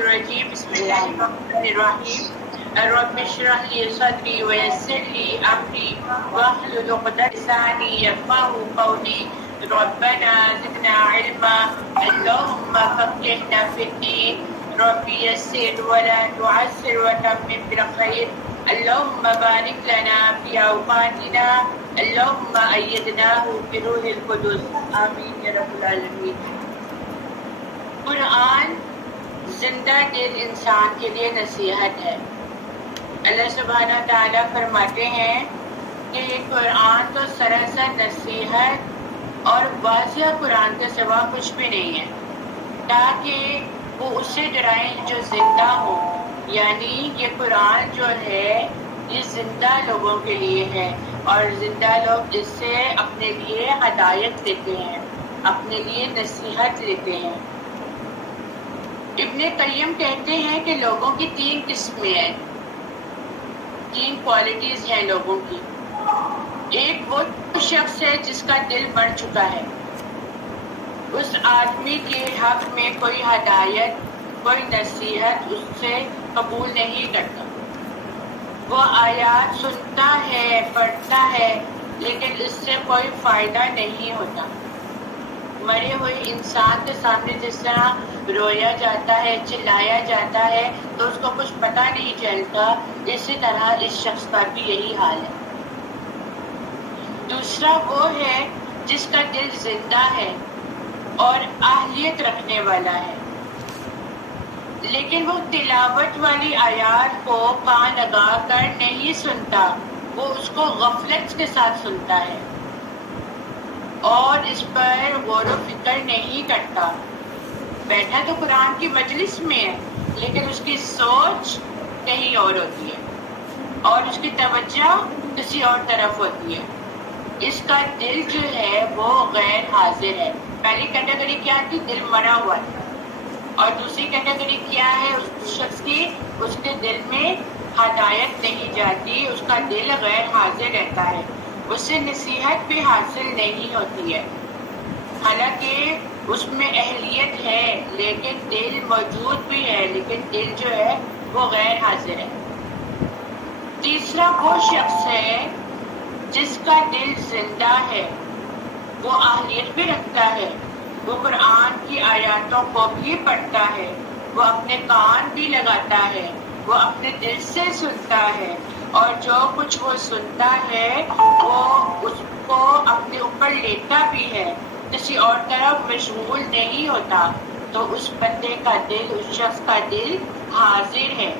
الرجيم بسم الله الرحمن الرحيم رب اشرح لي صدري ويسر لي أمري واحلل عقدة من لساني يفقهوا قولي ربنا زدنا علما اللهم فقهنا في الدين رب يسر ولا تعسر وتمم بالخير اللهم بارك لنا في أوقاتنا اللهم أيدناه بروح القدس آمين يا رب العالمين. قرآن زندہ دل انسان کے لیے نصیحت ہے. اللہ سبحانہ تعالیٰ فرماتے ہیں کہ یہ قرآن تو سراسر نصیحت اور واضح قرآن کے سوا کچھ بھی نہیں ہے، تاکہ وہ اسے ڈرائیں جو زندہ ہوں. یعنی یہ قرآن جو ہے یہ زندہ لوگوں کے لیے ہے، اور زندہ لوگ اس سے اپنے لیے ہدایت لیتے ہیں، اپنے لیے نصیحت لیتے ہیں. ابن قیم کہتے ہیں کہ لوگوں کی 3 قسمیں ہیں، 3 کوالٹیز ہیں لوگوں کی. ایک وہ شخص ہے جس کا دل مر چکا ہے، اس آدمی کے حق میں کوئی ہدایت کوئی نصیحت اس سے قبول نہیں کرتا. وہ آیات سنتا ہے پڑھتا ہے لیکن اس سے کوئی فائدہ نہیں ہوتا. مرے ہوئے انسان کے سامنے جس طرح رویا جاتا ہے چلایا جاتا ہے تو اس کو کچھ پتہ نہیں چلتا، اسی طرح اس شخص کا بھی یہی حال ہے. دوسرا وہ ہے جس کا دل زندہ ہے اور اہلیت رکھنے والا ہے، لیکن وہ تلاوت والی آیات کو کان لگا کر نہیں سنتا، وہ اس کو غفلت کے ساتھ سنتا ہے اور اس پر غور و فکر نہیں کرتا. بیٹھا تو قرآن کی مجلس میں ہے لیکن اس کی سوچ کہیں اور ہوتی ہے اور اس کی توجہ کسی اور طرف ہوتی ہے. اس کا دل جو ہے وہ غیر حاضر ہے. پہلی کیٹیگری کیا تھی؟ دل مرا ہوا تھا. اور دوسری کیٹیگری کیا ہے اس شخص کی؟ اس کے دل میں ہدایت نہیں جاتی، اس کا دل غیر حاضر رہتا ہے، اس سے نصیحت بھی حاصل نہیں ہوتی ہے. حالانکہ اس میں اہلیت ہے لیکن دل موجود بھی ہے، لیکن دل جو ہے وہ غیر حاضر ہے. تیسرا وہ شخص ہے جس کا دل زندہ ہے، وہ اہلیت بھی رکھتا ہے، وہ قرآن کی آیاتوں کو بھی پڑھتا ہے، وہ اپنے کان بھی لگاتا ہے، وہ اپنے دل سے سنتا ہے، اور جو کچھ وہ سنتا ہے وہ اس کو اپنے اوپر لیتا بھی ہے، کسی اور طرف مشغول نہیں ہوتا. تو اس بندے کا دل، اس شخص کا دل حاضر ہے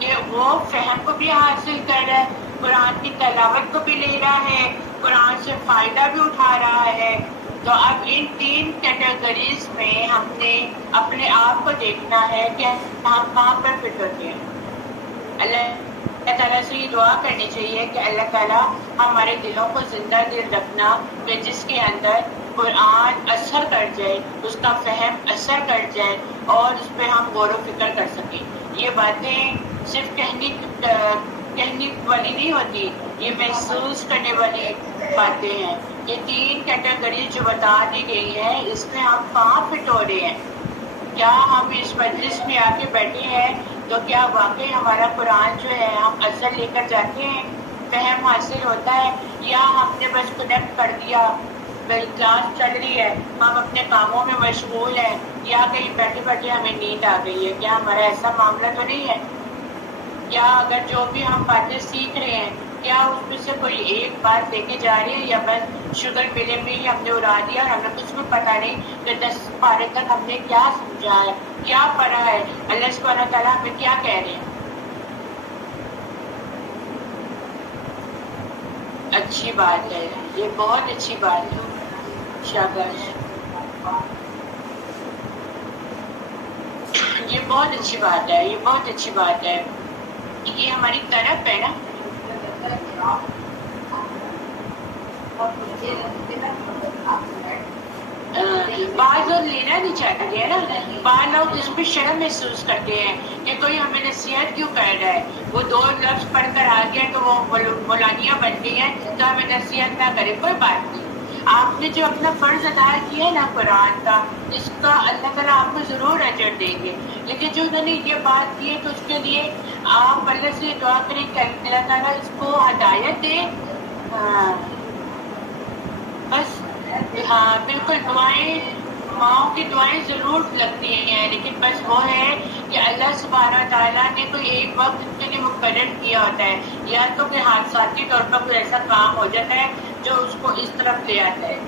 کہ وہ فہم کو بھی حاصل کر رہا ہے، قرآن کی تلاوت کو بھی لے رہا ہے، قرآن سے فائدہ بھی اٹھا رہا ہے. تو اب ان 3 کیٹیگریز میں ہم نے اپنے آپ کو دیکھنا ہے کہ ہم کہاں پر فٹ ہوتے ہیں. اللہ تعالیٰ سے یہ دعا کرنی چاہیے کہ اللہ تعالیٰ ہمارے دلوں کو زندہ دل رکھنا کہ جس کے اندر قرآن اثر کر جائے، اس کا فہم اثر کر جائے اور اس پہ ہم غور و فکر کر سکیں. یہ باتیں صرف کہنے والی نہیں ہوتی، یہ محسوس کرنے والی باتیں ہیں. یہ 3 کیٹیگری جو بتا دی گئی ہیں اس میں ہم کہاں فٹ ہو رہے ہیں؟ کیا ہم اس مجلس میں آ کے بیٹھے ہیں تو کیا واقعی ہمارا قرآن جو ہے ہم اثر لے کر جاتے ہیں، فہم حاصل ہوتا ہے، یا ہم نے بس کنیکٹ کر دیا، کلاس چل رہی ہے ہم اپنے کاموں میں مشغول ہیں، یا کہیں بیٹھے بیٹھے ہمیں نیند آ گئی ہے؟ کیا ہمارا ایسا معاملہ تو نہیں ہے؟ کیا اگر جو بھی ہم باتیں سیکھ رہے ہیں کیا اس میں سے کوئی ایک بات لے کے جا رہی ہے، یا بس شوگر ملے میں ہی ہم نے اڑا دیا اور ہمیں کچھ بھی پتہ نہیں کہ 10 پارے تک ہم نے کیا سمجھا ہے، کیا پڑھا ہے، اللہ سبحانہ تعالیٰ ہمیں کیا کہہ رہے ہیں. اچھی بات ہے، یہ بہت اچھی بات ہے، شاباش، یہ بہت اچھی بات ہے، یہ بہت اچھی بات ہے. یہ ہماری طرف ہے نا. بعض لوگ لینا نہیں چاہتے ہیں نا، بعض لوگ اس میں شرم محسوس کرتے ہیں کہ کوئی ہمیں نصیحت کیوں کر رہا ہے. وہ 2 لفظ پڑھ کر آ گیا تو وہ مولانیاں بن گئی ہیں تو ہمیں نصیحت نہ کرے. کوئی بات نہیں، آپ نے جو اپنا فرض ادا کیا ہے نا قرآن کا، اس کا اللہ تعالیٰ آپ کو ضرور اجر دیں گے. لیکن جو انہوں نے یہ بات کی ہے تو اس کے لیے آپ اللہ سے دعا کریں کہ اللہ تعالیٰ اس کو ہدایت دے. بس ہاں بالکل، دعائیں ماؤں کی دعائیں ضرور لگتی ہیں، لیکن بس وہ ہے کہ اللہ سبحانہ تعالیٰ نے کوئی ایک وقت ان کے لیے مقرر کیا ہوتا ہے، یا تو پھر حادثاتی طور پر کوئی ایسا کام ہو جاتا ہے جو اس کو اس طرف لے آتا ہے.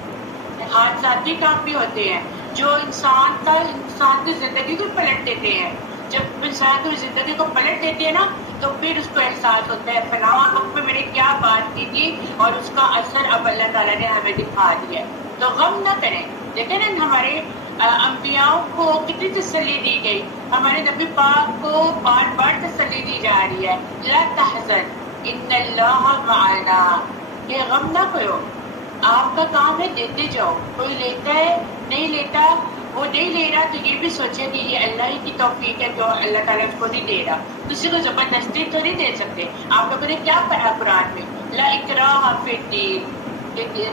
حادثاتی کام بھی ہوتے ہیں جو انسان کی زندگی کو پلٹ دیتے ہیں. جب انسان کی زندگی کو پلٹ دیتے ہیں نا تو پھر اس کو احساس ہوتا ہے فلاں وقت میں میں نے کیا بات کی تھی اور اس کا اثر اب اللہ تعالیٰ نے ہمیں دکھا دیا. تو غم نہ کریں. دیکھیں نا ہمارے انبیاء کو کتنی تسلی دی گئی، ہمارے نبی پاک کو بار بار تسلی دی جا رہی ہے، لا تحزن ان اللہ معنا، کہ غم نہ کرو، آپ کا کام ہے دیتے جاؤ. کوئی لیتا ہے نہیں لیتا، وہ نہیں لے رہا تو یہ بھی سوچے کہ یہ اللہ ہی کی توفیق ہے جو اللہ تعالیٰ اس کو نہیں دے رہا. کسی کو زبردستی تو نہیں دے سکتے. آپ لوگوں نے کیا پڑھا قرآن میں؟ لا اکراہ فی الدین،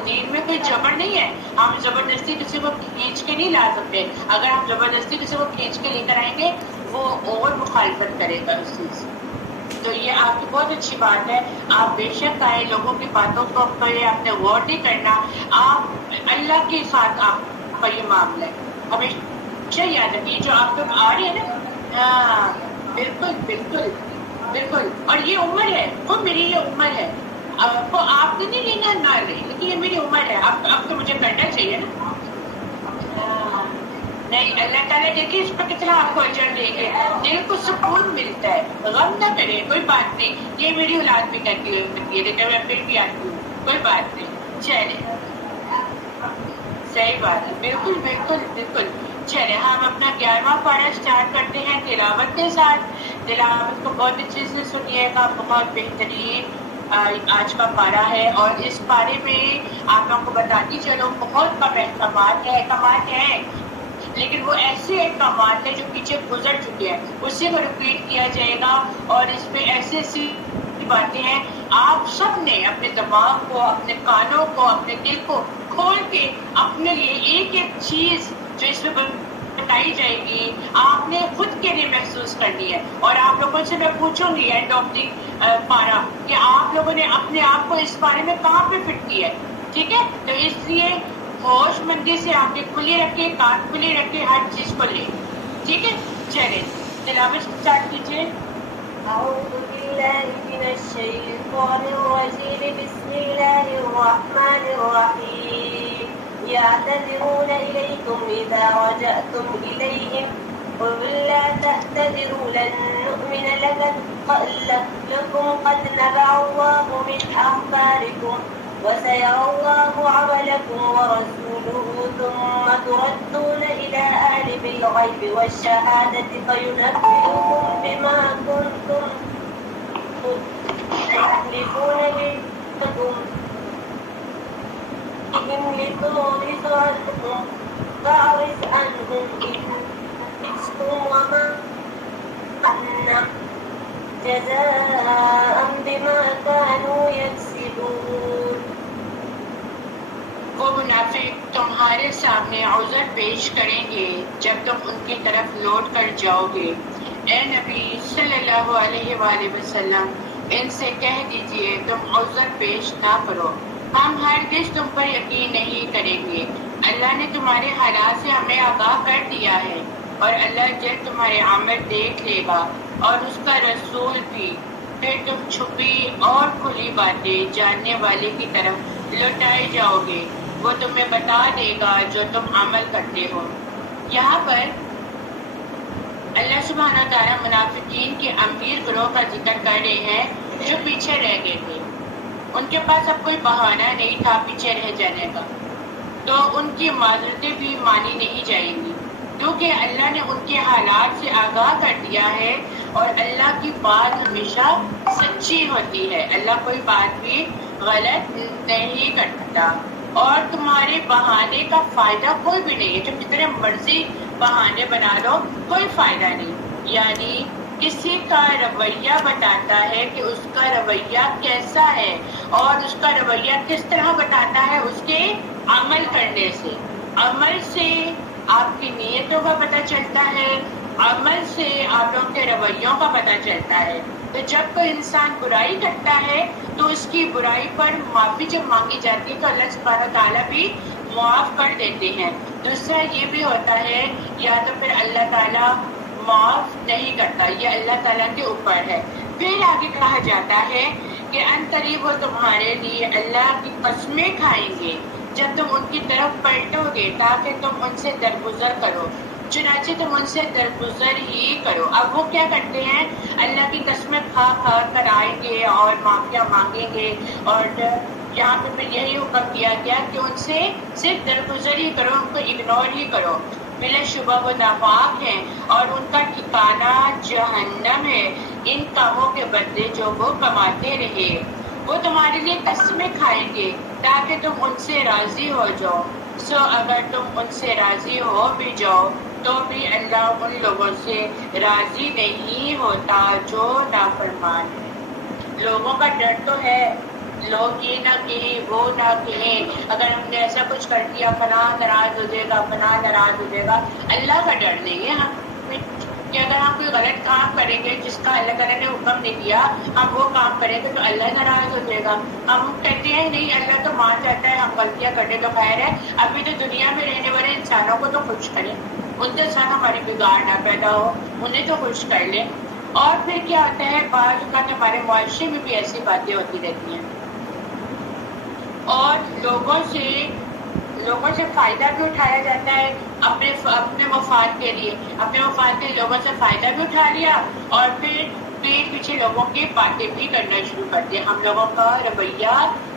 دین میں کوئی جبر نہیں ہے. ہم زبردستی کسی کو کھینچ کے نہیں لا سکتے. اگر ہم زبردستی کسی کو کھینچ کے لے کر آئیں گے وہ اور مخالفت کرے گا اس چیز. تو یہ آپ کی بہت اچھی بات ہے. آپ بے شک آئے، لوگوں کی باتوں کو کریں، آپ نے غور نہیں کرنا. آپ اللہ کے ساتھ آپ کا یہ معاملہ ہے، ہمیشہ یاد رکھیے. جو آپ لوگ آ رہے ہیں نا، ہاں بالکل بالکل بالکل. اور یہ عمر ہے، وہ میری یہ عمر ہے، کو آپ نے نہیں لینا نہ لے، لیکن یہ میری عمر ہے. اب تو مجھے کرنا چاہیے نا. نہیں، اللہ تعالیٰ دیکھیے اس پر کتنا آپ کو اجر دیں گے، دل کو سکون ملتا ہے. غم نہ کرے، کوئی بات نہیں. یہ میری اولاد بھی کرتی ہے، لیکن میں پھر بھی آتی ہوں، کوئی بات نہیں. چلے، صحیح بات ہے، بالکل بالکل بالکل. چلے ہم اپنا 11واں پارہ اسٹارٹ کرتے ہیں تلاوت کے ساتھ. تلاوت کو بہت اچھے سے سنیے گا، بہت بہترین آج کا پارہ ہے. اور اس پارے میں آپ لوگوں کو بتاتی چلو بہت کم احکامات ہیں، لیکن وہ ایسے احکامات ہیں جو پیچھے گزر چکے ہیں، اسی کو ریپیٹ کیا جائے گا. اور اس میں ایسی ایسی باتیں ہیں، آپ سب نے اپنے دماغ کو، اپنے کانوں کو، اپنے دل کو کھول کے اپنے لیے ایک ایک چیز جو اس میں بتائی جائے گی آپ نے خود کے لیے محسوس کرنی ہے. اور آپ لوگوں سے میں پوچھوں گی اینڈ آف دی پارہ کہ آپ لوگوں نے اپنے آپ کو اس بارے میں کہاں پہ فٹ کیا ہے. ٹھیک ہے، تو اس لیے ہوش مندی سے آنکھیں کھلی رکھے، کان کھلی رکھے، ہر چیز کو لے. ٹھیک ہے، چلے تلاوت اسٹارٹ کیجیے. أعوذ بالله من الشيطان الرجيم. بسم الله الرحمن الرحيم. يعتذرون إليكم إذا رجعتم إليهم قل لا تعتذروا لن نؤمن لكم قد نبأ الله من أخباركم وسيرى الله عملكم ورسوله ثم تردون إلى عالم الغيب والشهادة فينبئكم بما كنتم تحلفون بكم إنهم لتعرض عنهم فاعرض عنهم إنهم وما أن جزاء بما كانوا يكسبون. وہ منافق تمہارے سامنے عذر پیش کریں گے جب تم ان کی طرف لوٹ کر جاؤ گے. اے نبی صلی اللہ علیہ وآلہ وسلم، ان سے کہہ دیجئے تم عذر پیش نہ کرو، ہم ہرگز تم پر یقین نہیں کریں گے. اللہ نے تمہارے حالات سے ہمیں آگاہ کر دیا ہے، اور اللہ جلد تمہارے عمل دیکھ لے گا اور اس کا رسول بھی. پھر تم چھپی اور کھلی باتیں جاننے والے کی طرف لوٹائے جاؤ گے، وہ تمہیں بتا دے گا جو تم عمل کرتے ہو. یہاں پر اللہ سبحانہ تعالیٰ منافقین کے امیر گروہ کا ذکر کر رہے ہیں جو پیچھے رہ گئے تھے. ان کے پاس اب کوئی بہانہ نہیں تھا پیچھے رہ جانے کا، تو ان کی معذرتیں بھی مانی نہیں جائیں گی، کیونکہ اللہ نے ان کے حالات سے آگاہ کر دیا ہے. اور اللہ کی بات ہمیشہ سچی ہوتی ہے، اللہ کوئی بات بھی غلط نہیں کرتا. اور تمہارے بہانے کا فائدہ کوئی بھی نہیں ہے، جو کتنے مرضی بہانے بنا لو کوئی فائدہ نہیں. یعنی کسی کا رویہ بتاتا ہے کہ اس کا رویہ کیسا ہے، اور اس کا رویہ کس طرح بتاتا ہے اس کے عمل کرنے سے، عمل سے آپ کی نیتوں کا پتہ چلتا ہے، عمل سے آپ لوگوں کے رویوں کا پتہ چلتا ہے۔ تو جب کوئی انسان برائی کرتا ہے تو اس کی برائی پر معافی جب مانگی جاتی ہے تو اللہ سبحانہ تعالیٰ بھی معاف کر دیتے ہیں۔ دوسرا یہ بھی ہوتا ہے یا تو پھر اللہ تعالیٰ معاف نہیں کرتا، یہ اللہ تعالیٰ کے اوپر ہے۔ پھر آگے کہا جاتا ہے کہ ان قریب وہ تمہارے لیے اللہ کی قسمیں کھائیں گے جب تم ان کی طرف پلٹو گے تاکہ تم ان سے درگزر کرو، چنانچہ تم ان سے درگزر ہی کرو۔ اب وہ کیا کرتے ہیں؟ اللہ کی قسمیں کھا کھا کر آئیں گے اور معافیاں مانگیں گے، اور یہاں پہ پھر یہی حکم دیا گیا کہ ان سے صرف درگزر ہی کرو، ان کو اگنور ہی کرو۔ بلا شبہ وہ ناپاک ہیں اور ان کا ٹھکانہ جہنم ہے، ان کاموں کے بدلے جو وہ کماتے رہے۔ وہ تمہارے لیے قسمیں کھائیں گے تاکہ تم ان سے راضی ہو جاؤ، سو اگر تم ان سے راضی ہو بھی جاؤ تو بھی اللہ ان لوگوں سے راضی نہیں ہوتا جو نافرمان ہے۔ لوگوں کا ڈر تو ہے، لوگ یہ نہ کہیں وہ نہ کہیں، اگر ہم نے ایسا کچھ کر دیا فلاں ناراض ہو جائے گا، فلاں ناراض ہو جائے گا۔ اللہ کا ڈر نہیں ہے ہمیں کہ اگر ہم کوئی غلط کام کریں گے جس کا اللہ تعالیٰ نے حکم نہیں دیا، ہم وہ کام کریں گے تو اللہ ناراض ہو جائے گا۔ ہم کہتے ہیں نہیں اللہ تو مان جاتا ہے، ہم غلطیاں کرنے تو خیر ہے، ابھی تو دنیا میں رہنے والے انسانوں کو تو خوش کریں، ان کے ساتھ ہماری بگاڑ نہ پیدا ہو، انہیں تو خوش کر لیں۔ اور پھر کیا ہوتا ہے، بعض اوقات ہمارے معاشرے میں بھی ایسی باتیں ہوتی رہتی ہیں اور لوگوں سے فائدہ بھی اٹھایا جاتا ہے، اپنے مفاد کے لیے، اپنے مفاد کے لوگوں سے فائدہ بھی اٹھا لیا اور پھر پیٹ پیچھے لوگوں کی باتیں بھی کرنا شروع کر دیا۔ ہم لوگوں کا رویہ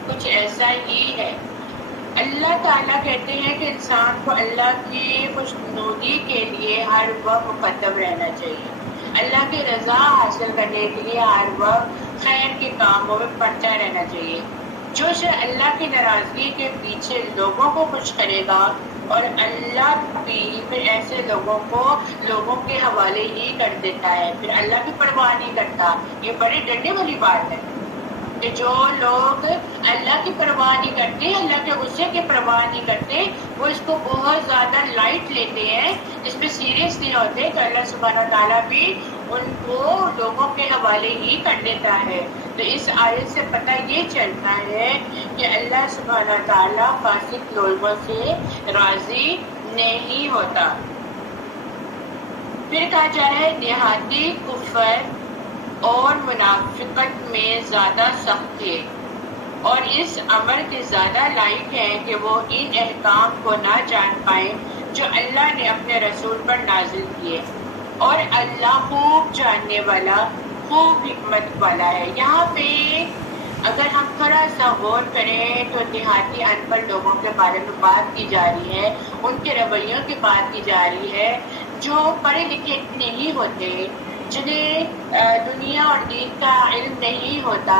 کچھ ایسا ہی ہے۔ اللہ تعالیٰ کہتے ہیں کہ انسان کو اللہ کی خوشنودی کے لیے ہر وقت مقدم رہنا چاہیے، اللہ کی رضا حاصل کرنے کے لیے ہر وقت خیر کے کاموں میں پڑتا رہنا چاہیے۔ جو شخص اللہ کی ناراضگی کے پیچھے لوگوں کو خوش کرے گا اور اللہ بھی پھر ایسے لوگوں کو لوگوں کے حوالے ہی کر دیتا ہے، پھر اللہ کی پرواہ نہیں کرتا۔ یہ بڑی ڈرنے والی بات ہے کہ جو لوگ اللہ کی پرواہ نہیں کرتے، اللہ کے غصے کی پرواہ نہیں کرتے، وہ اس کو بہت زیادہ لائٹ لیتے ہیں، اس پہ سیریس نہیں ہوتے، تو اللہ سبحانہ تعالیٰ بھی ان کو لوگوں کے حوالے ہی کر دیتا ہے۔ تو اس آیت سے پتہ یہ چلتا ہے کہ اللہ سبحانہ تعالیٰ فاسق لوگوں سے راضی نہیں ہوتا۔ پھر کہا جا رہا ہے دیہاتی کفر اور منافقت میں زیادہ سخت تھے اور اس امر کے زیادہ لائق ہیں کہ وہ ان احکام کو نہ جان پائیں جو اللہ نے اپنے رسول پر نازل کیے، اور اللہ خوب جاننے والا، خوب حکمت والا ہے۔ یہاں پہ اگر ہم تھوڑا سا غور کریں تو دیہاتی ان پڑھ لوگوں کے بارے میں بات کی جا رہی ہے، ان کے رویوں کی بات کی جا رہی ہے، جو پڑھے لکھے نہیں ہوتے، جنہیں دنیا اور دین کا علم نہیں ہوتا۔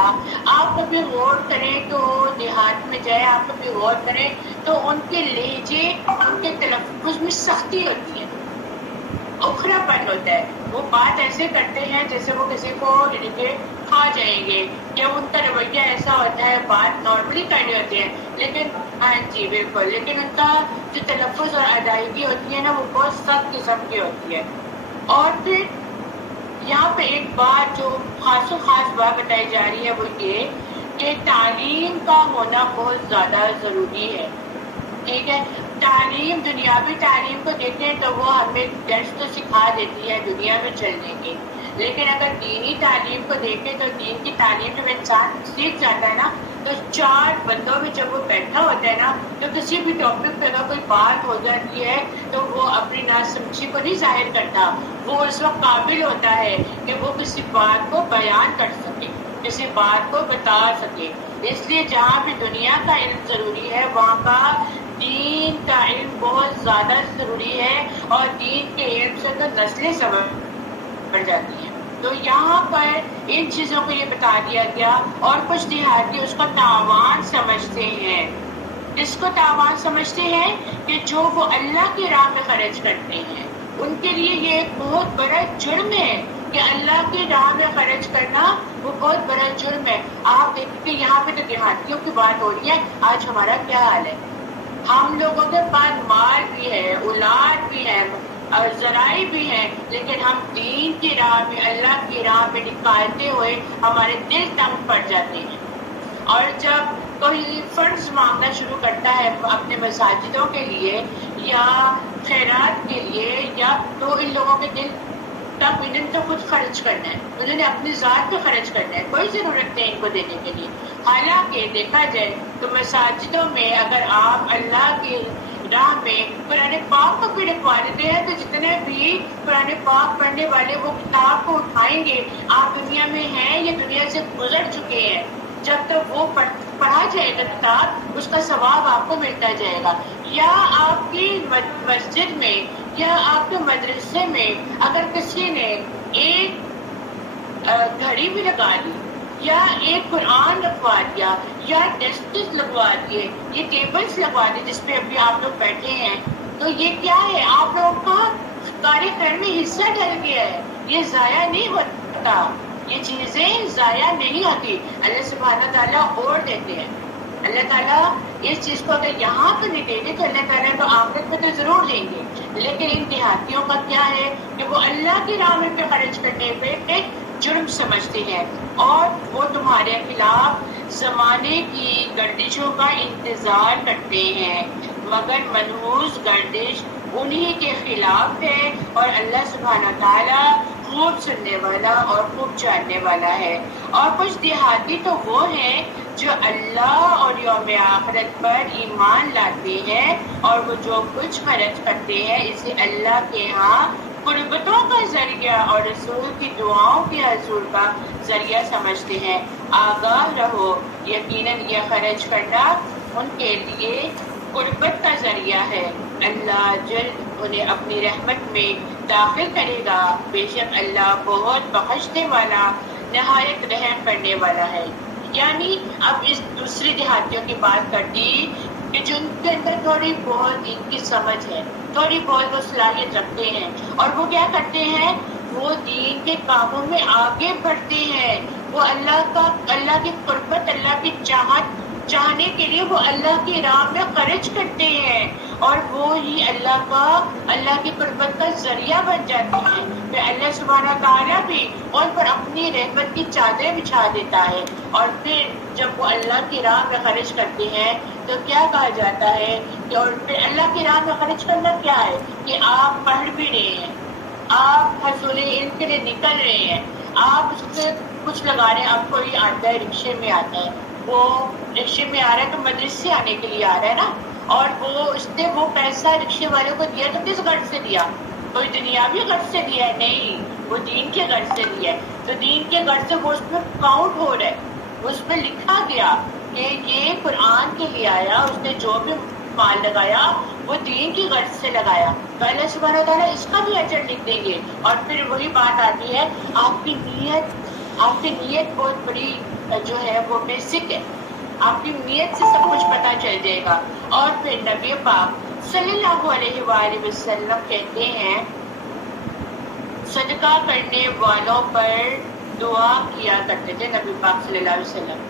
آپ کبھی غور کریں تو دیہات میں جائیں، آپ کبھی غور کریں تو ان کے لہجے، ان کے تلفظ میں سختی ہوتی ہے، اکھڑا پن ہوتا ہے، وہ بات ایسے کرتے ہیں جیسے وہ کسی کو کھا جائیں گے، یا ان کا رویہ ایسا ہوتا ہے، بات نارملی کرنی ہوتی ہے لیکن ہاں جی بالکل، لیکن ان کا جو تلفظ اور ادائیگی ہوتی ہے نا وہ بہت سخت قسم کی ہوتی ہے۔ اور پھر یہاں پہ ایک بات جو خاص و خاص بات بتائی جا رہی ہے وہ یہ کہ تعلیم کا ہونا بہت زیادہ ضروری ہے، ٹھیک ہے۔ تعلیم، دنیاوی تعلیم کو دیکھیں تو وہ ہمیں درس تو سکھا دیتی ہے دنیا میں چلنے کی، لیکن اگر دینی تعلیم کو دیکھیں تو دین کی تعلیم جب انسان سیکھ جاتا ہے نا تو چار بندوں میں جب وہ بیٹھا ہوتا ہے نا تو کسی بھی ٹاپک پہ اگر کوئی بات ہو جاتی ہے تو وہ اپنی ناسمجھی کو نہیں ظاہر کرتا، وہ اس وقت قابل ہوتا ہے کہ وہ کسی بات کو بیان کر سکے، کسی بات کو بتا سکے۔ اس لیے جہاں بھی دنیا کا علم ضروری ہے وہاں کا دین کا علم بہت زیادہ ضروری ہے، اور دین کے علم سے تو نسلیں سبب پڑ جاتی ہیں۔ تو یہاں پر ان چیزوں کو یہ بتا دیا گیا، اور کچھ دیہاتی اس کو تاوان سمجھتے ہیں۔ اس کو تاوان سمجھتے ہیں کہ جو وہ اللہ کی راہ میں خرچ کرتے ہیں، ان کے لیے یہ ایک بہت بڑا جرم ہے کہ اللہ کی راہ میں خرچ کرنا وہ بہت بڑا جرم ہے۔ آپ دیکھیں کہ یہاں پہ تو دیہاتیوں کی بات ہو رہی ہے، آج ہمارا کیا حال ہے؟ ہم لوگوں کے پاس مال بھی ہے، اولاد بھی ہے اور ذرائع بھی ہیں، لیکن ہم دین کی راہ میں، اللہ کی راہ میں نکالتے ہوئے ہمارے دل تنگ پڑ جاتے ہیں۔ اور جب کوئی فنڈز مانگنا شروع کرتا ہے اپنے مساجدوں کے لیے یا خیرات کے لیے، یا تو ان لوگوں کے دل تب انہوں نے تو کچھ خرچ کرنا ہے، انہوں نے اپنی ذات پہ خرچ کرنا ہے، کوئی ضرورت نہیں ان کو دینے کے لیے۔ حالانکہ دیکھا جائے تو مساجدوں میں اگر آپ اللہ کی راہ میں قرآن پاک کو بھی رکھوا دیتے ہیں تو جتنے بھی قرآن پاک پڑھنے والے وہ کتاب کو اٹھائیں گے، آپ دنیا میں ہیں یا دنیا سے گزر چکے ہیں، جب تک وہ پڑھا جائے گا کتاب، اس کا ثواب آپ کو ملتا جائے گا۔ یا آپ کی مسجد میں یا آپ کے مدرسے میں اگر کسی نے ایک گھڑی بھی لگا دی یا ایک قرآن رکھوا دیا یا ڈیسکس لگوا دیے، یہ ٹیبلز لگوا دی جس پہ ابھی آپ لوگ بیٹھے ہیں، تو یہ کیا ہے؟ آپ لوگوں کا کار خیر میں حصہ ڈل گیا ہے، یہ ضائع نہیں ہوتا، یہ چیزیں ضائع نہیں ہوتی، اللہ سبحانہ تعالیٰ اور دیتے ہیں۔ اللہ تعالیٰ اس چیز کو اگر یہاں تو نہیں دیں گے تو اللہ تعالیٰ تو آخرت میں تو ضرور دیں گے، لیکن ان دیہاتیوں کا کیا ہے کہ وہ اللہ کی راہ میں پہ خرچ کرنے پہ جرم سمجھتے ہیں، اور وہ تمہارے خلاف زمانے کی گردشوں کا انتظار کرتے ہیں، مگر منحوس گردش انہی کے خلاف ہے، اور اللہ سبحانہ تعالیٰ خوب سننے والا اور خوب جاننے والا ہے۔ اور کچھ دیہاتی تو وہ ہیں جو اللہ اور یوم آخرت پر ایمان لاتے ہیں، اور وہ جو کچھ خرچ کرتے ہیں اسے اللہ کے ہاں قربتوں کا ذریعہ اور رسول کی دعاؤں کے حصول کا ذریعہ سمجھتے ہیں۔ آگاہ رہو، یقیناً یہ خرچ کرنا ان کے لیے قربت کا ذریعہ ہے، اللہ جلد انہیں اپنی رحمت میں داخل کرے گا، بے شک اللہ بہت بخشنے والا نہایت رحم کرنے والا ہے۔ یعنی اب اس دوسری دیہاتیوں کی بات کر دی کہ جن کے اندر تھوڑی بہت ان کی سمجھ ہے، تھوڑی بہت وہ صلاحیت رکھتے ہیں، اور وہ کیا کرتے ہیں، وہ دین کے کاموں میں آگے بڑھتے ہیں، وہ اللہ کی قربت، اللہ کی چاہنے کے لیے وہ اللہ کی راہ میں خرچ کرتے ہیں، اور وہ ہی اللہ کی قربت کا ذریعہ بن جاتے ہیں۔ پھر اللہ سبحانہ تعالیٰ بھی ان پر اپنی رحمت کی چادریں بچھا دیتا ہے، اور پھر جب وہ اللہ کی راہ میں خرچ کرتے ہیں تو کیا کہا جاتا ہے کہ اور پھر اللہ کی راہ میں خرچ کرنا کیا ہے کہ آپ پڑھ بھی رہے ہیں، آپ حصول علم کے لیے نکل رہے ہیں، آپ اس سے کچھ لگا رہے ہیں، آپ کو یہ آتا ہے، رکشے میں آتا ہے، وہ رکشے میں آ رہا ہے تو مدرسے آنے کے لیے آ رہا ہے نا، اور اس نے وہ پیسہ رکشے والوں کو دیا تو کس غرض سے دیا؟ کوئی دنیاوی غرض سے دیا ہے؟ نہیں، وہ دین کے غرض سے دیا ہے، تو دین کے غرض سے وہ اس میں کاؤنٹ ہو رہا ہے، اس میں لکھا گیا کہ یہ قرآن کے لیے آیا، اس نے جو بھی مال لگایا وہ دین کی غرض سے لگایا، تو اللہ سبحانہ تعالیٰ اس کا بھی اجر لکھ دیں گے۔ اور پھر وہی بات آتی ہے، آپ کی نیت بہت بڑی جو ہے وہ بیسک ہے، آپ کی نیت سے سب کچھ پتہ چل جائے گا۔ اور پھر نبی پاک صلی اللہ علیہ وآلہ وسلم کہتے ہیں، صدقہ کرنے والوں پر دعا کیا کرتے تھے نبی پاک صلی اللہ علیہ وسلم،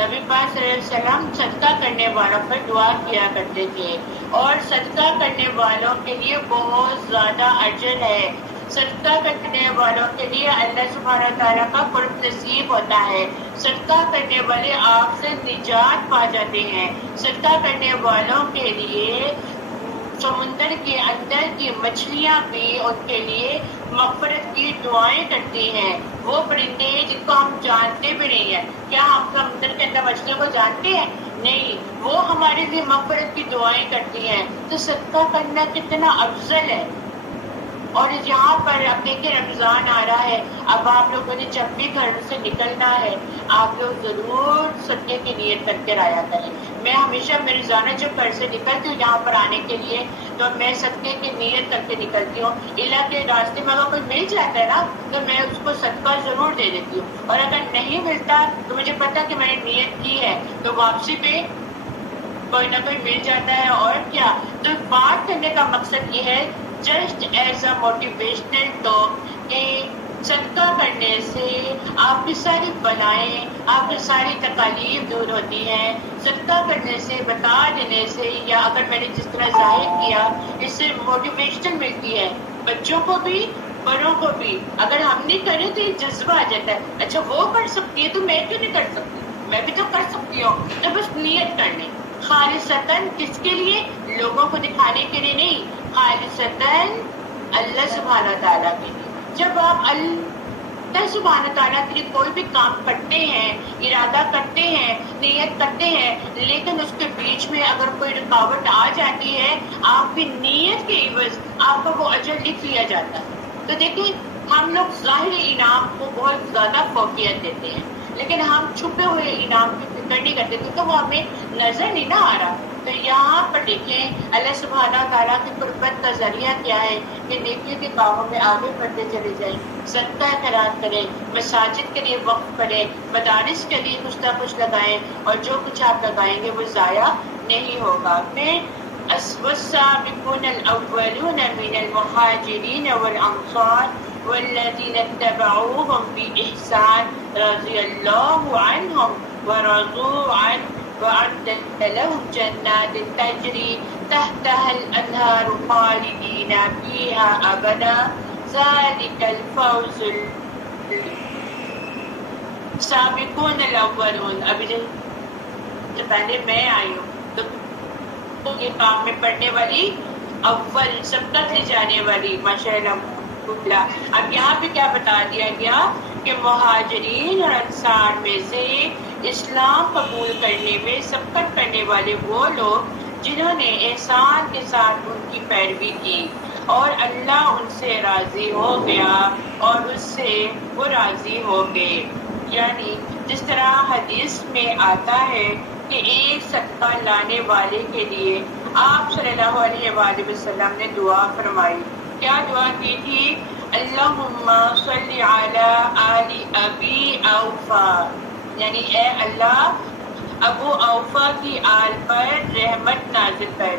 نبی پاک صلی اللہ علیہ وسلم صدقہ کرنے والوں پر دعا کیا کرتے تھے، اور صدقہ کرنے والوں کے لیے بہت زیادہ اجر ہے، صدقہ کرنے والوں کے لیے اللہ سبحانہ تعالیٰ کا قرب نصیب ہوتا ہے، صدقہ کرنے والے آگ سے نجات پا جاتے ہیں، صدقہ کرنے والوں کے لیے سمندر کے اندر کی مچھلیاں بھی ان کے لیے مغفرت کی دعائیں کرتی ہیں، وہ پرندے جن کو ہم جانتے بھی نہیں ہیں، کیا ہم سمندر کے اندر مچھلیوں کو جانتے ہیں؟ نہیں، وہ ہمارے لیے مغفرت کی دعائیں کرتی ہیں، تو صدقہ کرنا کتنا افضل ہے۔ اور یہاں پر اب دیکھیں رمضان آ رہا ہے، اب آپ لوگوں نے جب بھی گھر سے نکلنا ہے آپ لوگ ضرور صدقے کی نیت کر کے آیا کریں۔ میں ہمیشہ میں روزانہ جب گھر سے نکلتی ہوں یہاں پر آنے کے لیے تو میں صدقے کی نیت کر کے نکلتی ہوں، اللہ کے راستے میں اگر کوئی مل جاتا ہے نا تو میں اس کو صدقہ ضرور دے دیتی ہوں، اور اگر نہیں ملتا تو مجھے پتا کہ میں نے نیت کی ہے تو واپسی پہ کوئی نہ کوئی مل جاتا ہے۔ اور کیا، تو بات کرنے کا مقصد یہ ہے just as a motivational talk کہ صدقہ کرنے کرنے سے آپ کی ساری بلائیں، آپ کی ساری تکالیف دور ہوتی ہیں. صدقہ کرنے سے، بتا دینے سے، یا اگر میں نے جس طرح ظاہر کیا اس سے موٹیویشن ملتی ہے بچوں کو بھی بڑوں کو بھی. اگر ہم نہیں کریں تو یہ جذبہ آ جاتا ہے، اچھا وہ کر سکتی ہے تو میں کیوں نہیں کر سکتی، میں بھی تو کر سکتی ہوں. تو بس نیت کرنی خالصتاً، کس کے لیے؟ لوگوں کو دکھانے کے لیے نہیں، خالصتاً اللہ سبحانہ تعالیٰ کے لیے. جب آپ اللہ سبحانہ تعالیٰ کے لیے کوئی بھی کام کرتے ہیں، ارادہ کرتے ہیں، نیت کرتے ہیں، لیکن اس کے بیچ میں اگر کوئی رکاوٹ آ جاتی ہے، آپ کی نیت کے عوض آپ کا وہ اجر لکھ لیا جاتا ہے. تو دیکھیں، ہم لوگ ظاہری انعام کو بہت زیادہ فوقیت دیتے ہیں، لیکن ہم چھپے ہوئے انعام کی فکر نہیں کرتے کیونکہ وہ ہمیں نظر نہیں نہ آ رہا. تو یہاں پر دیکھیں اللہ سبحانہ تعالیٰ کی قربت کا ذریعہ کیا ہے کہ نیکی کے کاموں میں آگے بڑھتے چلے جائیں، صدقہ خیرات کریں، مساجد کے لیے وقف کریں، مدارس کے لیے کچھ نہ کچھ لگائیں، اور جو کچھ آپ لگائیں گے وہ ضائع نہیں ہوگا. پھر والسابقون الأولون من المهاجرين والأنصار والذين اتبعوهم بإحسان رضي الله عنهم ورضوا عنه وأعد لهم جنات تجري تحتها الأنهار خالدين فيها أبدا ذلك الفوز السابقون الأولون. ابھی جو پہلے میں آئی ہوں تو یہ کام میں پڑھنے والی اول سبقت لے جانے والی ماشاءاللہ. اب یہاں پہ کیا بتا دیا گیا کہ مہاجرین اور انصار میں سے اسلام قبول کرنے میں سبقت کرنے والے وہ لوگ جنہوں نے احسان کے ساتھ ان کی پیروی کی اور اللہ ان سے راضی ہو گیا اور اس سے وہ راضی ہو گئے. یعنی جس طرح حدیث میں آتا ہے کہ ایک صدقہ لانے والے کے لیے آپ صلی اللہ علیہ وآلہ وسلم نے دعا فرمائی. کیا دعا کی تھی؟ اللہم صلی علی آل ابی اوفا، یعنی اے اللہ ابو اوفا کی آل پر رحمت نازل کر.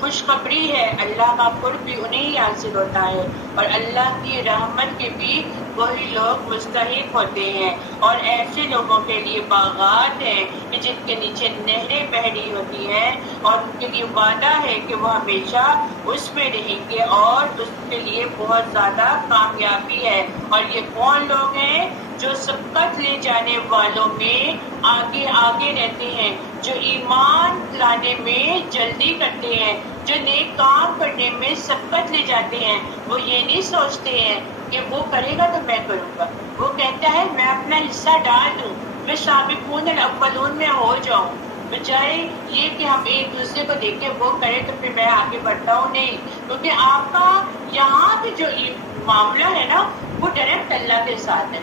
خوشخبری ہے اللہ کا قرب بھی انہیں ہی حاصل ہوتا ہے اور اللہ کی رحمت کے بھی وہی لوگ مستحق ہوتے ہیں. اور ایسے لوگوں کے لیے باغات ہیں جن کے نیچے نہریں بہہ رہی ہوتی ہیں اور ان کے لیے وعدہ ہے کہ وہ ہمیشہ اس میں رہیں گے اور اس کے لیے بہت زیادہ کامیابی ہے. اور یہ کون لوگ ہیں؟ جو سبقت لے جانے والوں میں آگے آگے رہتے ہیں، جو ایمان لانے میں جلدی کرتے ہیں، جو نیک کام کرنے میں سبقت لے جاتے ہیں. وہ یہ نہیں سوچتے ہیں کہ وہ کرے گا تو میں کروں گا، وہ کہتا ہے میں اپنا حصہ ڈال دوں، میں سابقون الاولون میں ہو جاؤں، بجائے یہ کہ ہم ایک دوسرے کو دیکھیں وہ کرے تو پھر میں آگے بڑھتا ہوں. نہیں، کیونکہ آپ کا یہاں پہ جو معاملہ ہے نا وہ ڈائریکٹ اللہ کے ساتھ ہے،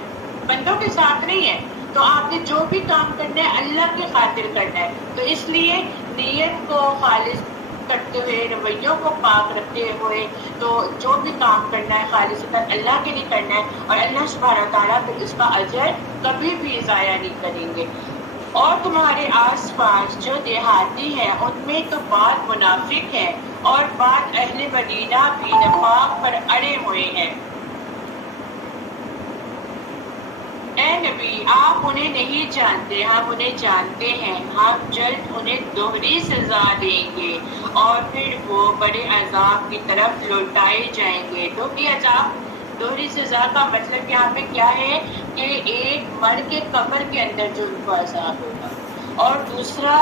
بندوں کے ساتھ نہیں ہے. تو آپ نے جو بھی کام کرنا ہے اللہ کے خاطر کرنا ہے. تو اس لیے نیت کو خالص کرتے ہوئے، رویوں کو پاک رکھتے ہوئے، تو جو بھی کام کرنا ہے خالصتاً اللہ کے لیے کرنا ہے اور اللہ سبحانہ تعالیٰ پھر اس کا اجر کبھی بھی ضائع نہیں کریں گے. اور تمہارے آس پاس جو دیہاتی ہیں ان میں تو بعض منافق ہیں اور بعض اہل مدینہ بھی نفاق پر اڑے ہوئے ہیں. اے نبی آپ انہیں نہیں جانتے، ہم انہیں جانتے ہیں، ہم جلد انہیں دوہری سزا دیں گے اور پھر وہ بڑے عذاب کی طرف لوٹائے جائیں گے. دوہری عذاب، دوہری سزا کا مطلب یہاں پہ کیا ہے کہ ایک مر کے قبر کے اندر جو ان کو عذاب ہوگا، اور دوسرا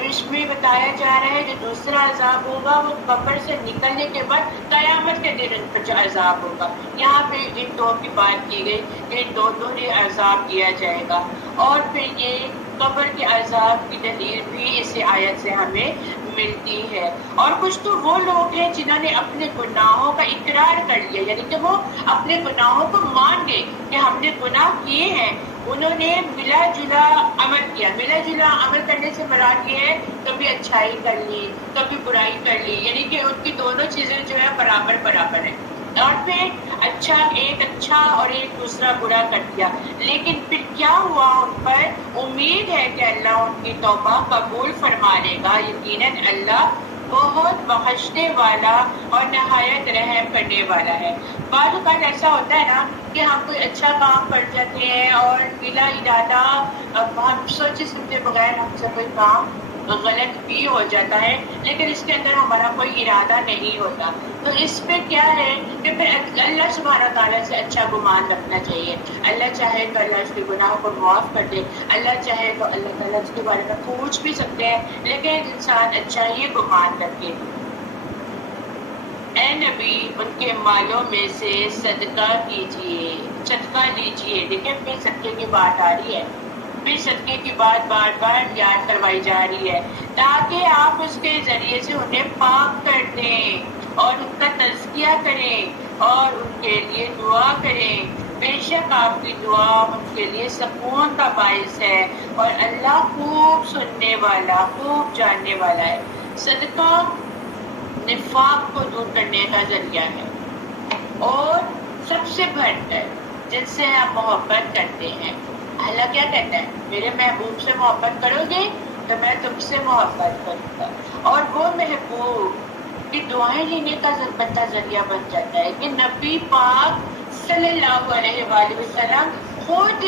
اس میں بتایا جا رہا ہے جو دوسرا عذاب ہوگا وہ قبر سے نکلنے کے بعد قیامت کے دن ان پر جو عذاب ہوگا. یہاں پہ ان دو کی بات کی گئی کہ دو دوہرے عذاب دیا جائے گا. اور پھر یہ قبر کے عذاب کی دلیل بھی اس آیت سے ہمیں ملتی ہے. اور کچھ تو وہ لوگ ہیں جنہوں نے اپنے گناہوں کا اقرار کر لیا، یعنی کہ وہ اپنے گناہوں کو مان گئے کہ ہم نے گناہ کیے ہیں، انہوں نے ملا جلا عمل کیا. ملا جلا عمل کرنے سے مراد یہ ہے کبھی اچھائی کر لی کبھی برائی کر لی، یعنی کہ ان کی دونوں چیزیں جو ہے برابر برابر ہیں. اور پھر ایک اچھا اور ایک دوسرا برا کر دیا. لیکن پھر کیا ہوا؟ ان پر امید ہے کہ اللہ ان کی توبہ قبول فرما لے گا. یقیناً اللہ بہت بخشنے والا اور نہایت رحم کرنے والا ہے۔ بعض اوقات ایسا ہوتا ہے نا کہ ہم کوئی اچھا کام کر جاتے ہیں اور بلا ارادہ ہم سوچے سمجھے بغیر ہم سے کوئی کام غلط بھی ہو جاتا ہے، لیکن اس کے اندر ہمارا کوئی ارادہ نہیں ہوتا، تو اس پہ کیا ہے کہ پھر اللہ سبحانہ تعالیٰ سے اچھا گمان رکھنا چاہیے۔ اللہ چاہے تو اللہ اس کے گناہ کو معاف کر دے، اللہ چاہے تو اللہ تعالیٰ اس کے بارے میں پوچھ بھی سکتے ہیں، لیکن انسان اچھا ہی گمان رکھے۔ اے نبی، ان کے مالوں میں سے صدقہ کیجیے، صدقہ دیجیے۔ دیکھیں پھر صدقے کی بات آ رہی ہے، پھر صدقے کی بات بار بار یاد کروائی جا رہی ہے، تاکہ آپ اس کے ذریعے سے انہیں پاک کر دیں اور ان کا تزکیہ کریں اور ان کے لیے دعا کریں۔ بے شک آپ کی دعا ان کے لیے سکون کا باعث ہے اور اللہ خوب سننے والا، خوب جاننے والا ہے۔ صدقہ نفاق کو دور کرنے کا ذریعہ ہے، اور سب سے بڑھ کر جن سے آپ محبت کرتے ہیں، اللہ کیا کہتا ہے؟ میرے محبوب سے محبت کرو گے تو میں تم سے محبت کروں گا، اور وہ محبوب کی دعائیں لینے کا بڑا ذریعہ بن جاتا ہے کہ نبی پاک صلی اللہ علیہ وآلہ وسلم خود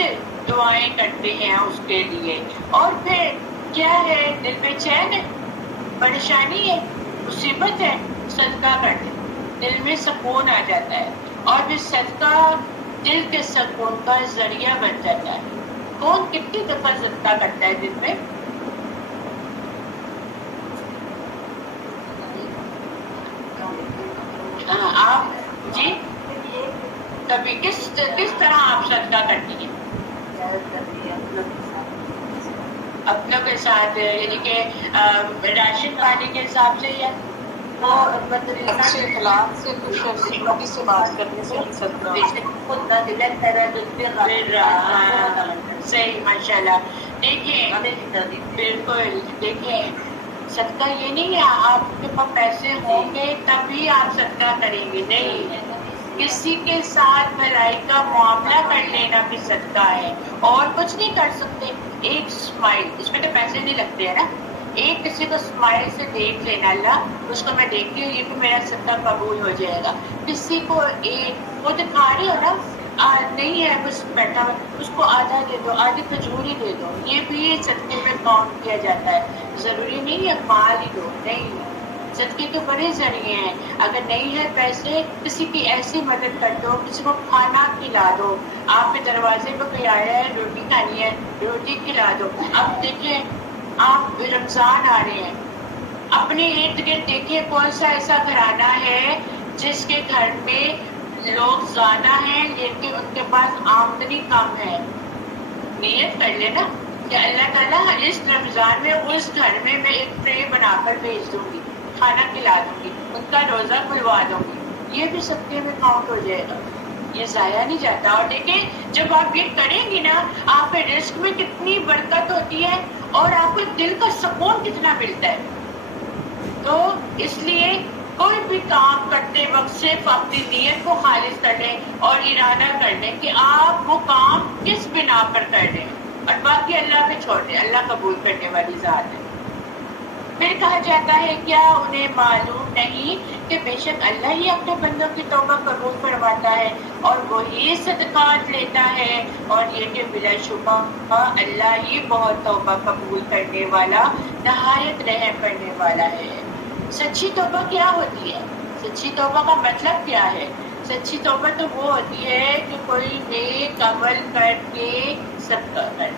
دعائیں کرتے ہیں اس کے لیے، اور پھر کیا ہے، دل میں چین ہے، پریشانی ہے، مصیبت ہے، صدقہ کر دیں، دل میں سکون آ جاتا ہے، اور پھر صدقہ دل کے سکون کا ذریعہ بن جاتا ہے۔ کون کتنی دفعہ صدقہ کرتا ہے دن میں؟ آپ جی کبھی کس طرح آپ صدقہ کرتی ہیں؟ اپنوں کے ساتھ، یعنی کہ راشن پانی کے حساب سے، یا اچھے اخلاق سے، خوشی سے بات کرنے سے صدقہ۔ صحیح، ماشاء اللہ۔ دیکھیں بالکل، دیکھیں صدقہ یہ نہیں ہے آپ کے پاس پیسے ہوں گے تبھی آپ صدقہ کریں گے، نہیں، کسی کے ساتھ بھلائی کا معاملہ کر لینا بھی صدقہ ہے، اور کچھ نہیں کر سکتے۔ ایک اسمائل، اس میں تو پیسے نہیں لگتے ہیں نا، ایک کسی کو اسمائل سے دیکھ لینا، اللہ اس کو میں دیکھتی ہوں، یہ بھی میرا صدقہ قبول ہو جائے گا۔ کسی کو ایک وہ دکھا رہی ہو نا، نہیں ہے بس بیٹھا ہوا، اس کو آدھا دے دو، آدھی کھجور ہی دے دو، یہ بھی صدقے میں کاؤنٹ کیا جاتا ہے۔ ضروری نہیں ہے مال ہی دو، نہیں، صدقے کے بڑے ذریعے ہیں۔ اگر نہیں ہے پیسے، کسی کی ایسی مدد کر دو، کسی کو کھانا کھلا دو، آپ کے دروازے پہ کوئی آیا ہے روٹی کھانی ہے، روٹی کھلا دو۔ اب دیکھیں آپ رمضان آ رہے ہیں، اپنے ارد گرد دیکھیں کون سا ایسا گھرانہ ہے جس کے گھر میں لوگ زیادہ ہیں لیکن ان کے پاس آمدنی کم ہے۔ نیت کر لینا کہ اللہ تعالیٰ اس رمضان میں اس گھر میں ایک ٹرے بنا کر بھیج دوں گی، کھانا کھلا دوں گی، ان کا روزہ کھلوا دوں گی، یہ بھی صدقے میں کاؤنٹ ہو جائے گا، یہ ضائع نہیں جاتا۔ اور دیکھیں جب آپ یہ کریں گی نا، آپ کے رزق میں کتنی برکت ہوتی ہے اور آپ کو دل کا سکون کتنا ملتا ہے۔ تو اس لیے کوئی بھی کام کرتے وقت صرف اپنی نیت کو خالص کر لیں اور ارادہ کر لیں کہ آپ وہ کام کس بنا پر کر رہے ہیں، اور باقی اللہ پہ چھوڑ دیں، اللہ قبول کرنے والی ذات ہے۔ پھر کہا جاتا ہے کیا انہیں معلوم نہیں کہ بے شک اللہ ہی اپنے بندوں کی توبہ قبول فرماتا ہے اور وہی صدقات لیتا ہے، اور یہ کہ بلا شبہ اللہ ہی بہت توبہ قبول کرنے والا، نہایت رحم کرنے والا ہے۔ سچی توبہ کیا ہوتی ہے؟ سچی توبہ کا مطلب کیا ہے؟ سچی توبہ تو وہ ہوتی ہے کہ کوئی نیک عمل کر کے صدقہ کرے۔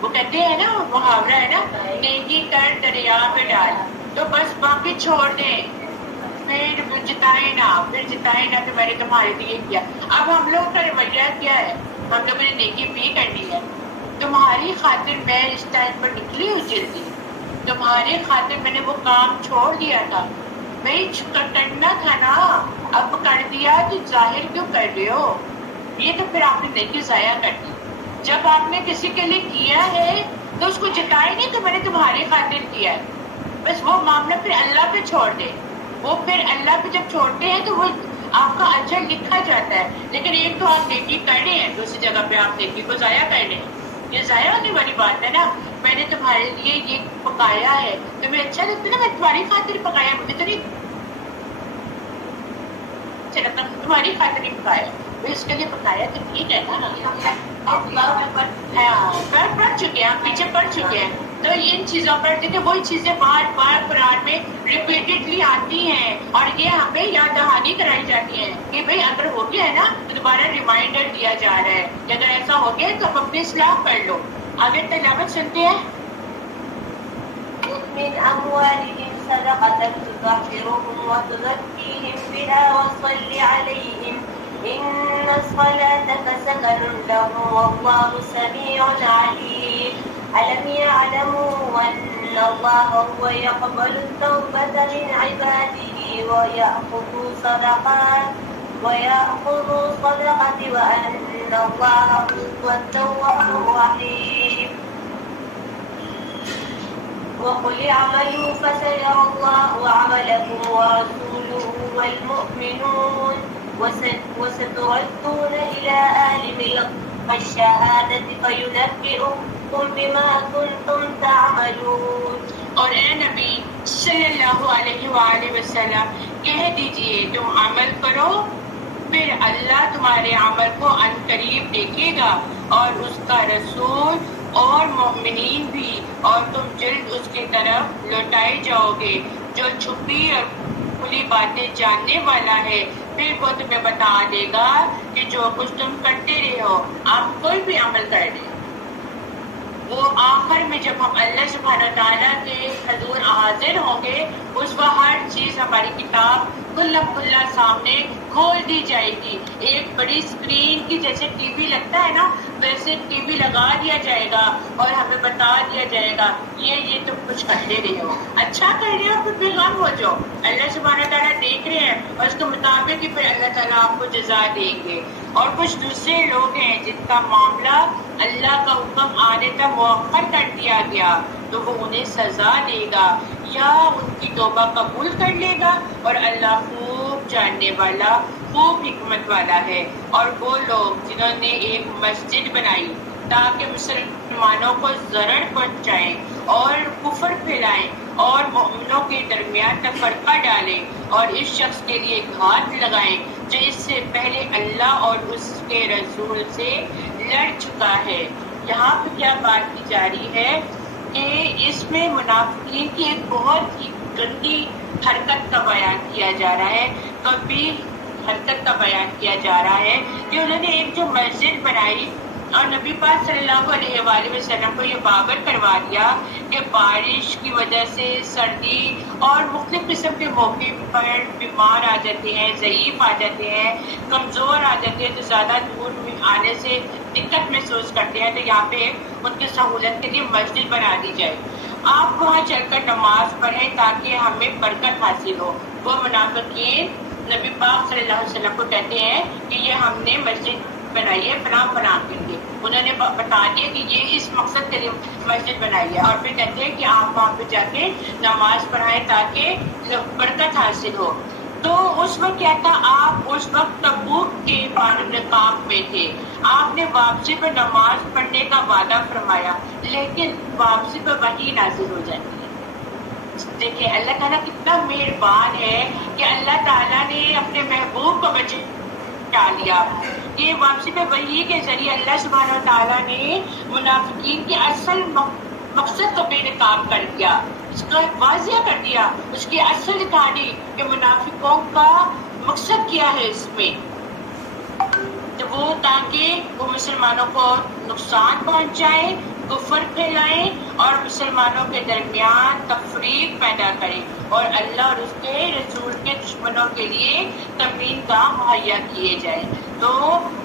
وہ کہتے ہیں نا، محاورہ ہے نا، نیکی کر دریا میں ڈال، تو بس باقی چھوڑ دیں، پھر جتائیں نہ کہ میں نے تمہارے لیے کیا۔ اب ہم لوگ کا رویہ کیا ہے؟ ہم لوگوں نے نیکی بھی کرنی ہے، تمہاری خاطر میں اس ٹائم پر نکلی ہوں جلدی، تمہاری خاطر میں نے وہ کام چھوڑ دیا تھا، بھائی کرنا تھا نا، اب کر دیا تو ظاہر کیوں کر رہے ہو؟ یہ تو پھر آپ نے نیکی ضائع کر دی۔ جب آپ نے کسی کے لیے کیا ہے تو اس کو جتائے نہیں کہ میں نے تمہاری خاطر کیا ہے، بس وہ معاملہ پھر اللہ پہ چھوڑ دے۔ وہ پھر اللہ پہ جب چھوڑتے ہیں تو وہ آپ کا اجر لکھا جاتا ہے، لیکن ایک تو آپ نیکی کر رہے ہیں، دوسری جگہ پہ آپ نیکی کو ضائع کر رہے ہیں۔ یہ ضائع ہونے والی بات ہے نا. میں نے تمہارے لیے یہ پکایا ہے, تمہیں اچھا لگتا ہے نا, میں تمہاری خاطر پکایا, مجھے تو نہیں اچھا لگتا, تمہاری خاطر نہیں پکایا, اس کے لیے پکایا تو ٹھیک ہے نا. پڑھ چکے ہیں, پیچھے پڑھ چکے ہیں. تو ان چیزوں پر دیکھیں, وہی چیزیں بار بار قرآن میں ریپیٹڈلی آتی ہیں اور یہ ہمیں یاد دہانی کرائی جاتی ہیں کہ بھئی اگر ہو گیا ہے نا تو دوبارہ ریمائنڈر دیا جا رہا ہے کہ اگر ایسا ہو گیا تو ہم اپنی اصلاح کر لو. آگے تلاوت سنتے ہیں. من أموالهم صدقة تطهرهم وتزكيهم بها وصل عليهم إن صلاتك سكن لهم والله سميع عليم. ألم يعلموا أن الله هو يقبل التوبة من عباده ويأخذ صدقة وأن الله هو التواب الرحيم. وقل اعملوا فسيرى الله عملكم ورسوله والمؤمنون وستردون إلى عالم الشهادة فينبئكم بما كنتم تعملون. اور اے نبی صلی اللہ علیہ وآلہ وسلم کہہ دیجئے تم عمل کرو, پھر اللہ تمہارے عمل کو عنقریب دیکھے گا اور اس کا رسول اور مومنین بھی, اور تم جلد اس کی طرف لوٹائے جاؤ گے جو چھپی اور کھلی باتیں جاننے والا ہے. پھر وہ تمہیں بتا دے گا کہ جو کچھ تم کرتے رہے ہو. آپ کوئی بھی عمل کر لیں, وہ آخر میں جب ہم اللہ سبحانہ تعالیٰ کے حضور حاضر ہوں گے, اس وقت ہر چیز ہماری کتاب کھلا سامنے کھول دی جائے گی. ایک بڑی اسکرین کی جیسے ٹی وی لگتا ہے نا, ویسے ٹی وی لگا دیا جائے گا اور ہمیں بتا دیا جائے گا یہ تم کچھ کرتے رہے ہو, اچھا کر رہے ہو, پھر بے غم ہو جاؤ. اللہ سبحانہ تعالیٰ دیکھ رہے ہیں اور اس کے مطابق ہی پھر اللہ تعالیٰ آپ کو جزا دیں گے. اور کچھ دوسرے لوگ ہیں جن کا معاملہ اللہ کا حکم آنے تک مؤخر کر دیا گیا, تو وہ انہیں سزا دے گا یا ان کی توبہ قبول کر لے گا, اور اللہ خوب جاننے والا, خوب حکمت والا ہے. اور وہ لوگ جنہوں نے ایک مسجد بنائی تاکہ مسلمانوں کو ضرر پہنچائیں اور کفر پھیلائیں اور مومنوں کے درمیان تفرقہ ڈالیں اور اس شخص کے لیے گھات لگائیں جو اس سے پہلے اللہ اور اس کے رسول سے لڑ چکا ہے. یہاں پہ کیا بات کی جا رہی ہے کہ اس میں منافقین کی ایک بہت ہی گندی حرکت کا بیان کیا جا رہا ہے, کبھی حرکت کا بیان کیا جا رہا ہے کہ انہوں نے ایک جو مسجد بنائی اور نبی پاک صلی اللہ علیہ وآلہ وسلم کو یہ باور کروا دیا کہ بارش کی وجہ سے, سردی اور مختلف قسم کے موقع پر بیمار آ جاتے ہیں, ضعیف آ جاتے ہیں, کمزور آ جاتے ہیں, تو زیادہ دور آنے سے دقت محسوس کرتے ہیں, تو یہاں پہ ان کی سہولت کے لیے مسجد بنا دی جائے, آپ وہاں چل کر نماز پڑھیں تاکہ ہمیں برکت حاصل ہو. وہ منافقین نبی پاک صلی اللہ علیہ وسلم کو کہتے ہیں کہ یہ ہم نے مسجد بنائی ہے فلاں کے لیے. انہوں نے بتا دیا کہ یہ اس مقصد کے لیے مسجد بنائی ہے, اور پھر کہتے ہیں کہ آپ وہاں پہ جا کے نماز پڑھائیں تاکہ برکت حاصل ہو. تو اس وقت کیا تھا, آپ اس وقت تبوک کے نقاب میں تھے, آپ نے واپسی پہ نماز پڑھنے کا وعدہ فرمایا, لیکن واپسی پہ وحی نازل ہو جاتی ہے. دیکھیں اللہ تعالیٰ کتنا مہربان ہے کہ اللہ تعالیٰ نے اپنے محبوب کو بچا لیا. یہ واپسی پہ وحی کے ذریعے اللہ سبحانہ تعالیٰ نے منافقین کے اصل مقصد کو بے نقاب کر دیا, اس کا واضح کر دیا, اس کی اصل کہانی کہ منافقوں کا مقصد کیا ہے اس میں, تو وہ تاکہ وہ مسلمانوں کو نقصان پہنچائیں, کفر پھیلائیں اور مسلمانوں کے درمیان تفریق پیدا کریں اور اللہ اور اس کے رسول کے دشمنوں کے لیے کمین گاہ مہیا کیے جائیں. تو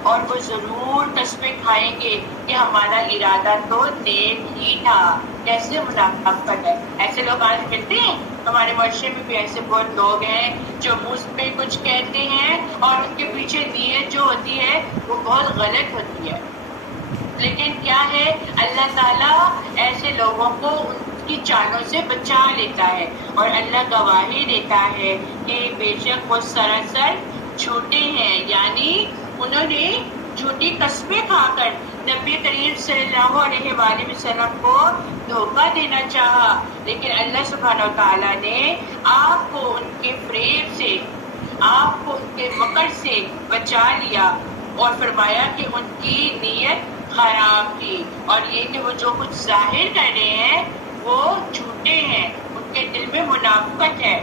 اور وہ ضرور قسمیں کھائیں گے کہ ہمارا ارادہ تو نیک ہی تھا. کیسے منافقت ہے, ایسے لوگ آج ملتے ہیں ہمارے معاشرے میں بھی. ایسے بہت لوگ ہیں جو منہ پہ کچھ کہتے ہیں اور ان کے پیچھے نیت جو ہوتی ہے وہ بہت غلط ہوتی ہے. لیکن کیا ہے, اللہ تعالیٰ ایسے لوگوں کو ان کی چالوں سے بچا لیتا ہے اور اللہ گواہی دیتا ہے کہ بے شک وہ سراسر چھوٹے ہیں, یعنی انہوں نے جھوٹی قسمیں کھا کر نبی کریم صلی اللہ علیہ وآلہ وسلم کو دھوکہ دینا چاہا، لیکن اللہ سبحانہ وتعالیٰ نے آپ کو ان کے فریب سے، آپ کو ان کے مکر سے بچا لیا اور فرمایا کہ ان کی نیت خراب تھی، اور یہ کہ وہ جو کچھ ظاہر کر رہے ہیں وہ جھوٹے ہیں، ان کے دل میں منافقت ہے۔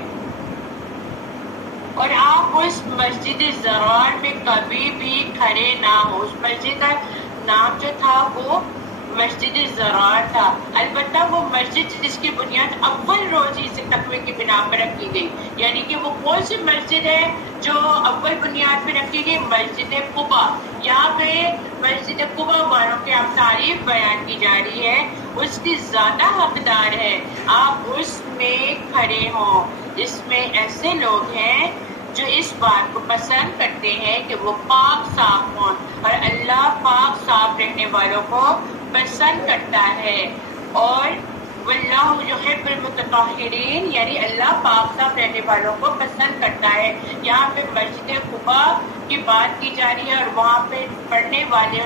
اور آپ اس مسجد زرار میں کبھی بھی کھڑے نہ ہو۔ اس مسجد کا نام جو تھا وہ مسجد زرار تھا، البتہ وہ مسجد جس کی بنیاد اول روز ہی سے تقوی کی بنا پر رکھی گئی، یعنی کہ وہ کون سی مسجد ہے جو اول بنیاد پہ رکھی گئی؟ مسجد قباء۔ یہاں پہ مسجد قباء والوں کی آپ تعریف بیان کی جا رہی ہے، اس کی زیادہ حقدار ہے آپ اس میں کھڑے ہوں۔ اس میں ایسے لوگ ہیں جو اس بات کو پسند کرتے ہیں کہ وہ پاک صاف ہوں، اور اللہ پاک صاف رہنے والوں کو پسند کرتا ہے، اور واللہ یحب المتطہرین، یعنی اللہ پاک صاف رہنے والوں کو پسند کرتا ہے۔ یہاں پہ مسجد قباء کی بات کی جا رہی ہے، اور وہاں پہ پڑھنے والے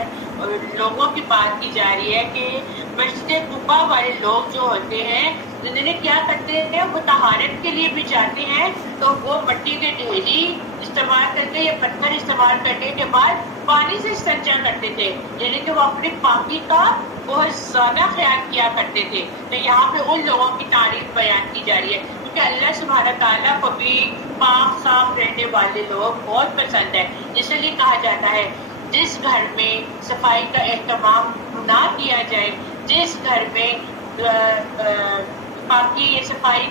لوگوں کی بات کی جا رہی ہے کہ مسجد قباء والے لوگ جو ہوتے ہیں انہیں کیا کرتے ہیں، وہ طہارت کے لیے بھی جاتے ہیں تو وہ مٹی کے ڈھیری استعمال کرتے یا پتھر استعمال کرنے کے بعد پانی سے استنجا کرتے تھے، یعنی کہ وہ اپنی پاکی کا بہت زیادہ خیال کیا کرتے تھے۔ تو یہاں پہ ان لوگوں کی تعریف بیان کی جا رہی ہے، کیونکہ اللہ سبحانہ تعالیٰ کو بھی پاک صاف رہنے والے لوگ بہت پسند ہے۔ اس لیے کہا جاتا ہے جس گھر میں صفائی کا اہتمام نہ کیا جائے، جس گھر میں پاکی یا صفائی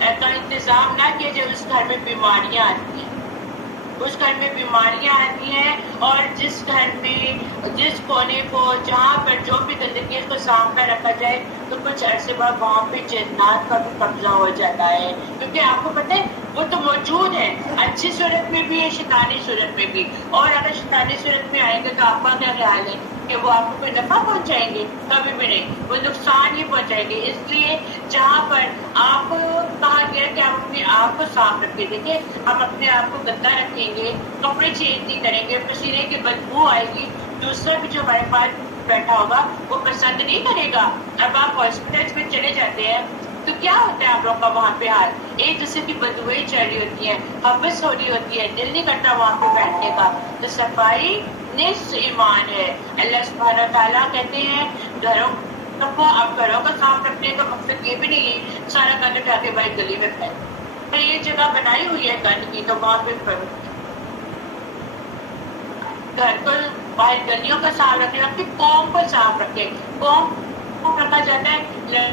کا انتظام نہ کیا جائے، اس گھر میں بیماریاں آتی ہیں، اس گھر میں بیماریاں آتی ہیں، اور جس گھر میں جس کونے کو جہاں پر جو بھی گندگی کو صاف نہ رکھا جائے تو کچھ عرصے بعد وہاں پہ جنات کا بھی قبضہ ہو جاتا ہے، کیونکہ آپ کو پتہ ہے وہ تو موجود ہے اچھی صورت میں بھی ہے، شیطانی صورت میں بھی، اور اگر شیطانی صورت میں آئیں گے تو آپ کا کیا خیال ہے کہ وہ آپ کو کوئی نفع پہنچائیں گے؟ کبھی بھی نہیں، وہ نقصان ہی پہنچائیں گے۔ اس لیے جہاں پر آپ کو کہا گیا کہ ہم اپنے آپ کو صاف رکھیں، دیکھیں ہم اپنے آپ کو گندا رکھیں گے، کپڑے چینج نہیں کریں گے، پسینے کی بدبو آئے گی، دوسرا بھی جو ہمارے پاس بیٹھا ہوگا وہ پسند نہیں کرے گا۔ اب آپ ہاسپٹل میں چلے جاتے ہیں تو کیا ہوتا ہے آپ لوگ کا وہاں پہ حال؟ ایک دوسرے کی بدبوئیں چل رہی ہوتی ہیں، حبس ہو رہی ہوتی ہے، دل نہیں کرتا وہاں پہ بیٹھنے کا۔ تو صفائی نصف ایمان ہے۔ اللہ سبحانہ تعالیٰ کہتے ہیں گھروں کو، اب گھروں کا صاف رکھنے کا مقصد یہ بھی نہیں ہے سارا گند اٹھا کے باہر گلی میں پھینک، یہ جگہ بنائی ہوئی ہے گند کی تو وہاں پہ گھر کو باہر گلیوں کا صاف رکھے، اپنی قوم کو صاف رکھے۔ قوم کو رکھا جاتا ہے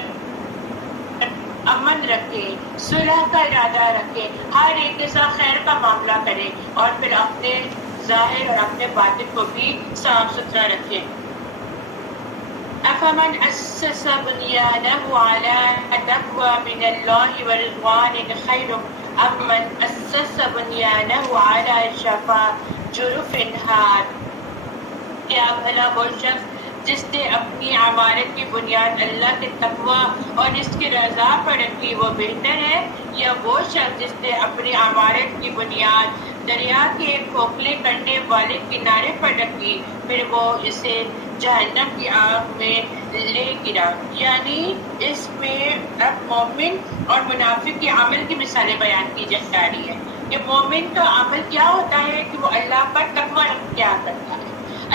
امن رکھے، صلح کا ارادہ رکھے، ہر ایک کے ساتھ خیر کا معاملہ کرے، اور پھر اپنے ظاہر اور اپنے باطن کو بھی صاف ستھرا رکھے۔ أَفَمَنْ أَسَّسَ بُنْيَانَهُ عَلَىٰ تَقْوَىٰ مِنَ اللَّهِ وَرِضْوَانٍ خَيْرٌ أَمْ مَنْ أَسَّسَ بُنْيَانَهُ عَلَىٰ شَفَا جُرُفٍ هَارٍ، کیا بھلا وہ شخص جس نے اپنی عمارت کی بنیاد اللہ کے تقویٰ اور اس کی رضا پر رکھی وہ بہتر ہے، یا وہ شخص جس نے اپنی عمارت کی بنیاد دریا کے کھوکھلے کرنے والے کنارے پر رکھی پھر وہ اسے جہنم کی آگ میں لے گرا۔ یعنی اس میں اب مومن اور منافق کے عمل کی مثالیں بیان کی جا رہی ہے کہ مومن کا عمل کیا ہوتا ہے کہ وہ اللہ پر تقویٰ اختیار کرتا ہے،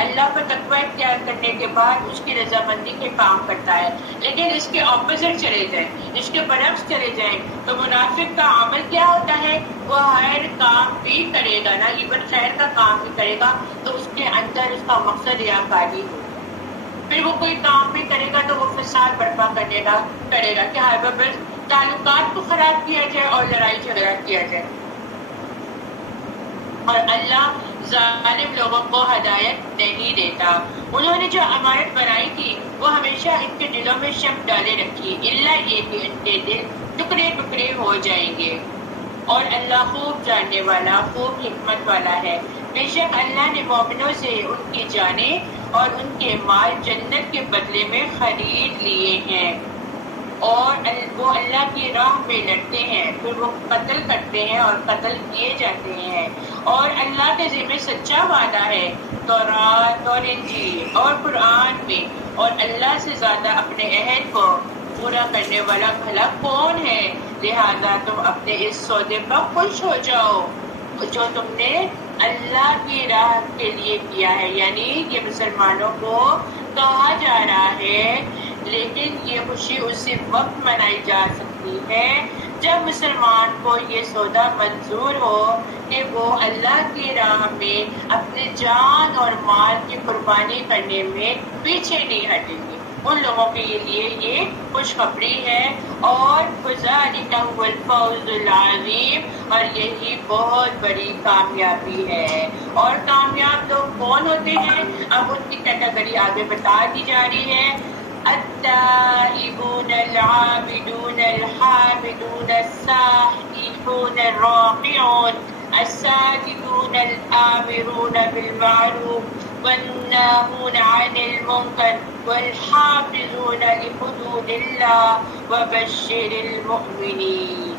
اللہ پر تقویٰ اختیار کرنے کے بعد اس کی رضامندی کے کام کرتا ہے، لیکن اس کے اپوزٹ چلے جائیں، اس کے برعکس چلے جائیں تو منافق کا عمل کیا ہوتا ہے؟ وہ خیر کام بھی کرے گا نا، ایون خیر کا کام بھی کرے گا تو اس کے اندر اس کا مقصد ریاکاری ہو، پھر وہ کوئی کام بھی کرے گا تو وہ فساد برپا کرے گا کہ ہر بس تعلقات کو خراب کیا جائے اور لڑائی جھگڑا کیا جائے، اور اللہ ظالم لوگوں کو ہدایت نہیں دیتا۔ انہوں نے جو عمارت بنائی تھی وہ ہمیشہ ان کے دلوں میں شک ڈالے رکھی، اللہ یہ کہ ان کے دل ٹکڑے ٹکڑے ہو جائیں گے، اور اللہ خوب جاننے والا، خوب حکمت والا ہے۔ بے شک اللہ نے مومنوں سے ان کی جانیں اور ان کے مال جنت کے بدلے میں خرید لیے ہیں، اور وہ اللہ کی راہ میں لڑتے ہیں، پھر وہ قتل کرتے ہیں اور قتل کیے جاتے ہیں، اور اللہ کے ذمہ سچا وعدہ ہے تورات اور انجیل اور قرآن میں، اور اللہ سے زیادہ اپنے عہد کو پورا کرنے والا بھلا کون ہے؟ لہذا تم اپنے اس سودے پر خوش ہو جاؤ جو تم نے اللہ کی راہ کے لیے کیا ہے. یعنی یہ مسلمانوں کو کہا جا رہا ہے، لیکن یہ خوشی اسی وقت منائی جا سکتی ہے جب مسلمان کو یہ سودا منظور ہو کہ وہ اللہ کی راہ میں اپنے جان اور مال کی قربانی کرنے میں پیچھے نہیں ہٹیں گے. ان لوگوں کے لیے یہ خوشخبری ہے، اور وَذَلِكَ هُوَ الْفَوْزُ الْعَظِيمُ، اور یہی بہت بڑی کامیابی ہے. اور کامیاب لوگ کون ہوتے ہیں؟ اب ان کی کیٹیگری آگے بتا دی جا رہی ہے. التائبون العابدون الحامدون السائحون الراكعون الساجدون الآمرون بالمعروف والناهون عن المنكر والحافظون لحدود الله وبشر المؤمنين.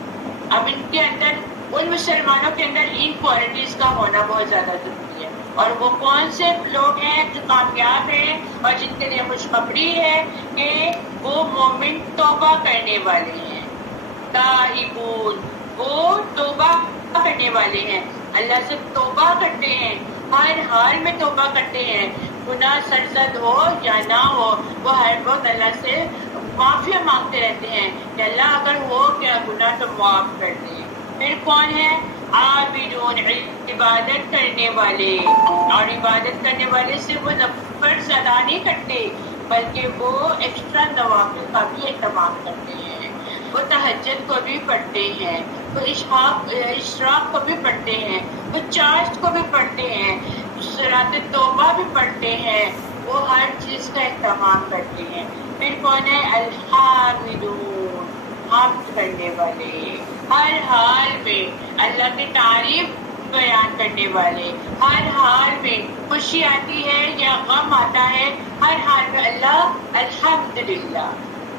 اب ان کے اندر، ان مسلمانوں کے اندر ان کوالٹیز کا ہونا بہت زیادہ ضروری ہے. اور وہ کون سے لوگ ہیں جو کامیاب ہیں اور جن کے لیے خوشخبری ہے کہ وہ مومن توبہ کرنے والے ہیں. تائبون، وہ توبہ کرنے والے ہیں، اللہ سے توبہ کرتے ہیں، ہر حال میں توبہ کرتے ہیں، گناہ سرزد ہو یا نہ ہو وہ ہر وقت اللہ سے معافی مانگتے رہتے ہیں کہ اللہ اگر ہو کیا گناہ تو معاف کر دیں. پھر کون ہے؟ عابدون، عبادت کرنے والے. اور عبادت کرنے والے سے وہ فرض ادا نہیں کرتے بلکہ وہ ایکسٹرا نوافل کا بھی اہتمام کرتے ہیں. وہ تہجد کو بھی پڑھتے ہیں، وہ اشراق کو بھی پڑھتے ہیں، وہ چاشت کو بھی پڑھتے ہیں، صلاۃ توبہ بھی پڑھتے ہیں، وہ ہر چیز کا اہتمام کرتے ہیں. پھر کون ہے؟ الحامدون، حمد کرنے والے، ہر حال میں اللہ کی تعریف بیان کرنے والے. ہر حال میں خوشی آتی ہے یا غم آتا ہے، ہر حال میں اللہ الحمدللہ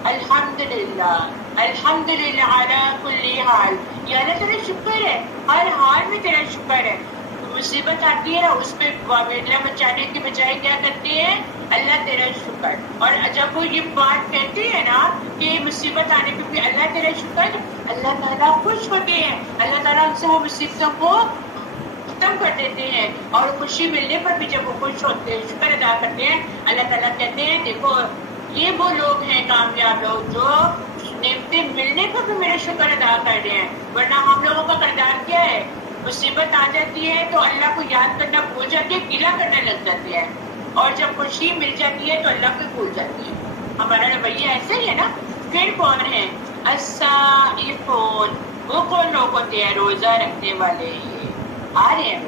الحمدللہ الحمدللہ علی کل حال. یا اللہ تیرا شکر ہے، ہر حال میں تیرا شکر ہے. مصیبت آتی ہے اس پہ واویلا مچانے کی بجائے کیا کرتے ہیں؟ اللہ تیرا شکر. اور جب وہ یہ بات کہتے ہیں نا کہ مصیبت آنے پہ بھی اللہ تیرا شکر، اللہ تعالیٰ خوش ہوتے ہیں، اللہ تعالیٰ ان سے وہ مصیبتوں کو ختم کر دیتے ہیں. اور خوشی ملنے پر بھی جب وہ خوش ہوتے ہیں، شکر ادا کرتے ہیں، اللہ تعالیٰ کہتے ہیں دیکھو یہ وہ لوگ ہیں کامیاب لوگ جو نعمتیں ملنے پر بھی میرا شکر ادا کر رہے ہیں. ورنہ ہم لوگوں کا کردار کیا ہے؟ مصیبت آ جاتی ہے تو اللہ کو یاد کرنا بھول جاتی ہے، گلہ کرنے لگ جاتے ہیں، اور جب خوشی مل جاتی ہے تو اللہ کو بھول جاتی ہے. ہمارا رویہ ایسے ہی ہے نا. پھر کون ہے؟ السائحون، وہ کون لوگ ہوتے ہیں؟ روزہ رکھنے والے. آ رہے ہیں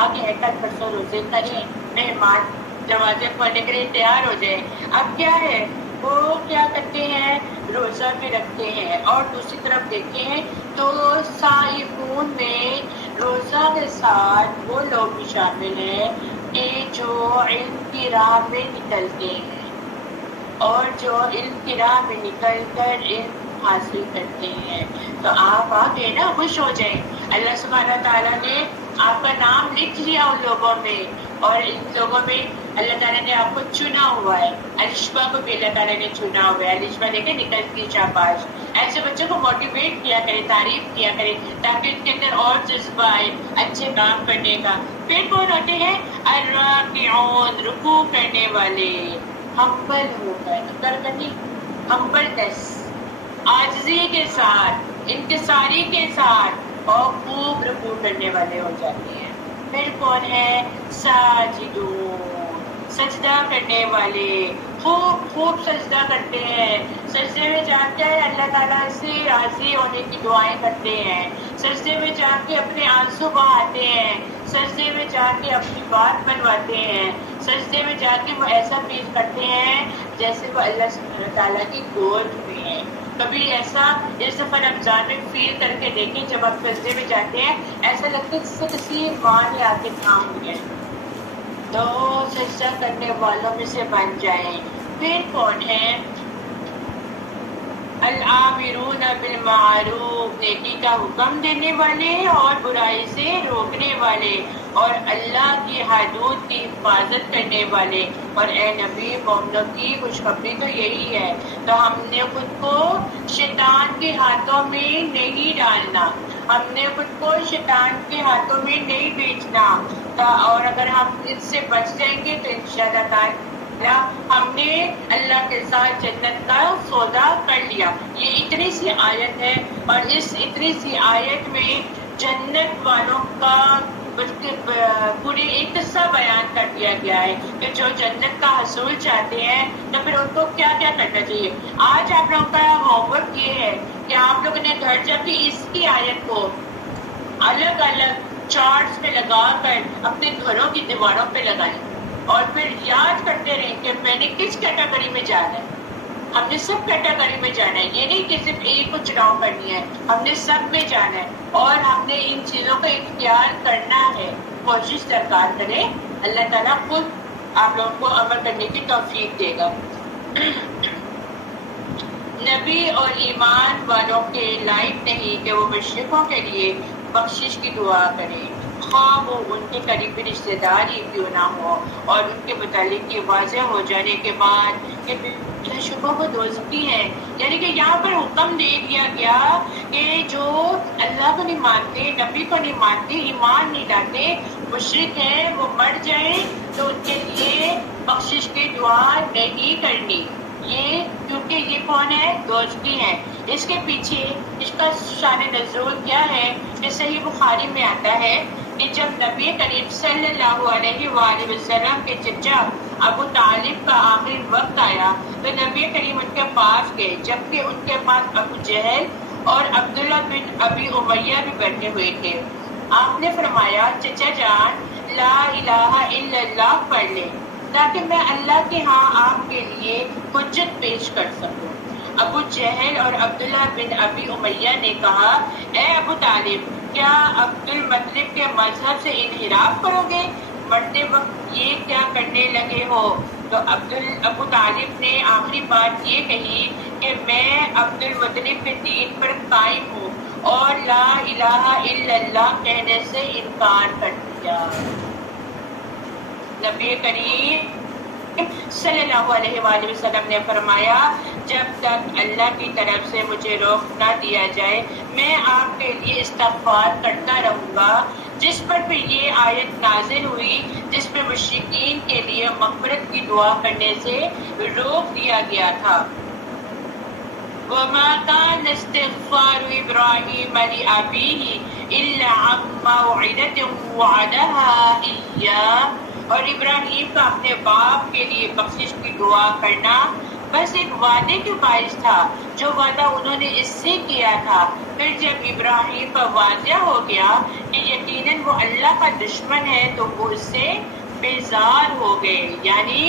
آگے ہے، کل پرسوں روزے کریں، مہمان دروازے کھولنے کے لیے تیار ہو جائے. اب کیا ہے؟ وہ کیا کرتے ہیں؟ روزہ بھی رکھتے ہیں. اور دوسری طرف دیکھیں تو سائحون میں روزہ کے ساتھ وہ لوگ بھی شامل ہیں کہ جو علم کی راہ میں نکلتے ہیں، اور جو علم کی راہ میں نکل کر علم حاصل کرتے ہیں. تو آپ آگے نا خوش ہو جائیں. اللہ سبحانہ تعالیٰ نے آپ کا نام لکھ لیا ان لوگوں میں، اور ان لوگوں میں اللہ تعالیٰ نے آپ کو چنا ہوا ہے. الشبا کو بھی اللہ تعالیٰ نے چنا ہوا ہے. الشبا دیکھیں نکلتی شاباش. ایسے بچوں کو موٹیویٹ کیا کرے، تعریف کیا کرے، تاکہ ان کے اندر اور جذبہ آئے اچھے کام کرنے کا. پھر کون ہوتے ہیں؟ الراکعون، رکوع کرنے والے. ہمبل ہو کر ہمبلنس، عاجزی کے ساتھ، انکساری کے ساتھ، اور خوب رکوع کرنے والے ہو جاتے ہیں. پھر کون ہے؟ ساجدون، سجدہ کرنے والے. خوب سجدہ کرتے ہیں. سجدے میں جا کے اللہ تعالیٰ سے راضی ہونے کی دعائیں کرتے ہیں. سجدے میں جا کے اپنے آنسو بہاتے ہیں. سجدے میں جا کے اپنی بات بنواتے ہیں. سجدے میں جا کے وہ ایسا فیل کرتے ہیں جیسے وہ اللہ سبحانہ تعالیٰ کی گود میں ہیں. کبھی ایسا اس دفعہ رمضان میں فیل کر کے دیکھیں، جب آپ سجدے میں جاتے ہیں ایسا لگتا ہے جس سے کسی ماں نے آ کے تھام لیا. تو سجدہ کرنے والوں میں سے بن جائیں. پھر کون ہے؟ الآمرون بالمعروف، نیکی کا حکم دینے والے اور برائی سے روکنے والے، اور اللہ کی حدود کی حفاظت کرنے والے۔ اور اے نبی، مومنوں کی خوشخبری تو یہی ہے، تو ہم نے خود کو شیطان کے ہاتھوں میں نہیں ڈالنا، ہم نے خود کو شیطان کے ہاتھوں میں نہیں بیچنا، اور اگر ہم اس سے بچ جائیں گے تو انشاءاللہ تعالی ہم نے اللہ کے ساتھ جنت کا سودا کر لیا۔ یہ اتنی سی آیت ہے، اور اس اتنی سی آیت میں جنت والوں کا پورے ایک قصہ بیان کر دیا گیا ہے کہ جو جنت کا حصول چاہتے ہیں تو پھر ان کو کیا کیا کرنا چاہیے۔ آج آپ لوگوں کا ہوم ورک یہ ہے کہ آپ لوگوں نے گھر جا کے اس کی آیت کو الگ الگ چارٹس پہ لگا کر اپنے گھروں کی دیواروں پہ لگائیں، اور پھر یاد کرتے رہیں کہ میں نے کس کیٹیگری میں جانا ہے۔ ہم نے سب کیٹیگری میں جانا ہے، یہ نہیں کہ صرف ایک کو چناؤ کرنی ہے، ہم نے سب میں جانا ہے، اور ہم نے ان چیزوں کا اختیار کرنا ہے۔ کوشش درکار کرے، اللہ تعالیٰ خود آپ لوگوں کو عمل کرنے کی توفیق دے گا۔ نبی اور ایمان والوں کے لائق نہیں کہ وہ مشرکوں کے لیے بخشش کی دعا کریں، خواہ وہ ان کے قریبی رشتے دار ہی کیوں نہ ہو، اور ان کے متعلق یہ واضح ہو جانے کے بعد کہ بلا شبہ وہ دوزخی ہیں۔ یعنی کہ یہاں پر حکم دے دیا گیا کہ جو اللہ کو نہیں مانتے، نبی کو نہیں مانتے، ایمان نہیں لاتے، مشرک ہیں، وہ مر جائیں تو ان کے لیے بخشش کی دعا نہیں کرنی، یہ کیونکہ یہ کون ہے؟ دوزخی ہیں۔ اس کے پیچھے اس کا شان نزول کیا ہے کہ صحیح بخاری میں آتا ہے کہ جب نبی کریم صلی اللہ علیہ وآلہ وسلم کے چچا ابو طالب کا آخری وقت آیا تو نبی کریم ان کے پاس گئے، جبکہ ان کے پاس ابو جہل اور عبداللہ بن ابی امیہ بھی بیٹھے ہوئے تھے۔ آپ نے فرمایا، چچا جان لا الہ الا اللہ پڑھ لیں تاکہ میں اللہ کے ہاں آپ کے لیے حجت پیش کر سکوں۔ ابو جہل اور عبداللہ بن ابی امیہ نے کہا، اے ابو طالب، کیا عبد المطلب کے مذہب سے انحراف کرو گے؟ مرتے وقت یہ کیا کرنے لگے ہو؟ تو ابو طالب نے آخری بات یہ کہی کہ میں عبد المطلب کے دین پر قائم ہوں، اور لا الہ الا اللہ کہنے سے انکار کر دیا۔ نبی کریم صلی اللہ علیہ وآلہ وسلم نے فرمایا، جب تک اللہ کی طرف سے مجھے روک نہ دیا جائے میں آپ کے لیے استغفار کرتا رہوں گا۔ جس پر پھر یہ آیت نازل ہوئی جس میں مشرکین کے لیے مغفرت کی دعا کرنے سے روک دیا گیا تھا۔ وَمَا كَانَ اسْتِغْفَارُ إِبْرَاهِيمَ لِأَبِيهِ إِلَّا عَن مَّوْعِدَةٍ وَعَدَهَا إِيَّاهُ، اور ابراہیم کا اپنے باپ کے لیے بخشش کی دعا کرنا بس ایک وعدے کے باعث تھا جو وعدہ انہوں نے اس سے کیا تھا۔ پھر جب ابراہیم کا واضح ہو گیا کہ یقیناً وہ اللہ کا دشمن ہے تو وہ اس سے بیزار ہو گئے۔ یعنی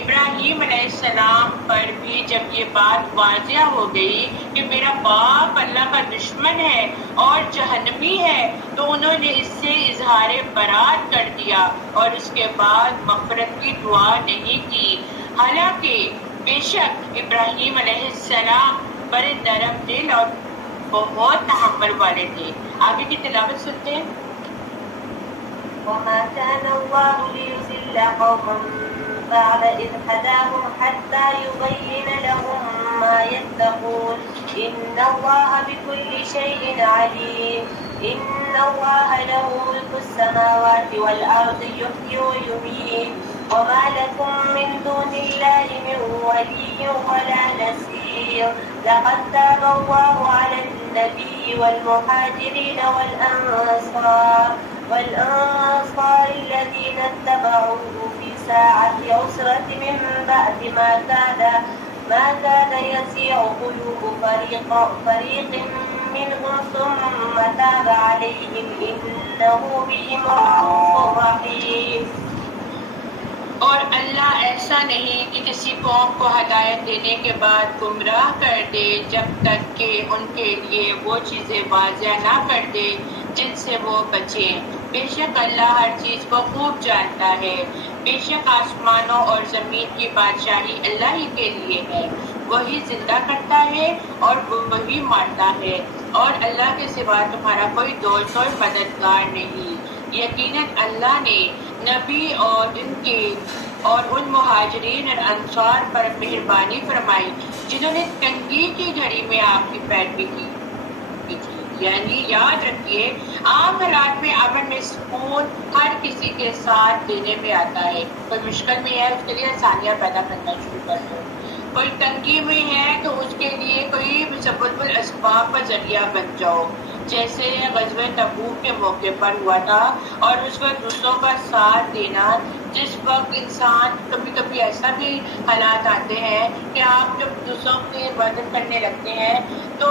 ابراہیم علیہ السلام پر بھی جب یہ بات واضح ہو گئی کہ میرا باپ اللہ کا دشمن ہے اور جہنمی ہے تو انہوں نے اس سے اظہار برات کر دیا اور اس کے بعد مغفرت کی دعا نہیں کی، حالانکہ بے شک ابراہیم علیہ السلام بڑے نرم دل اور بہت تحمل والے تھے۔ آگے کی تلاوت سنتے ہیں۔ وما كان الله ليضل قوما بعد إذ هداهم حتى يبين لهم ما يتقون إن الله بكل شيء عليم إن الله له ملك السماوات والأرض يحيي ويميت وما لكم من دون الله من ولي ولا نصير لقد تاب الله على النبي والمهاجرين والأنصار الذين اتبعوه في ساعة عسرة من بعد ما كاد يزيغ قلوب فريق منهم ثم تاب عليهم إنه بهم رؤوف رحيم۔ اور اللہ ایسا نہیں کہ کسی قوم کو ہدایت دینے کے بعد گمراہ کر دے جب تک کہ ان کے لیے وہ چیزیں واضح نہ کر دے جن سے وہ بچیں۔ بے شک اللہ ہر چیز کو خوب جانتا ہے. بے شک آسمانوں اور زمین کی بادشاہی اللہ ہی کے لیے ہے. وہی زندہ کرتا ہے اور وہی مارتا ہے، اور اللہ کے سوا تمہارا کوئی دوست اور مددگار نہیں. یقیناً اللہ نے نبی اور ان مہاجرین اور انصار پر مہربانی فرمائی جنہوں نے تنگی کی گھڑی میں آپ کی پیروی کی تھی. یعنی یاد رکھیے، عام حالات میں امن میں سکون ہر کسی کے ساتھ دینے میں آتا ہے. کوئی مشکل میں ہے اس کے لیے آسانیاں پیدا کرنا شروع کر دو. کوئی تنگی میں ہے تو اس کے لیے کوئی مسبب الاسباب کا ذریعہ بن جاؤ، جیسے غزوہ تبوک کے موقع پر ہوا تھا. اور اس وقت دوسروں کا ساتھ دینا، جس وقت انسان کبھی کبھی ایسا بھی حالات آتے ہیں کہ آپ جب دوسروں کی مدد کرنے لگتے ہیں تو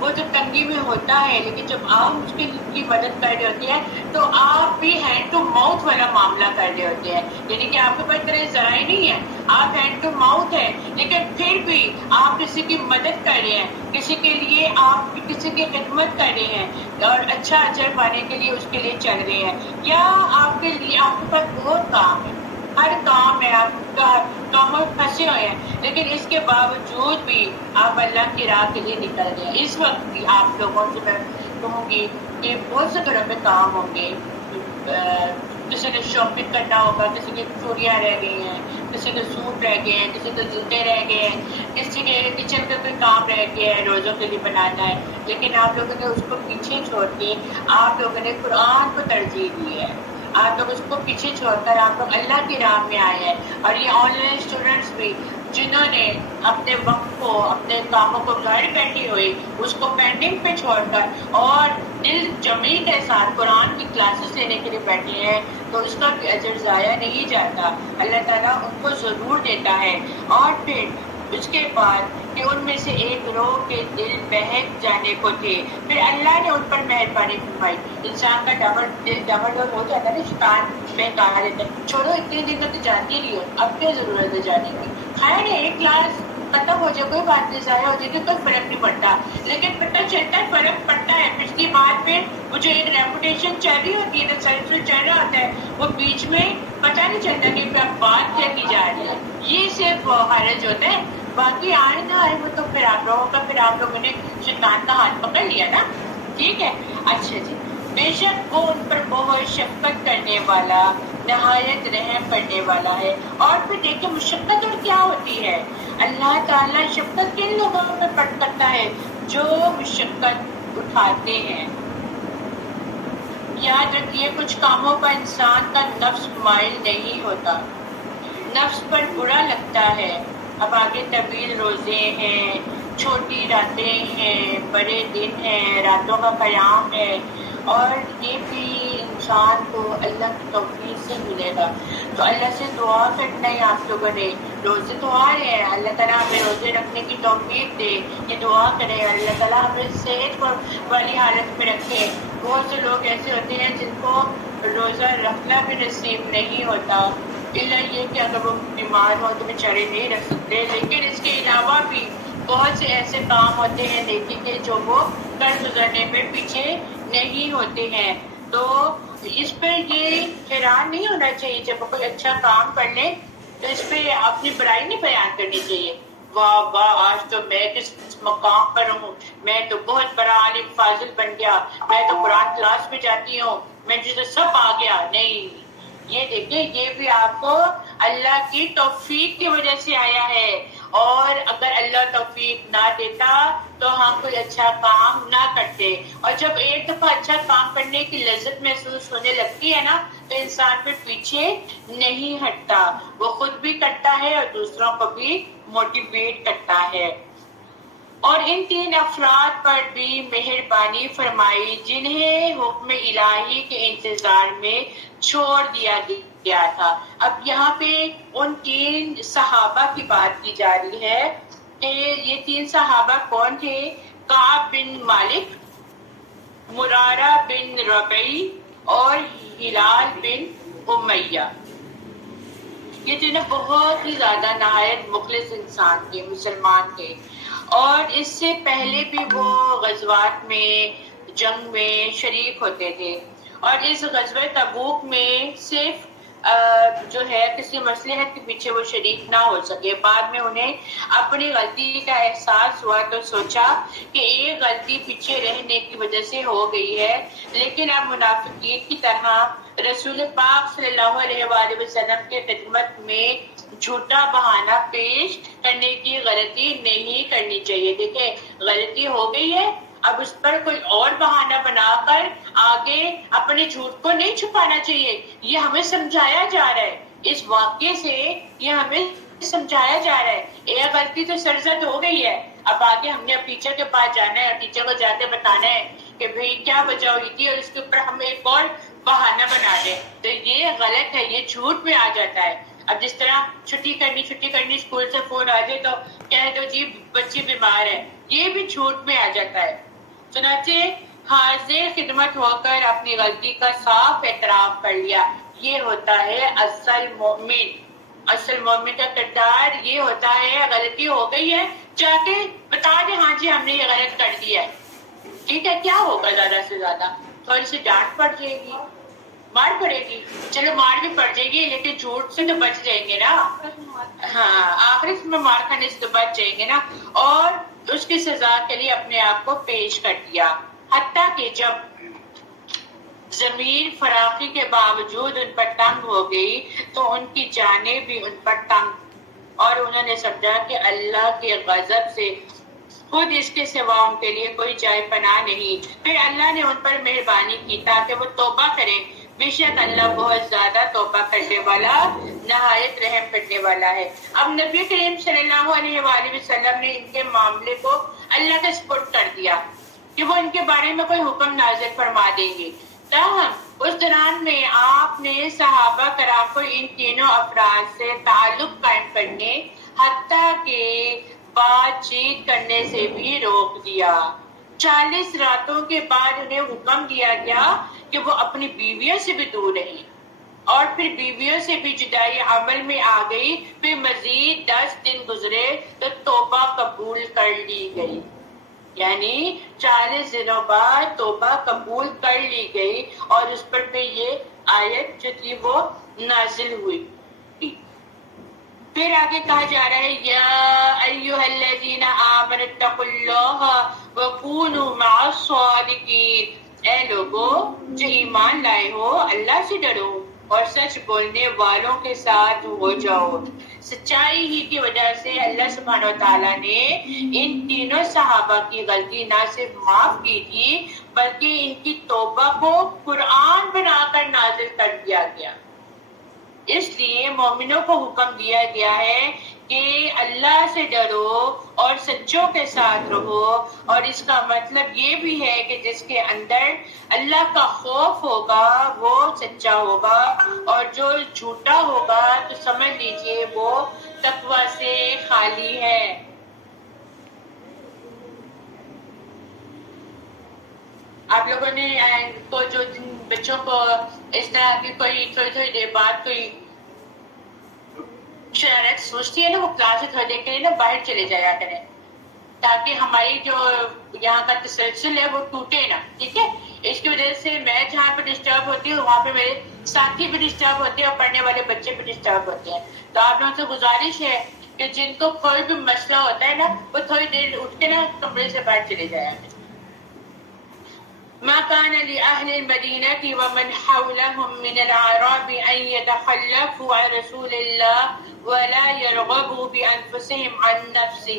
وہ جو تنگی میں ہوتا ہے، لیکن جب آپ اس کی مدد کر رہے ہوتے ہیں تو آپ بھی ہینڈ ٹو ماؤتھ والا معاملہ کر رہے ہوتے ہیں. یعنی کہ آپ کے پاس اتنے ذرائع نہیں ہے، آپ ہینڈ ٹو ماؤتھ ہے، لیکن پھر بھی آپ کسی کی مدد کر رہے ہیں، کسی کے لیے آپ کسی کی خدمت کر رہے ہیں اور اچھا اجر پانے کے لیے اس کے لیے چل رہے ہیں. یا آپ کے لیے آپ کے پاس بہت کام ہے، ہر کام ہے، آپ کاموں میں پھنسے ہوئے ہیں، لیکن اس کے باوجود بھی آپ اللہ کی راہ کے لیے نکل گئے. اس وقت بھی آپ لوگوں سے میں کہوں گی کہ بہت سے گھروں میں کام ہوں گے. کسی نے شاپنگ کرنا ہوگا، کسی کی چوڑیاں رہ گئی ہیں، کسی کے سوٹ رہ گئے ہیں، کسی کے جوتے رہ گئے ہیں، کسی کے کچن کا کوئی کام رہ گیا ہے روزوں کے لیے بنانا ہے. لیکن آپ لوگوں نے اس کو پیچھے چھوڑ کے آپ لوگوں نے قرآن کو ترجیح دی ہے. آپ لوگ اس کو پیچھے چھوڑ کر آپ لوگ اللہ کی راہ میں آئے ہیں. اور یہ آن لائن اسٹوڈنٹس بھی جنہوں نے اپنے وقت کو، اپنے کاموں کو گھر بیٹھی ہوئی اس کو پینڈنگ پہ چھوڑ کر اور دل جمی کے ساتھ قرآن کی کلاسز لینے کے لیے بیٹھے ہیں، تو اس کا بھی اجر ضائع نہیں جاتا. اللہ تعالیٰ ان کو ضرور دیتا ہے. اور پھر اس کے بعد کہ ان میں سے ایک گروہ کے دل بہک جانے کو تھے، پھر اللہ نے ان پر مہربانی فرمائی. انسان کا ڈبل ہو جاتا ہے نا، شیطان بہکا دیتا ہے. چھوڑو، اتنے دن تک تو جانتی نہیں ہو، اب کیا ضرورت ہے جانے کی. خیر ہے، ایک کلاس ختم ہو جائے کوئی بات نہیں، ضائع ہو جائے گی کوئی فرق نہیں پڑتا، لیکن پتہ چلتا ہے فرق پڑتا ہے. پچھلی بات پہ وہ جو ایک ریپوٹیشن چل رہی ہوتی ہے، تسلسل چل رہا ہوتا ہے، وہ بیچ میں پتہ نہیں چلتا کہ اب بات کیا کی جا رہی ہے. یہ صرف حرج ہوتا ہے، باقی آئے نہ آئے وہ تو پھر آپ لوگوں نے شیطان کا ہاتھ پکڑ لیا نا. ٹھیک ہے، اچھا جی. بے شک وہ ان پر بہت شفقت کرنے والا، نہایت رحم کرنے والا ہے. اور پھر دیکھیں مشقت اور کیا ہوتی ہے. اللہ تعالیٰ شفقت کن لوگوں پر کرتا ہے؟ جو مشقت اٹھاتے ہیں. یاد رکھیے، کچھ کاموں پر انسان کا نفس مائل نہیں ہوتا، نفس پر برا لگتا ہے. اب آگے طویل روزے ہیں، چھوٹی راتیں ہیں، بڑے دن ہیں، راتوں کا قیام ہے، اور یہ بھی انسان کو اللہ کی توفیق سے ملے گا. تو اللہ سے دعا کرنا ہے آپ لوگوں نے. روزے تو آ رہے ہیں، اللہ تعالیٰ ہمیں روزے رکھنے کی توفیق دے. یہ دعا کریں اللہ تعالیٰ ہمیں صحت والی حالت میں رکھے. بہت سے لوگ ایسے ہوتے ہیں جن کو روزہ رکھنا بھی نصیب نہیں ہوتا، اللہ یہ کہ اگر وہ بیمار ہو تو بیچارے نہیں رکھ سکتے. لیکن اس کے علاوہ بھی بہت سے ایسے کام ہوتے ہیں نیکی کے جو وہ کر گزرنے میں پیچھے نہیں ہوتے ہیں. تو اس پہ یہ حیران نہیں ہونا چاہیے جب وہ کوئی اچھا کام کر لے تو اس پہ اپنی برائی نہیں بیان کرنی چاہیے. واہ واہ، آج تو میں کس مقام پر ہوں، میں تو بہت بڑا عالم فاضل بن گیا، میں تو قرآن کلاس میں جاتی ہوں، مجھے تو سب آ گیا. نہیں، یہ دیکھیں، یہ بھی آپ کو اللہ کی توفیق کی وجہ سے آیا ہے. اور اگر اللہ توفیق نہ دیتا تو ہم کوئی اچھا کام نہ کرتے. اور جب ایک دفعہ اچھا کام کرنے کی لذت محسوس ہونے لگتی ہے نا تو انسان پھر پیچھے نہیں ہٹتا، وہ خود بھی کرتا ہے اور دوسروں کو بھی موٹیویٹ کرتا ہے. اور ان 3 افراد پر بھی مہربانی فرمائی جنہیں حکم الہی کے انتظار میں چھوڑ دیا گیا تھا. اب یہاں پہ ان 3 صحابہ کی بات کی جا رہی ہے کہ یہ 3 صحابہ کون تھے؟ کعب بن مالک، مرارہ بن ربیع اور ہلال بن امیہ. یہ تینوں بہت ہی زیادہ نہایت مخلص انسان تھے، مسلمان تھے، اور اس سے پہلے بھی وہ غزوات میں، جنگ میں شریک ہوتے تھے. اور اس غزوہ تبوک میں صرف جو ہے کسی مصلحت کے پیچھے وہ شریک نہ ہو سکے. بعد میں انہیں اپنی غلطی کا احساس ہوا تو سوچا کہ ایک غلطی پیچھے رہنے کی وجہ سے ہو گئی ہے، لیکن اب منافقین کی طرح رسول پاک صلی اللہ علیہ وآلہ وسلم کے خدمت میں جھوٹا بہانہ پیش کرنے کی غلطی نہیں کرنی چاہیے. دیکھیں غلطی ہو گئی ہے، اب اس پر کوئی اور بہانہ بنا کر آگے اپنے جھوٹ کو نہیں چھپانا چاہیے. یہ ہمیں سمجھایا جا رہا ہے، اس واقعے سے یہ ہمیں سمجھایا جا رہا ہے. ایک غلطی تو سرزد ہو گئی ہے، اب آگے ہم نے ٹیچر کے پاس جانا ہے اور ٹیچر کو جا کے بتانا ہے کہ بھئی کیا وجہ ہوئی تھی، اور اس کے اوپر ہم ایک اور بہانہ بنا دیں. تو یہ غلط ہے، یہ جھوٹ میں آ جاتا ہے. اب جس طرح چھٹی کرنی اسکول سے فون آ جائے تو کہہ دو جی بچی بیمار ہے، یہ بھی جھوٹ میں آ جاتا ہے. چنانچہ حاضر خدمت ہو کر اپنی غلطی کا صاف اعتراف کر لیا. یہ ہوتا ہے اصل مومن. اصل مومن کا کردار یہ ہوتا ہے، غلطی ہو گئی ہے جا کے بتا دے ہاں جی ہم نے یہ غلط کر دیا ہے. ٹھیک ہے، کیا ہوگا زیادہ سے زیادہ تھوڑی سی ڈانٹ پڑ جائے گی، مار پڑے گی، چلو مار بھی پڑ جائے گی لیکن جھوٹ سے تو بچ جائیں گے نا. ہاں آخری میں مار کھانے سے تو بچ جائیں گے نا. اور اس کی سزا کے لیے اپنے آپ کو پیش کر دیا. حتیٰ کہ جب ضمیر فراخی کے باوجود ان پر تنگ ہو گئی تو ان کی جانیں بھی ان پر تنگ، اور انہوں نے سمجھا کہ اللہ کے غضب سے خود اس کے سوا ان کے لیے کوئی جائے پناہ نہیں. پھر اللہ نے ان پر مہربانی کی تاکہ وہ توبہ کریں. بے شک اللہ بہت زیادہ توبہ کرنے والا، نہایت رحم کرنے والا ہے. اب نبی کریم صلی اللہ علیہ وآلہ وسلم نے ان کے معاملے کو اللہ کے سپرد کر دیا کہ وہ ان کے بارے میں کوئی حکم نازل فرما دیں گے. تاہم اس دوران میں آپ نے صحابہ کرام کو ان تینوں افراد سے تعلق قائم کرنے حتیٰ کہ بات چیت کرنے سے بھی روک دیا. 40 راتوں کے بعد انہیں حکم دیا گیا کہ وہ اپنی بیویوں سے بھی دور رہیں، اور پھر بیویوں سے بھی جدائی عمل میں آ گئی. پھر مزید 10 دن گزرے تو توبہ قبول کر لی گئی. یعنی 40 دنوں بعد توبہ قبول کر لی گئی اور اس پر پہ یہ آیت جو تھی وہ نازل ہوئی. پھر آگے کہا جا رہا ہے یا ایھا الذین آمنوا اتقوا اللہ وکونوا مع الصادقین. اے لوگو جو ایمان لائے ہو اللہ سے ڈرو اور سچ بولنے والوں کے ساتھ ہو جاؤ. سچائی ہی کی وجہ سے اللہ سبحانہ وتعالیٰ نے ان تینوں صحابہ کی غلطی نہ صرف معاف کی تھی بلکہ ان کی توبہ کو قرآن بنا کر نازل کر دیا گیا. اس لیے مومنوں کو حکم دیا گیا ہے کہ اللہ سے ڈرو اور سچوں کے ساتھ رہو. اور اس کا مطلب یہ بھی ہے کہ جس کے اندر اللہ کا خوف ہوگا وہ سچا ہوگا، اور جو جھوٹا ہوگا تو سمجھ لیجئے وہ تقوی سے خالی ہے. آپ لوگوں نے کو جو بچوں کو اس طرح کی کوئی تھوڑی دیر بعد کوئی شرارت سوچتی ہے نا، وہ کلاس سے تھوڑی دیر کے لیے نا باہر چلے جایا کریں تاکہ ہماری جو یہاں کا تسلسل ہے وہ ٹوٹے نا. ٹھیک ہے، اس کی وجہ سے میں جہاں پہ ڈسٹرب ہوتی ہوں وہاں پہ میرے ساتھی بھی ڈسٹرب ہوتے ہیں اور پڑھنے والے بچے بھی ڈسٹرب ہوتے ہیں. تو آپ لوگوں سے گزارش ہے کہ جن کو کوئی بھی مسئلہ ہوتا ہے نا وہ تھوڑی دیر اٹھ کے نا کمرے سے باہر چلے جایا کریں. ما كان لأهل المدينة ومن حولهم من الأعراب أن يتخلفوا عن رسول الله ولا يرغبوا بأنفسهم عن نفسه.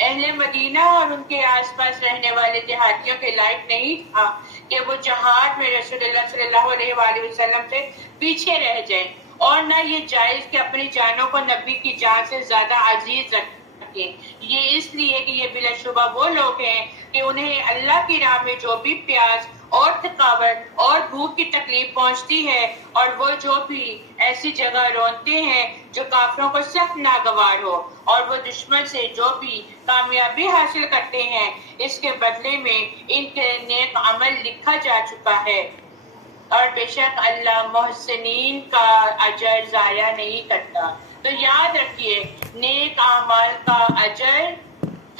اہل مدینہ اور ان کے آس پاس رہنے والے دیہاتیوں کے لائق نہیں تھا کہ وہ جہاد میں رسول اللہ صلی اللہ علیہ وآلہ وسلم سے پیچھے رہ جائیں، اور نہ یہ جائز کہ اپنی جانوں کو نبی کی جان سے زیادہ عزیز رکھیں. یہ اس لیے کہ یہ بلا شبہ وہ لوگ ہیں کہ انہیں اللہ کی راہ میں جو بھی پیاس اور تھکاوٹ اور بھوک کی تکلیف پہنچتی ہے، اور وہ جو بھی ایسی جگہ رونتے ہیں جو کافروں کو سخت ناگوار ہو، اور وہ دشمن سے جو بھی کامیابی حاصل کرتے ہیں اس کے بدلے میں ان کے نیک عمل لکھا جا چکا ہے. اور بے شک اللہ محسنین کا اجر ضائع نہیں کرتا. تو یاد رکھیے نیک اعمال کا اجر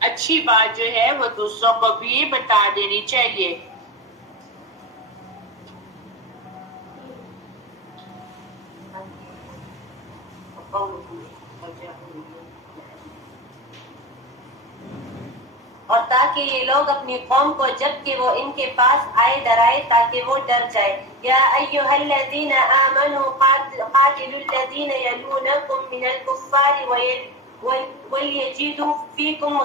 اچھی بات جو ہے وہ دوسروں کو بھی بتا دینی چاہیے. اور تاکہ یہ لوگ اپنی قوم کو جب کہ وہ ان کے پاس آئے ڈرائے تاکہ وہ ڈر جائے. یا ایھا الذین آمنوا قاتلوا الذین یلونکم من الکفار ولیجدوا فیکم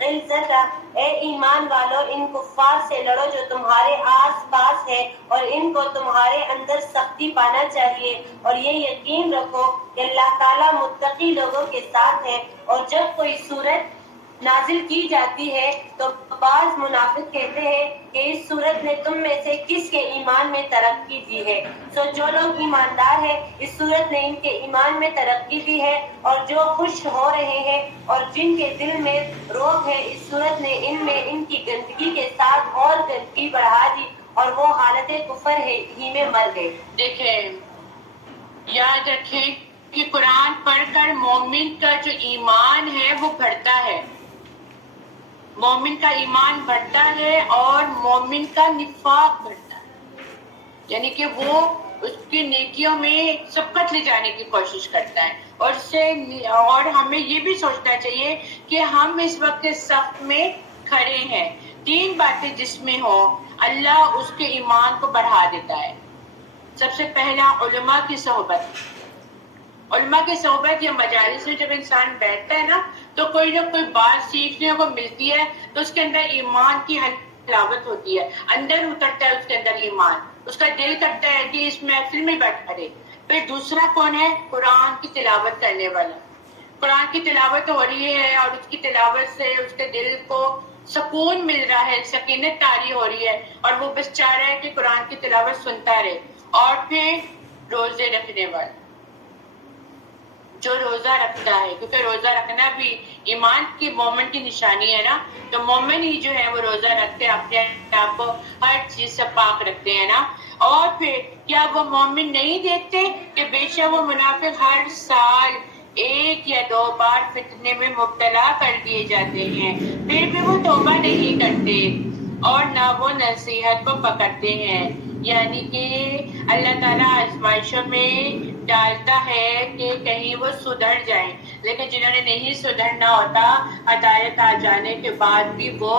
غلظۃ. اے ایمان والو ان کفار سے لڑو جو تمہارے آس پاس ہے اور ان کو تمہارے اندر سختی پانا چاہیے. اور یہ یقین رکھو کہ اللہ تعالیٰ متقی لوگوں کے ساتھ ہے. اور جب کوئی صورت نازل کی جاتی ہے تو بعض منافق کہتے ہیں کہ اس صورت نے تم میں سے کس کے ایمان میں ترقی دی ہے. سو جو لوگ ایماندار ہیں اس صورت نے ان کے ایمان میں ترقی دی ہے. اور جو خوش ہو رہے ہیں اور جن کے دل میں روب ہے اس صورت نے ان میں ان کی گندگی کے ساتھ اور گندگی بڑھا دی اور وہ حالت کفر ہی میں مر گئے. دیکھیں یاد رکھیں کہ قرآن پڑھ کر مومن کا جو ایمان ہے وہ بڑھتا ہے. مومن کا ایمان بڑھتا ہے اور مومن کا نفاق بڑھتا ہے. یعنی کہ وہ اس کی نیکیوں میں سبقت لے جانے کی کوشش کرتا ہے. اور ہمیں یہ بھی سوچنا چاہیے کہ ہم اس وقت صف میں کھڑے ہیں. 3 باتیں جس میں ہوں اللہ اس کے ایمان کو بڑھا دیتا ہے. سب سے پہلا علماء کی صحبت. علماء کی صحبت یا مجالس میں جب انسان بیٹھتا ہے نا تو کوئی نہ کوئی بات سیکھنے کو ملتی ہے تو اس کے اندر ایمان کی حلاوت ہوتی ہے. اندر اترتا ہے اس کے اندر ایمان. اس کا دل کرتا ہے کہ اس محفل میں بیٹھا رہے. پھر دوسرا کون ہے؟ قرآن کی تلاوت کرنے والا. قرآن کی تلاوت ہو رہی ہے اور اس کی تلاوت سے اس کے دل کو سکون مل رہا ہے, سکینت طاری ہو رہی ہے اور وہ بس چاہ رہا ہے کہ قرآن کی تلاوت سنتا رہے. اور پھر روزے رکھنے والا جو روزہ رکھتا ہے, کیونکہ روزہ رکھنا بھی ایمان کی مومن کی نشانی ہے نا. تو مومن ہی جو ہے وہ روزہ رکھتے ہیں, اپنے آپ کو ہر چیز سے پاک رکھتے ہیں نا. اور پھر کیا وہ مومن نہیں دیکھتے کہ بے شک وہ منافق ہر سال 1 یا 2 بار فتنے میں مبتلا کر دیے جاتے ہیں, پھر بھی وہ توبہ نہیں کرتے اور نہ وہ نصیحت کو پکڑتے ہیں. یعنی کہ اللہ تعالیٰ آزمائشوں میں ڈالتا ہے کہ کہیں وہ سدھر جائیں, لیکن جنہوں نے نہیں سدھرنا ہوتا ہدایت آ جانے کے بعد بھی وہ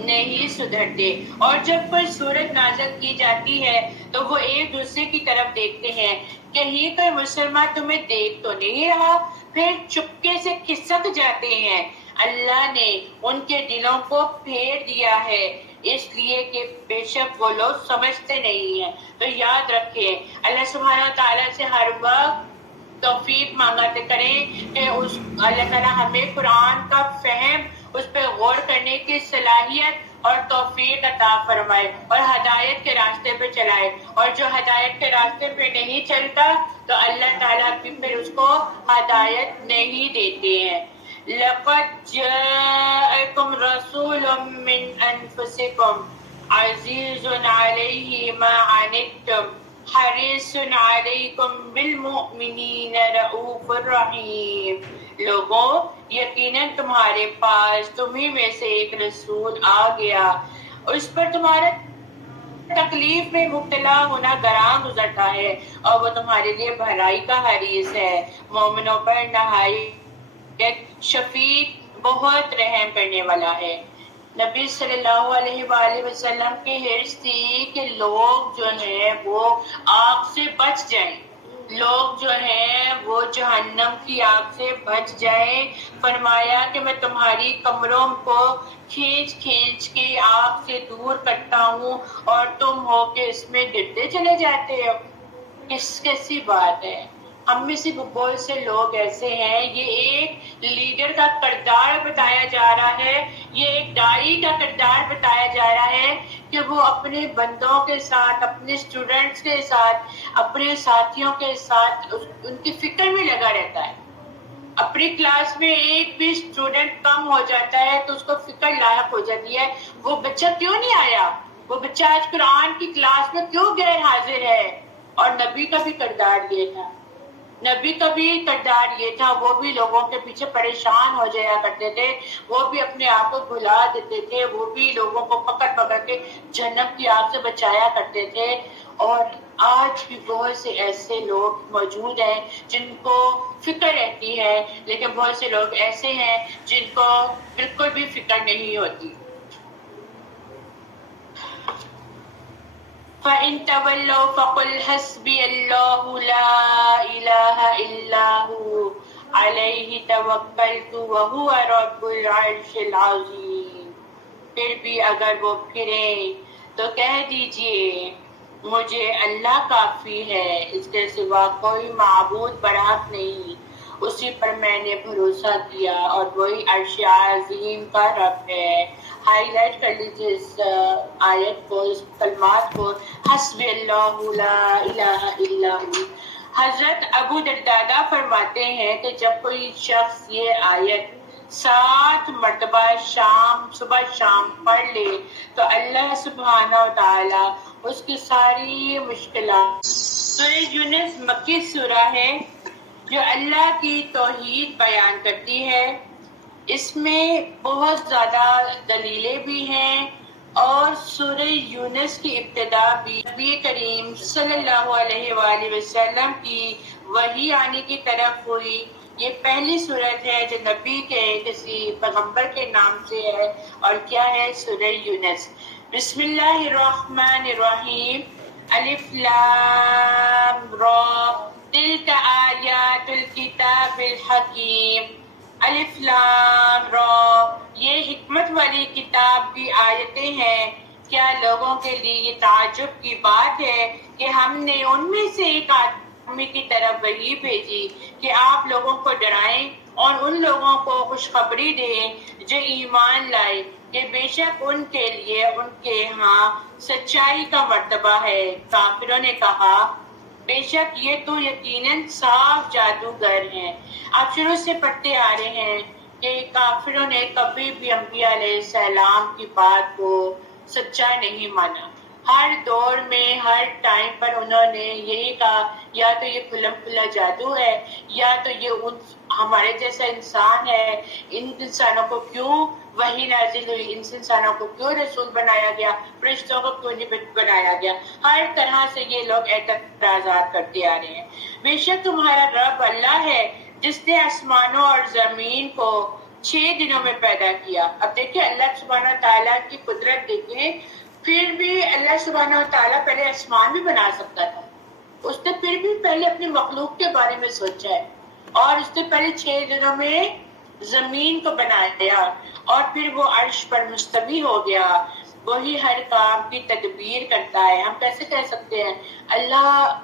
نہیں سدھرتے. اور جب کوئی صورت نازل کی جاتی ہے تو وہ ایک دوسرے کی طرف دیکھتے ہیں کہیں کوئی مسلمان تمہیں دیکھ تو نہیں رہا, پھر چپکے سے کھسک جاتے ہیں. اللہ نے ان کے دلوں کو پھیر دیا ہے اس لیے کہ بے شک وہ لوگ سمجھتے نہیں ہیں. تو یاد رکھیں اللہ سبحانہ و تعالیٰ سے ہر وقت توفیق مانگتے کریں کہ اللہ تعالیٰ ہمیں قرآن کا فہم, اس پہ غور کرنے کی صلاحیت اور توفیق عطا فرمائے اور ہدایت کے راستے پہ چلائے. اور جو ہدایت کے راستے پہ نہیں چلتا تو اللہ تعالیٰ بھی پھر اس کو ہدایت نہیں دیتے ہیں. لَقَدْ جَاءَكُمْ رَسُولٌ مِّنْ أَنفُسِكُمْ عَزِيزٌ عَلَيْهِ مَا عَنِتُّمْ حَرِيصٌ عَلَيْكُمْ بِالْمُؤْمِنِينَ رَءُوفٌ رَحِيمٌ. لوگوں یقیناً تمہارے پاس تمہیں میں سے ایک رسول آ گیا, اس پر تمہارا تکلیف میں مبتلا ہونا گراں گزرتا ہے اور وہ تمہارے لیے بھلائی کا حریص ہے, مومنوں پر نہایت شفیق بہت رحم کرنے والا ہے. نبی صلی اللہ علیہ وآلہ وسلم کی حرص تھی کہ لوگ جو ہیں وہ آگ سے بچ جائیں, لوگ جو ہیں وہ جہنم کی آگ سے بچ جائیں. فرمایا کہ میں تمہاری کمروں کو کھینچ کھینچ کے آگ سے دور کرتا ہوں اور تم ہو کے اس میں گرتے چلے جاتے ہو. کیسی بات ہے. ہم میں سے بہت سے لوگ ایسے ہیں, یہ ایک لیڈر کا کردار بتایا جا رہا ہے, یہ ایک داعی کا کردار بتایا جا رہا ہے کہ وہ اپنے بندوں کے ساتھ, اپنے اسٹوڈنٹس کے ساتھ, اپنے ساتھیوں کے ساتھ ان کی فکر میں لگا رہتا ہے. اپنی کلاس میں ایک بھی اسٹوڈنٹ کم ہو جاتا ہے تو اس کو فکر لاحق ہو جاتی ہے, وہ بچہ کیوں نہیں آیا, وہ بچہ آج قرآن کی کلاس میں کیوں غیر حاضر ہے. اور نبی کا بھی کردار یہ تھا, نبی کا بھی کردار یہ تھا، وہ بھی لوگوں کے پیچھے پریشان ہو جایا کرتے تھے، وہ بھی اپنے آپ کو بھلا دیتے تھے، وہ بھی لوگوں کو پکڑ پکڑ کے جہنم کی آگ سے بچایا کرتے تھے۔ اور آج بھی بہت سے ایسے لوگ موجود ہیں جن کو فکر رہتی ہے، لیکن بہت سے لوگ ایسے ہیں جن کو بالکل بھی فکر نہیں ہوتی۔ فَإِن تَوَلَّوْا فَقُلْ حَسْبِيَ اللَّهُ لَا إِلَٰهَ إِلَّا هُوَ عَلَيْهِ تَوَكَّلْتُ وَهُوَ رَبُّ الْعَرْشِ الْعَظِيمِ۔ پھر بھی اگر وہ پھریں تو کہہ دیجئے مجھے اللہ کافی ہے، اس کے سوا کوئی معبود برحق نہیں، اسی پر میں نے بھروسہ کیا اور وہی عرش عظیم کا رب ہے۔ ہائی لائٹ کر لیجیے اس آیت کو، اس کلمات کو، حسبی اللہ لا الہ الا ہو۔ حضرت ابو درداء فرماتے ہیں کہ جب کوئی شخص یہ آیت 7 مرتبہ صبح شام پڑھ لے تو اللہ سبحانہ و تعالی اس کی ساری مشکلات۔ سورہ یونس مکی سورہ ہے جو اللہ کی توحید بیان کرتی ہے۔ اس میں بہت زیادہ دلیلیں بھی ہیں، اور سورہ یونس کی ابتدا بھی نبی کریم صلی اللہ علیہ وآلہ وسلم کی وحی آنے کی طرف ہوئی۔ یہ پہلی سورت ہے جو نبی کے کسی پیغمبر کے نام سے ہے، اور کیا ہے؟ سورہ یونس۔ بسم اللہ الرحمن الرحیم۔ الف لام را تلک آیات الکتاب الحکیم۔ الف لام را، یہ حکمت والی کتاب کی آیتیں ہیں۔ کیا لوگوں کے لیے یہ تعجب کی بات ہے کہ ہم نے ان میں سے ایک آدمی کی طرف وحی بھیجی کہ آپ لوگوں کو ڈرائیں اور ان لوگوں کو خوشخبری دیں جو ایمان لائے کہ بے شک ان کے لیے ان کے ہاں سچائی کا مرتبہ ہے۔ کافروں نے کہا بے شک یہ تو یقیناً صاف جادوگر ہیں۔ آپ شروع سے پڑھتے آ رہے ہیں کہ کافروں نے کبھی بھی انبیاء علیہ السلام کی بات کو سچا نہیں مانا۔ ہر دور میں ہر ٹائم پر انہوں نے یہی کہا یا تو یہ کھلم کھلا جادو ہے، یا تو یہ ہمارے جیسا انسان ہے، ان انسانوں کو کیوں وحی نازل ہوئی، ان انسانوں کو کیوں رسول بنایا گیا، فرشتوں کو کیوں نہیں بنایا گیا۔ ہر طرح سے یہ لوگ اعتراضات کرتے آ رہے ہیں۔ بے شک تمہارا رب اللہ ہے جس نے آسمانوں اور زمین کو 6 دنوں میں پیدا کیا۔ اب دیکھیں اللہ سبحانہ تعالیٰ کی قدرت دیکھیں، پھر بھی اللہ سبحانہ تعالیٰ پہلے آسمان بھی بنا سکتا تھا، اس نے پھر بھی پہلے اپنی مخلوق کے بارے میں سوچا ہے، اور اس نے پہلے 6 دنوں میں زمین کو بنایا، اور پھر وہ عرش پر مستوی ہو گیا۔ وہی ہر کام کی تدبیر کرتا ہے۔ ہم کیسے کہہ سکتے ہیں اللہ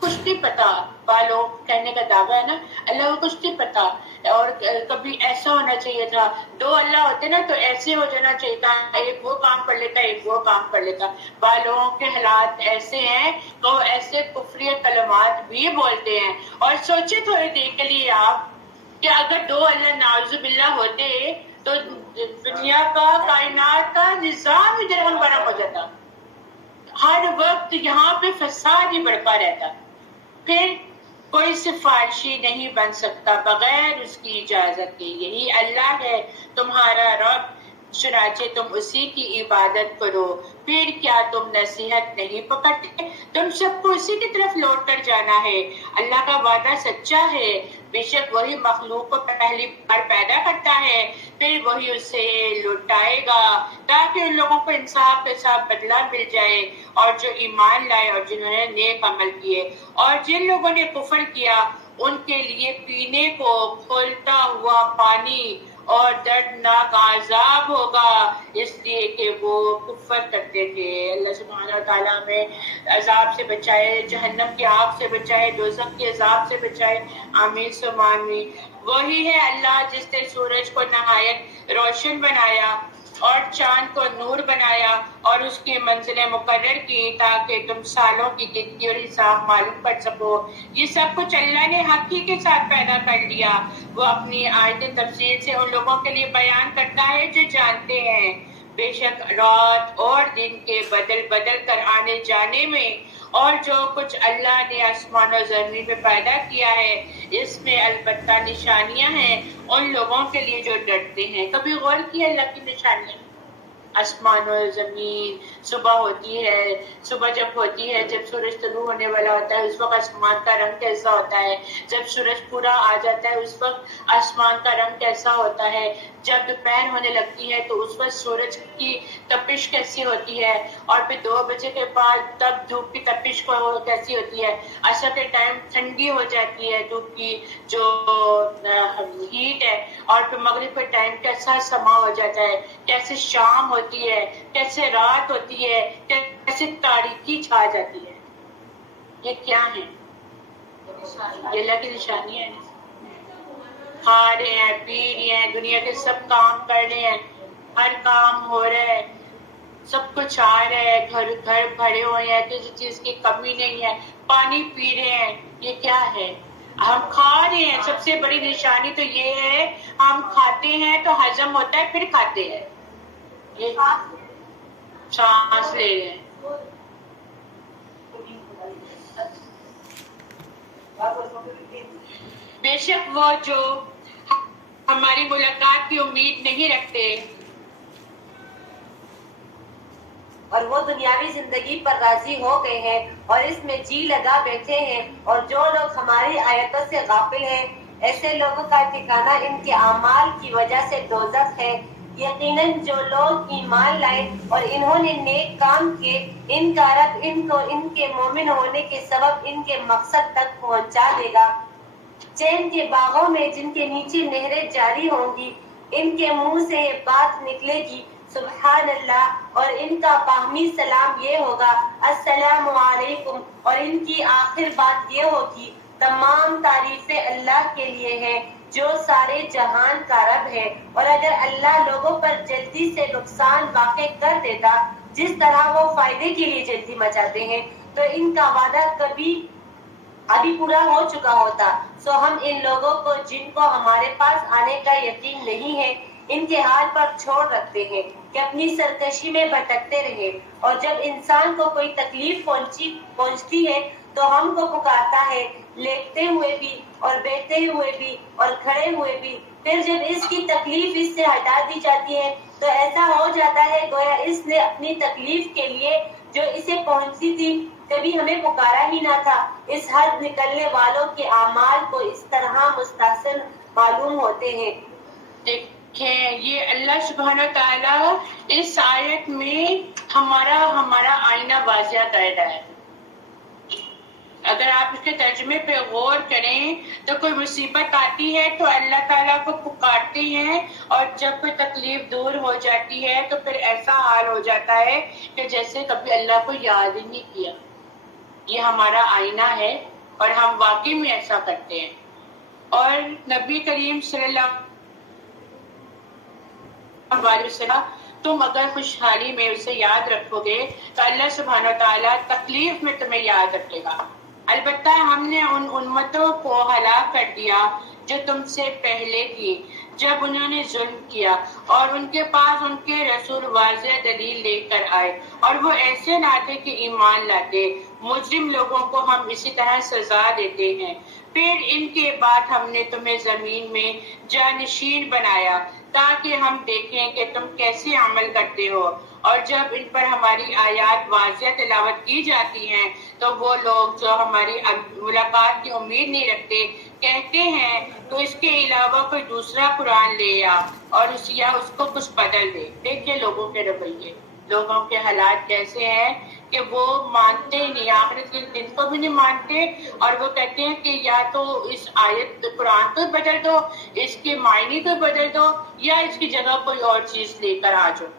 کچھ نہیں پتا، والوں کہنے کا دعویٰ ہے نا، اللہ کو کچھ نہیں پتا، اور کبھی ایسا ہونا چاہیے تھا، 2 اللہ ہوتے نا تو ایسے ہو جانا چاہیے تھا، ایک وہ کام کر لیتا ایک وہ کام کر لیتا۔ والوں کے حالات ایسے ہیں تو ایسے کفری کلمات بھی بولتے ہیں۔ اور سوچے تھوڑی دیر کے لیے آپ کہ اگر 2 اللہ نعوذ باللہ ہوتے تو دنیا کا، کائنات کا نظام ہی درہم برہم ہو جاتا، ہر وقت یہاں پہ فساد ہی بڑھتا رہتا۔ پھر کوئی سفارشی نہیں بن سکتا بغیر اس کی اجازت کے، یہی اللہ ہے تمہارا رب، چنانچہ تم اسی کی عبادت کرو۔ پھر کیا تم نصیحت نہیں پکڑتے؟ تم سب کو اسی کی طرف لوٹ کر جانا ہے۔ اللہ کا وعدہ سچا ہے، بے شک وہی مخلوق کو پہلی بار پیدا کرتا ہے، پھر وہی اسے لوٹائے گا تاکہ ان لوگوں کو انصاف کے ساتھ بدلہ مل جائے، اور جو ایمان لائے اور جنہوں نے نیک عمل کیے۔ اور جن لوگوں نے کفر کیا ان کے لیے پینے کو کھولتا ہوا پانی اور دردناک عذاب ہوگا، اس لیے کہ وہ کفر کرتے تھے۔ اللہ سبحانہ تعالیٰ میں عذاب سے بچائے، جہنم کی آگ سے بچائے، دوزخ کے عذاب سے بچائے، آمین ثم آمین۔ وہی ہے اللہ جس نے سورج کو نہایت روشن بنایا اور چاند کو نور بنایا اور اس کی منزلیں مقرر کی تاکہ تم سالوں کی گنتی اور حساب معلوم کر سکو۔ یہ سب کچھ اللہ نے حق ہی کے ساتھ پیدا کر لیا۔ وہ اپنی آیت تفصیل سے ان لوگوں کے لیے بیان کرتا ہے جو جانتے ہیں۔ بے شک رات اور دن کے بدل بدل کر آنے جانے میں اور جو کچھ اللہ نے آسمان و زمین میں پیدا کیا ہے اس میں البتہ نشانیاں ہیں ان لوگوں کے لیے جو ڈرتے ہیں. کبھی غور کیا اللہ کی نشانیاں؟ آسمان و زمین، صبح ہوتی ہے، صبح جب ہوتی ہے، جب سورج طلوع ہونے والا ہوتا ہے اس وقت آسمان کا رنگ کیسا ہوتا ہے، جب سورج پورا آ جاتا ہے اس وقت آسمان کا رنگ کیسا ہوتا ہے، جب دوپہر ہونے لگتی ہے تو اس وقت سورج کی تپش کیسی ہوتی ہے، اور پھر 2 بجے کے بعد تب دھوپ کی تپش کیسی ہوتی ہے. عصر کے ٹائم ٹھنڈی ہو جاتی ہے دھوپ کی جو ہیٹ ہے، اور پھر مغرب کے ٹائم کیسا سما ہو جاتا ہے، کیسے شام ہوتی ہے، کیسے رات ہوتی ہے، کیسے تاریکی چھا جاتی ہے. یہ کیا ہے؟ یہ اللہ کی نشانی ہے. کھا رہے ہیں، پی رہے ہیں، دنیا کے سب کام کر رہے ہیں، ہر کام ہو رہا ہے، سب کچھ آ رہا ہے، گھر بھرے ہوئے ہیں، کسی چیز کی کمی نہیں ہے، پانی پی رہے ہیں. یہ کیا ہے؟ ہم کھا رہے ہیں. سب سے بڑی نشانی تو یہ ہے ہم کھاتے ہیں تو ہضم ہوتا ہے پھر کھاتے ہیں. یہ سانس لے رہے ہیں. بے شک وہ جو ہماری ملاقات کی امید نہیں رکھتے اور وہ دنیاوی زندگی پر راضی ہو گئے ہیں اور اس میں جی لگا بیٹھے ہیں، اور جو لوگ ہماری آیتوں سے غافل ہیں ایسے لوگوں کا ٹھکانہ ان کے اعمال کی وجہ سے دوزخ ہے. یقیناً جو لوگ ایمان لائے اور انہوں نے نیک کام کیے ان کا رب ان کو ان کے مومن ہونے کے سبب ان کے مقصد تک پہنچا دے گا. چین کے باغوں میں جن کے نیچے نہریں جاری ہوں گی ان کے منہ سے یہ بات نکلے گی سبحان اللہ، اور ان کا باہمی سلام یہ ہوگا السلام علیکم، اور ان کی آخر بات یہ ہوگی تمام تعریفیں اللہ کے لیے ہیں جو سارے جہان کا رب ہے. اور اگر اللہ لوگوں پر جلدی سے نقصان واقع کر دیتا جس طرح وہ فائدے کے لیے جلدی مچاتے ہیں تو ان کا وعدہ ابھی پورا ہو چکا ہوتا. سو ہم ان لوگوں کو جن کو ہمارے پاس آنے کا یقین نہیں ہے ان کے حال پر چھوڑ رکھتے ہیں کہ اپنی سرکشی میں بھٹکتے رہے. اور جب انسان کو کوئی تکلیف پہنچتی ہے تو ہم کو پکارتا ہے لیٹتے ہوئے بھی اور بیٹھتے ہوئے بھی اور کھڑے ہوئے بھی. پھر جب اس کی تکلیف اس سے ہٹا دی جاتی ہے تو ایسا ہو جاتا ہے گویا اس نے اپنی تکلیف کے لیے جو اسے پہنچتی تھی کبھی ہمیں پکارا ہی نہ تھا. اس حد نکلنے والوں کے اعمال کو اس طرح مستحسن معلوم ہوتے ہیں. دیکھیں یہ اللہ سبحانہ تعالیٰ اس آیت میں ہمارا آئینہ واضح کر رہا ہے. اگر آپ اس کے ترجمے پہ غور کریں تو کوئی مصیبت آتی ہے تو اللہ تعالیٰ کو پکارتے ہیں اور جب کوئی تکلیف دور ہو جاتی ہے تو پھر ایسا حال ہو جاتا ہے کہ جیسے کبھی اللہ کو یاد ہی نہیں کیا. یہ ہمارا آئینہ ہے اور ہم واقعی میں ایسا کرتے ہیں. اور نبی کریم صلی اللہ علیہ وسلم تم اگر خوشحالی میں اسے یاد رکھو گے تو اللہ سبحانہ وتعالیٰ تکلیف میں تمہیں یاد رکھے گا. البتہ ہم نے ان امتوں کو ہلاک کر دیا جو تم سے پہلے تھی جب انہوں نے ظلم کیا اور ان کے پاس ان کے رسول واضح دلیل لے کر آئے اور وہ ایسے نہ تھے کہ ایمان لاتے. مجرم لوگوں کو ہم اسی طرح سزا دیتے ہیں. پھر ان کے بعد ہم نے تمہیں زمین میں جانشین بنایا تاکہ ہم دیکھیں کہ تم کیسے عمل کرتے ہو. اور جب ان پر ہماری آیات واضح تلاوت کی جاتی ہیں تو وہ لوگ جو ہماری ملاقات کی امید نہیں رکھتے کہتے ہیں تو اس کے علاوہ کوئی دوسرا قرآن لے آ اور اس کو کچھ بدل دے. دیکھیں لوگوں کے رویے، لوگوں کے حالات کیسے ہیں کہ وہ مانتے نہیں، آخرت کے دن کو بھی نہیں مانتے اور وہ کہتے ہیں کہ یا تو اس آیت قرآن کو بدل دو، اس کے معنی کو بدل دو یا اس کی جگہ کوئی اور چیز لے کر آ جاؤ.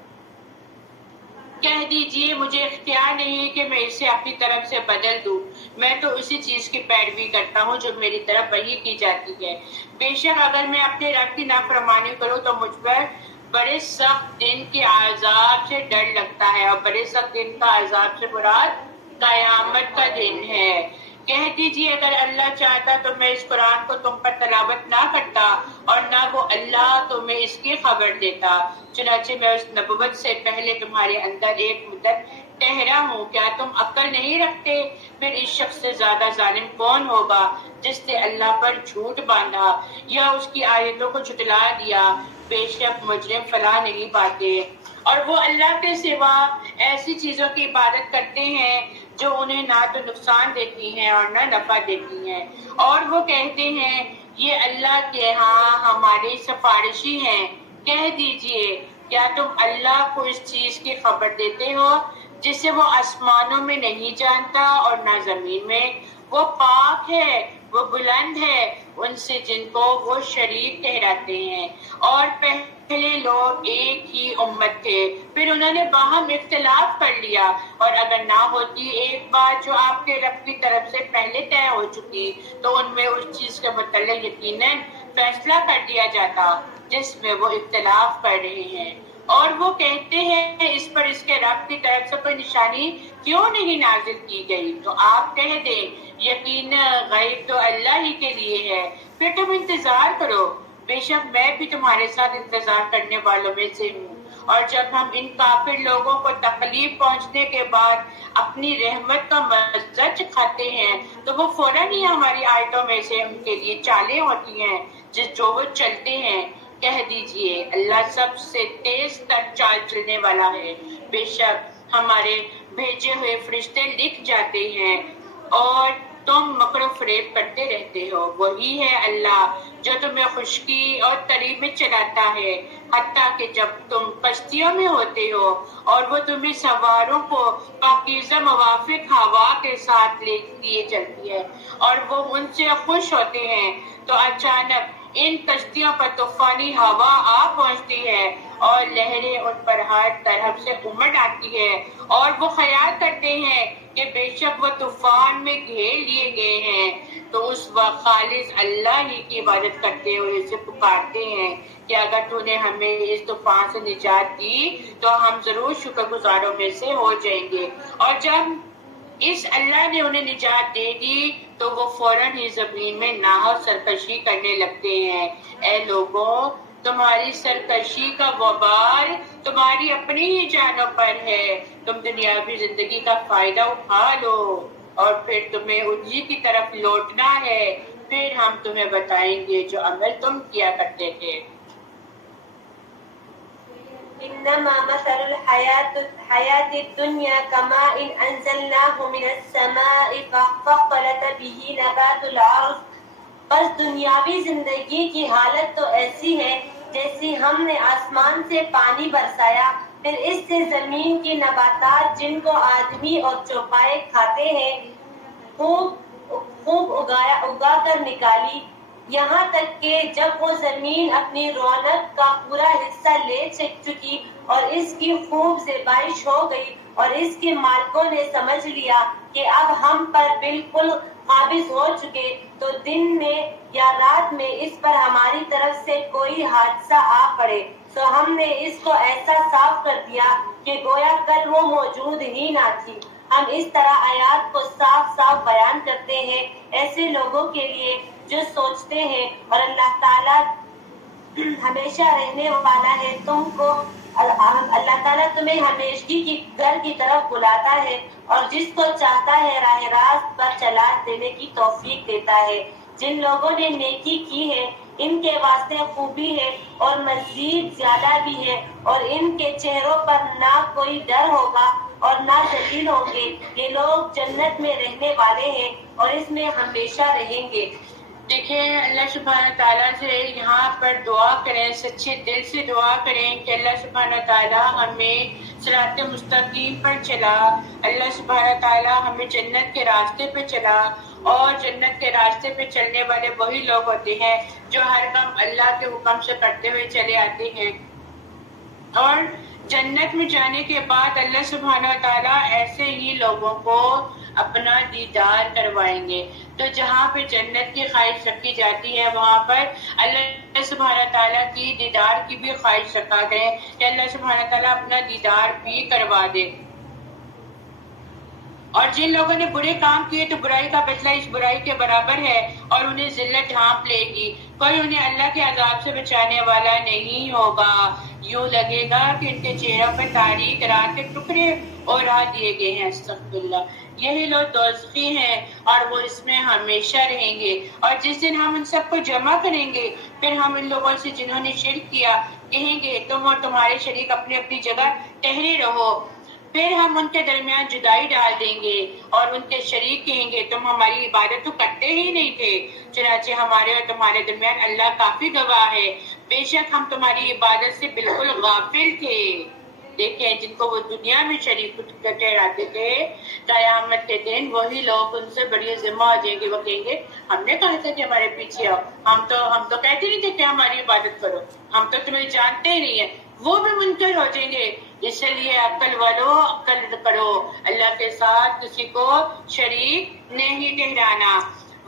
کہہ دیجئے مجھے اختیار نہیں کہ میں اسے اپنی طرف سے بدل دوں، میں تو اسی چیز کی پیروی کرتا ہوں جو میری طرف وحی کی جاتی ہے. بے شک اگر میں اپنے رب کی نافرمانی کروں تو مجھ پر بڑے سخت دن کے عذاب سے ڈر لگتا ہے، اور بڑے سخت دن کا عذاب سے مراد قیامت کا دن ہے. کہہ دیجیے اگر اللہ چاہتا تو میں اس قرآن کو تم پر تلاوت نہ کرتا اور نہ وہ اللہ تمہیں اس کی خبر دیتا، چنانچہ میں اس نبوت سے پہلے تمہارے اندر ایک مدت ٹھہرا ہوں، کیا تم عقل نہیں رکھتے؟ پھر اس شخص سے زیادہ ظالم کون ہوگا جس نے اللہ پر جھوٹ باندھا یا اس کی آیتوں کو جھٹلا دیا؟ بے شک مجرم فلاح نہیں پاتے۔ اور وہ اللہ کے سوا ایسی چیزوں کی عبادت کرتے ہیں جو انہیں نہ تو نقصان دیتی ہیں اور نہ نفع دیتی ہیں، اور وہ کہتے ہیں یہ اللہ کے ہاں ہمارے سفارشی ہیں۔ کہہ دیجئے کیا تم اللہ کو اس چیز کی خبر دیتے ہو جسے وہ آسمانوں میں نہیں جانتا اور نہ زمین میں؟ وہ پاک ہے، وہ بلند ہے ان سے جن کو وہ شریک ٹھہراتے ہیں۔ اور پہلے لوگ ایک ہی امت تھے، پھر انہوں نے باہم اختلاف کر لیا، اور اگر نہ ہوتی ایک بات جو آپ کے رب کی طرف سے پہلے طے ہو چکی تو ان میں اس چیز کے متعلق یقیناً فیصلہ کر دیا جاتا جس میں وہ اختلاف کر رہے ہیں۔ اور وہ کہتے ہیں اس پر اس کے رب کی طرف سے کوئی نشانی کیوں نہیں نازل کی گئی؟ تو آپ کہہ دیں یقین غیب تو اللہ ہی کے لیے ہے، پھر تم انتظار کرو، بے شک میں بھی تمہارے ساتھ انتظار کرنے والوں میں سے ہوں۔ اور جب ہم ان کافر لوگوں کو تکلیف پہنچنے کے بعد اپنی رحمت کا مزہ چکھاتے ہیں تو وہ فوراً ہی ہماری آیتوں میں سے ان کے لیے چالیں ہوتی ہیں جو وہ چلتے ہیں۔ کہہ دیجئے اللہ سب سے تیز تر چال چلنے والا ہے، بے شک ہمارے بھیجے ہوئے فرشتے لکھ جاتے ہیں اور تم مکر و فریب کرتے رہتے ہو۔ وہی ہے اللہ جو تمہیں خشکی اور تری میں چلاتا ہے، حتیٰ کہ جب تم کشتیوں میں ہوتے ہو اور وہ تمہیں سواروں کو پاکیزہ موافق ہوا کے ساتھ لیے چلتی ہے اور وہ ان سے خوش ہوتے ہیں، تو اچانک ان کشتیوں پر طوفانی ہوا آ پہنچتی ہے اور لہریں ان پر ہر طرف سے امڑ آتی ہے، اور وہ خیال کرتے ہیں کہ بے شک وہ طوفان میں گھیر لیے گئے ہیں، تو اس وقت خالص اللہ ہی کی عبادت کرتے ہوئے اسے پکارتے ہیں کہ اگر تو نے ہمیں اس طوفان سے نجات دی تو ہم ضرور شکر گزاروں میں سے ہو جائیں گے۔ اور جب اس اللہ نے انہیں نجات دے دی تو وہ فوراً ہی زمین میں ناحق سرکشی کرنے لگتے ہیں۔ اے لوگوں، تمہاری سرکشی کا وبال تمہاری اپنی ہی جانوں پر ہے، تم دنیاوی زندگی کا فائدہ اٹھا لو اور پھر تمہیں انہی کی طرف لوٹنا ہے، پھر ہم تمہیں بتائیں گے جو عمل تم کیا کرتے تھے۔ انما مثل الحیات الدنیا کماء انزلناہ من السماء فاختلط به نبات الارض، بس دنیاوی زندگی کی حالت تو ایسی ہے جیسی ہم نے آسمان سے پانی برسایا، پھر اس سے زمین کی نباتات جن کو آدمی اور چوپائے کھاتے ہیں خوب اگا کر نکالی، یہاں تک کہ جب وہ زمین اپنی رونق کا پورا حصہ لے چکی اور اس کی خوب زیبائش ہو گئی اور اس کے مالکوں نے سمجھ لیا کہ اب ہم پر بالکل قابض ہو چکے، تو دن میں یا رات میں اس پر ہماری طرف سے کوئی حادثہ آ پڑے تو ہم نے اس کو ایسا صاف کر دیا کہ گویا کل وہ موجود ہی نہ تھی۔ ہم اس طرح آیات کو صاف صاف بیان کرتے ہیں ایسے لوگوں کے لیے جو سوچتے ہیں، اور اللہ تعالیٰ ہمیشہ رہنے والا ہے، اللہ تعالیٰ تمہیں ہمیشگی کی گھر کی طرف بلاتا ہے اور جس کو چاہتا ہے راہ راست پر چلا دینے کی توفیق دیتا ہے۔ جن لوگوں نے نیکی کی ہے ان کے واسطے خوبی ہے اور مزید زیادہ بھی ہے، اور ان کے چہروں پر نہ کوئی ڈر ہوگا اور نہ ذلیل ہوں گے، یہ لوگ جنت میں رہنے والے ہیں اور اس میں ہمیشہ رہیں گے۔ دیکھیں اللہ سبحانہ تعالیٰ سے یہاں پر دعا کریں، سچے دل سے دعا کریں کہ اللہ سبحانہ تعالیٰ ہمیں صراط مستقیم پر چلا، اللہ سبحانہ تعالیٰ ہمیں جنت کے راستے پہ چلا، اور جنت کے راستے پہ چلنے والے وہی لوگ ہوتے ہیں جو ہر کام اللہ کے حکم سے کرتے ہوئے چلے آتے ہیں، اور جنت میں جانے کے بعد اللہ سبحانہ تعالیٰ ایسے ہی لوگوں کو اپنا دیدار کروائیں گے۔ تو جہاں پہ جنت کی خواہش رکھی جاتی ہے وہاں پر اللہ سبحانہ تعالیٰ کی دیدار کی بھی خواہش رکھا گئے کہ اللہ سبحانہ تعالیٰ اپنا دیدار بھی کروا دے۔ اور جن لوگوں نے برے کام کیے تو برائی کا بدلہ اس برائی کے برابر ہے اور انہیں ذلت ڈھانپ لے گی. کوئی انہیں اللہ کے عذاب سے بچانے والا نہیں ہوگا. یوں لگے گا کہ ان کے چہروں پر تاریک رات کے ٹکڑے اڑا دیے گئے ہیں. استغفر اللہ. یہی لوگ دوزخی ہیں اور وہ اس میں ہمیشہ رہیں گے. اور جس دن ہم ان سب کو جمع کریں گے پھر ہم ان لوگوں سے جنہوں نے شرک کیا کہیں گے تم اور تمہارے شریک اپنی اپنی جگہ ٹھہرے رہو. پھر ہم ان کے درمیان جدائی ڈال دیں گے اور ان کے شریک کہیں گے تم ہماری عبادت تو کرتے ہی نہیں تھے. چنانچہ ہمارے اور تمہارے درمیان اللہ کافی گواہ ہے. بے شک ہم تمہاری عبادت سے بالکل غافل تھے. دیکھیں جن کو وہ دنیا میں شریک ٹھہراتے تھے قیامت کے دن وہی لوگ ان سے بڑی ذمہ آ جائیں گے. وہ کہیں گے ہم نے کہا تھا کہ ہمارے پیچھے آؤ, ہم تو کہتے نہیں تھے کہ ہماری عبادت کرو, ہم تو تمہیں جانتے ہی نہیں ہیں. وہ بھی منکر ہو جائیں گے. اس لیے عقل والو عقل کرو, اللہ کے ساتھ کسی کو شریک نہیں ٹھہرانا.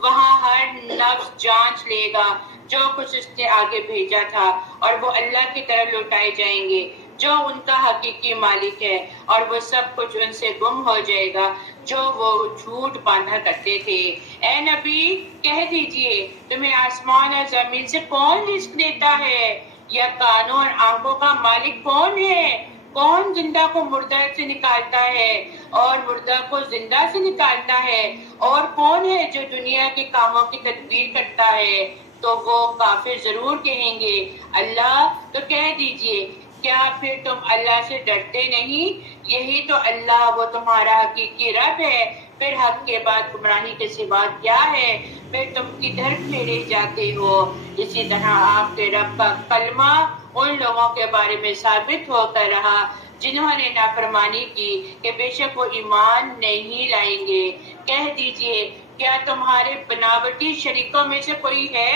وہاں ہر نفس جانچ لے گا جو کچھ اس نے آگے بھیجا تھا اور وہ اللہ کی طرف لوٹائے جائیں گے جو ان کا حقیقی مالک ہے, اور وہ سب کچھ ان سے گم ہو جائے گا جو وہ جھوٹ باندھا کرتے تھے. اے نبی کہہ دیجئے تمہیں آسمان اور زمین سے کون رزق دیتا ہے, یا کانوں اور آنکھوں کا مالک کون ہے؟ کون زندہ کو مردہ سے نکالتا ہے اور مردہ کو زندہ سے نکالتا ہے؟ اور کون ہے جو دنیا کے کاموں کی تدبیر کرتا ہے؟ تو وہ کافر ضرور کہیں گے اللہ. تو کہہ دیجئے کیا پھر تم اللہ سے ڈرتے نہیں؟ یہی تو اللہ وہ تمہارا حقیقی رب ہے. پھر حق کے بعد گمراہی کے سوا کیا ہے؟ پھر تم کدھر پھیرے جاتے ہو؟ اسی طرح آپ کے رب کا کلمہ ان لوگوں کے بارے میں ثابت ہو کر رہا جنہوں نے نافرمانی کی کہ بے شک وہ ایمان نہیں لائیں گے. کہہ دیجئے کیا تمہارے بناوٹی شریکوں میں سے کوئی ہے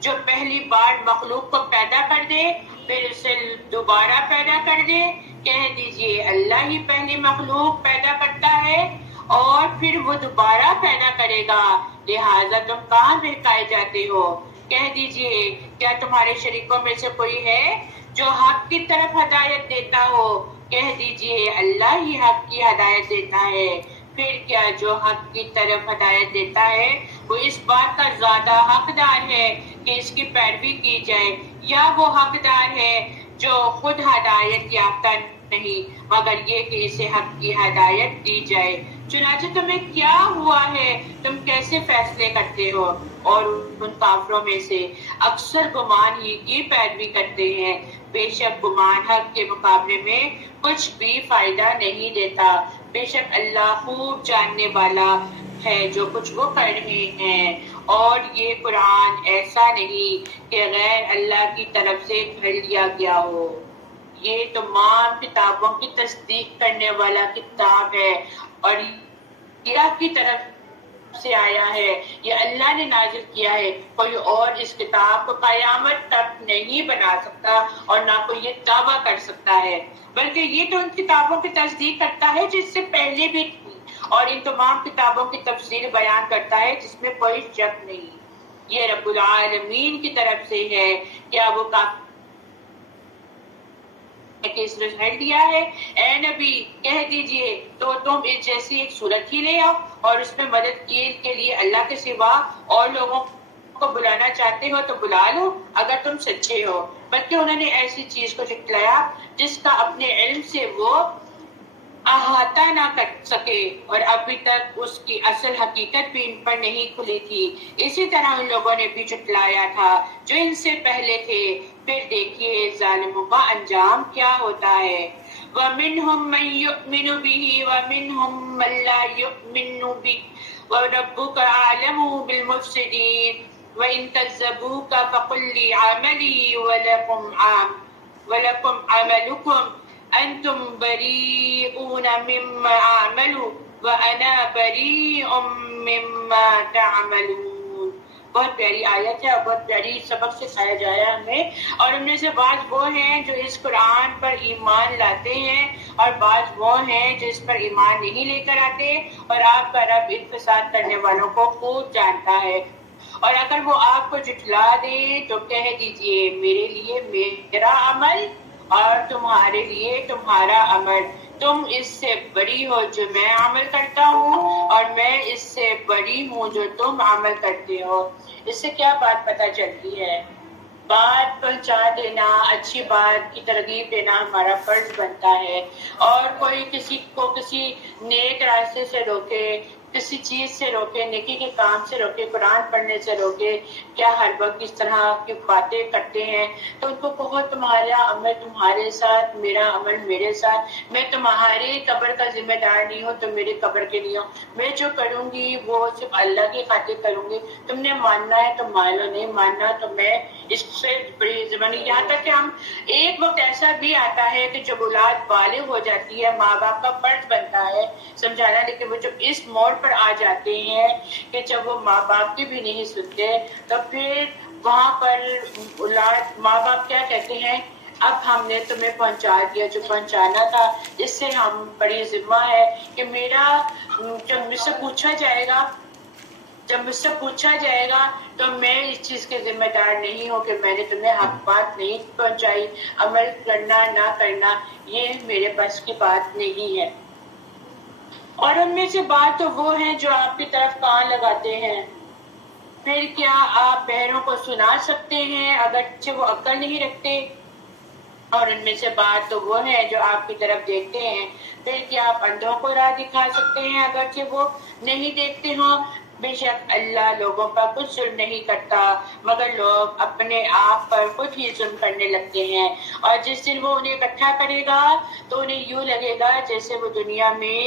جو پہلی بار مخلوق کو پیدا کر دے پھر اسے دوبارہ پیدا کر دے؟ کہہ دیجئے اللہ ہی پہلی مخلوق پیدا کرتا ہے اور پھر وہ دوبارہ پیدا کرے گا, لہٰذا تم کہاں بہکائے جاتے ہو؟ کہہ دیجئے کیا تمہارے شریکوں میں سے کوئی ہے جو حق کی طرف ہدایت دیتا ہو؟ کہہ دیجئے اللہ ہی حق کی ہدایت دیتا ہے. پھر کیا جو حق کی طرف ہدایت دیتا ہے وہ اس بات کا زیادہ حقدار ہے کہ اس کی پیروی کی جائے, یا وہ حقدار ہے جو خود ہدایت یافتہ نہیں مگر یہ کہ اسے حق کی ہدایت دی جائے؟ چنانچہ تمہیں کیا ہوا ہے, تم کیسے فیصلے کرتے ہو؟ اور ان کافروں میں سے اکثر گمان ہی کی پیروی کرتے ہیں. بے شک گمان حق کے مقابلے میں کچھ بھی فائدہ نہیں دیتا. بے شک اللہ خوب جاننے والا ہے جو کچھ وہ کر رہے ہیں. اور یہ قرآن ایسا نہیں کہ غیر اللہ کی طرف سے گھڑ لیا گیا ہو, یہ تمام کتابوں کی تصدیق کرنے والا کتاب ہے اور یہ اللہ کی طرف سے آیا ہے, یہ اللہ نے نازل کیا ہے. کوئی اور اس کتاب کو قیامت تک نہیں بنا سکتا اور نہ کوئی یہ دعویٰ کر سکتا ہے, بلکہ یہ تو ان کتابوں کی تصدیق کرتا ہے جس سے پہلے بھی تھی, اور ان تمام کتابوں کی تفصیل بیان کرتا ہے جس میں کوئی شک نہیں. یہ رب العالمین کی طرف سے ہے. کیا وہ دیا ہے؟ اے نبی کہہ دیجئے تو تم اس جیسی ایک صورت ہی لے آؤ اور اس میں مدد کے لیے اللہ کے سوا اور لوگوں کو بلانا چاہتے ہو تو بلا لو اگر تم سچے ہو. بلکہ انہوں نے ایسی چیز کو جھٹلایا جس کا اپنے علم سے وہ احاطہ نہ کر سکے اور ابھی تک اس کی اصل حقیقت بھی ان پر نہیں کھلی تھی. اسی طرح ان لوگوں نے بھی جھٹلایا تھا جو ان سے پہلے تھے. پھر دیکھیے ظالموں کا انجام کیا ہوتا ہے. وَمِنْهُمْ مَنْ يُؤْمِنُ بِهِ وَمِنْهُمْ مَنْ لَا يُؤْمِنُ بِهِ وَرَبُّكَ أَعْلَمُ بِالْمُفْسِدِينَ وَإِنْ كَذَّبُوكَ فَقُلْ لِي عَمَلِي وَلَكُمْ عَمَلُكُمْ أَنْتُمْ بَرِيئُونَ مِمَّا أَعْمَلُ وَأَنَا بَرِيءٌ مِمَّا تَعْمَلُونَ. بہت پیاری آیت ہے اور بہت پیاری سبق سکھایا جایا ہمیں. اور ان میں سے بعض وہ ہیں جو اس قرآن پر ایمان لاتے ہیں اور بعض وہ ہیں جو اس پر ایمان نہیں لے کر آتے, اور آپ کا رب ان فساد کرنے والوں کو خوب جانتا ہے. اور اگر وہ آپ کو جھٹلا دے تو کہہ دیجئے میرے لیے میرا عمل اور تمہارے لیے تمہارا عمل, تم اس سے بڑی ہو جو میں عمل کرتا ہوں اور میں اس سے بڑی ہوں جو تم عمل کرتے ہو۔ اس سے کیا بات پتہ چلتی ہے؟ بات پہنچا دینا، اچھی بات کی ترغیب دینا ہمارا فرض بنتا ہے، اور کوئی کسی کو کسی نیک راستے سے روکے، کسی چیز سے روکے، نیکی کے کام سے روکے، قرآن پڑھنے سے روکے، کیا ہر وقت اس طرح کی باتیں کرتے ہیں تو ان کو کہو تمہارا عمل تمہارے ساتھ، میرا عمل میرے ساتھ، میں تمہاری قبر کا ذمہ دار نہیں ہوں، تم میری قبر کے لیے ہو، میں جو کروں گی وہ صرف اللہ کی خاطر کروں گی، تم نے ماننا ہے تو مان لو، نہیں ماننا تو میں اس سے بڑی زبانی۔ یہاں تک کہ ہم ایک وقت ایسا بھی آتا ہے کہ جب اولاد بالغ ہو جاتی ہے ماں باپ کا فرض بنتا ہے سمجھانا، لیکن وہ جب اس موڑ پر آ جاتے ہیں کہ جب وہ ماں باپ کی بھی نہیں سنتے تو پھر وہاں پر اولاد ماں باپ کیا کہتے ہیں، اب ہم نے تمہیں پہنچا دیا جو پہنچانا تھا، اس سے ہم بڑی ذمہ ہے کہ میرا جب مجھ سے پوچھا جائے گا تو میں اس چیز کے ذمہ دار نہیں ہوں کہ میں نے تمہیں حق بات نہیں پہنچائی، عمل کرنا نہ کرنا یہ میرے بس کی بات نہیں ہے۔ اور ان میں سے بات تو وہ ہیں جو آپ کی طرف کان لگاتے ہیں، پھر کیا آپ بہروں کو سنا سکتے ہیں اگرچہ وہ عقل نہیں رکھتے؟ اور ان میں سے بات تو وہ ہے جو آپ کی طرف دیکھتے ہیں، پھر کیا آپ اندھوں کو راہ دکھا سکتے ہیں اگرچہ وہ نہیں دیکھتے ہوں؟ بے شک اللہ لوگوں پر کچھ ظلم نہیں کرتا مگر لوگ اپنے آپ پر خود ہی ظلم کرنے لگتے ہیں، اور جس دن وہ انہیں اکٹھا کرے گا تو انہیں یوں لگے گا جیسے وہ دنیا میں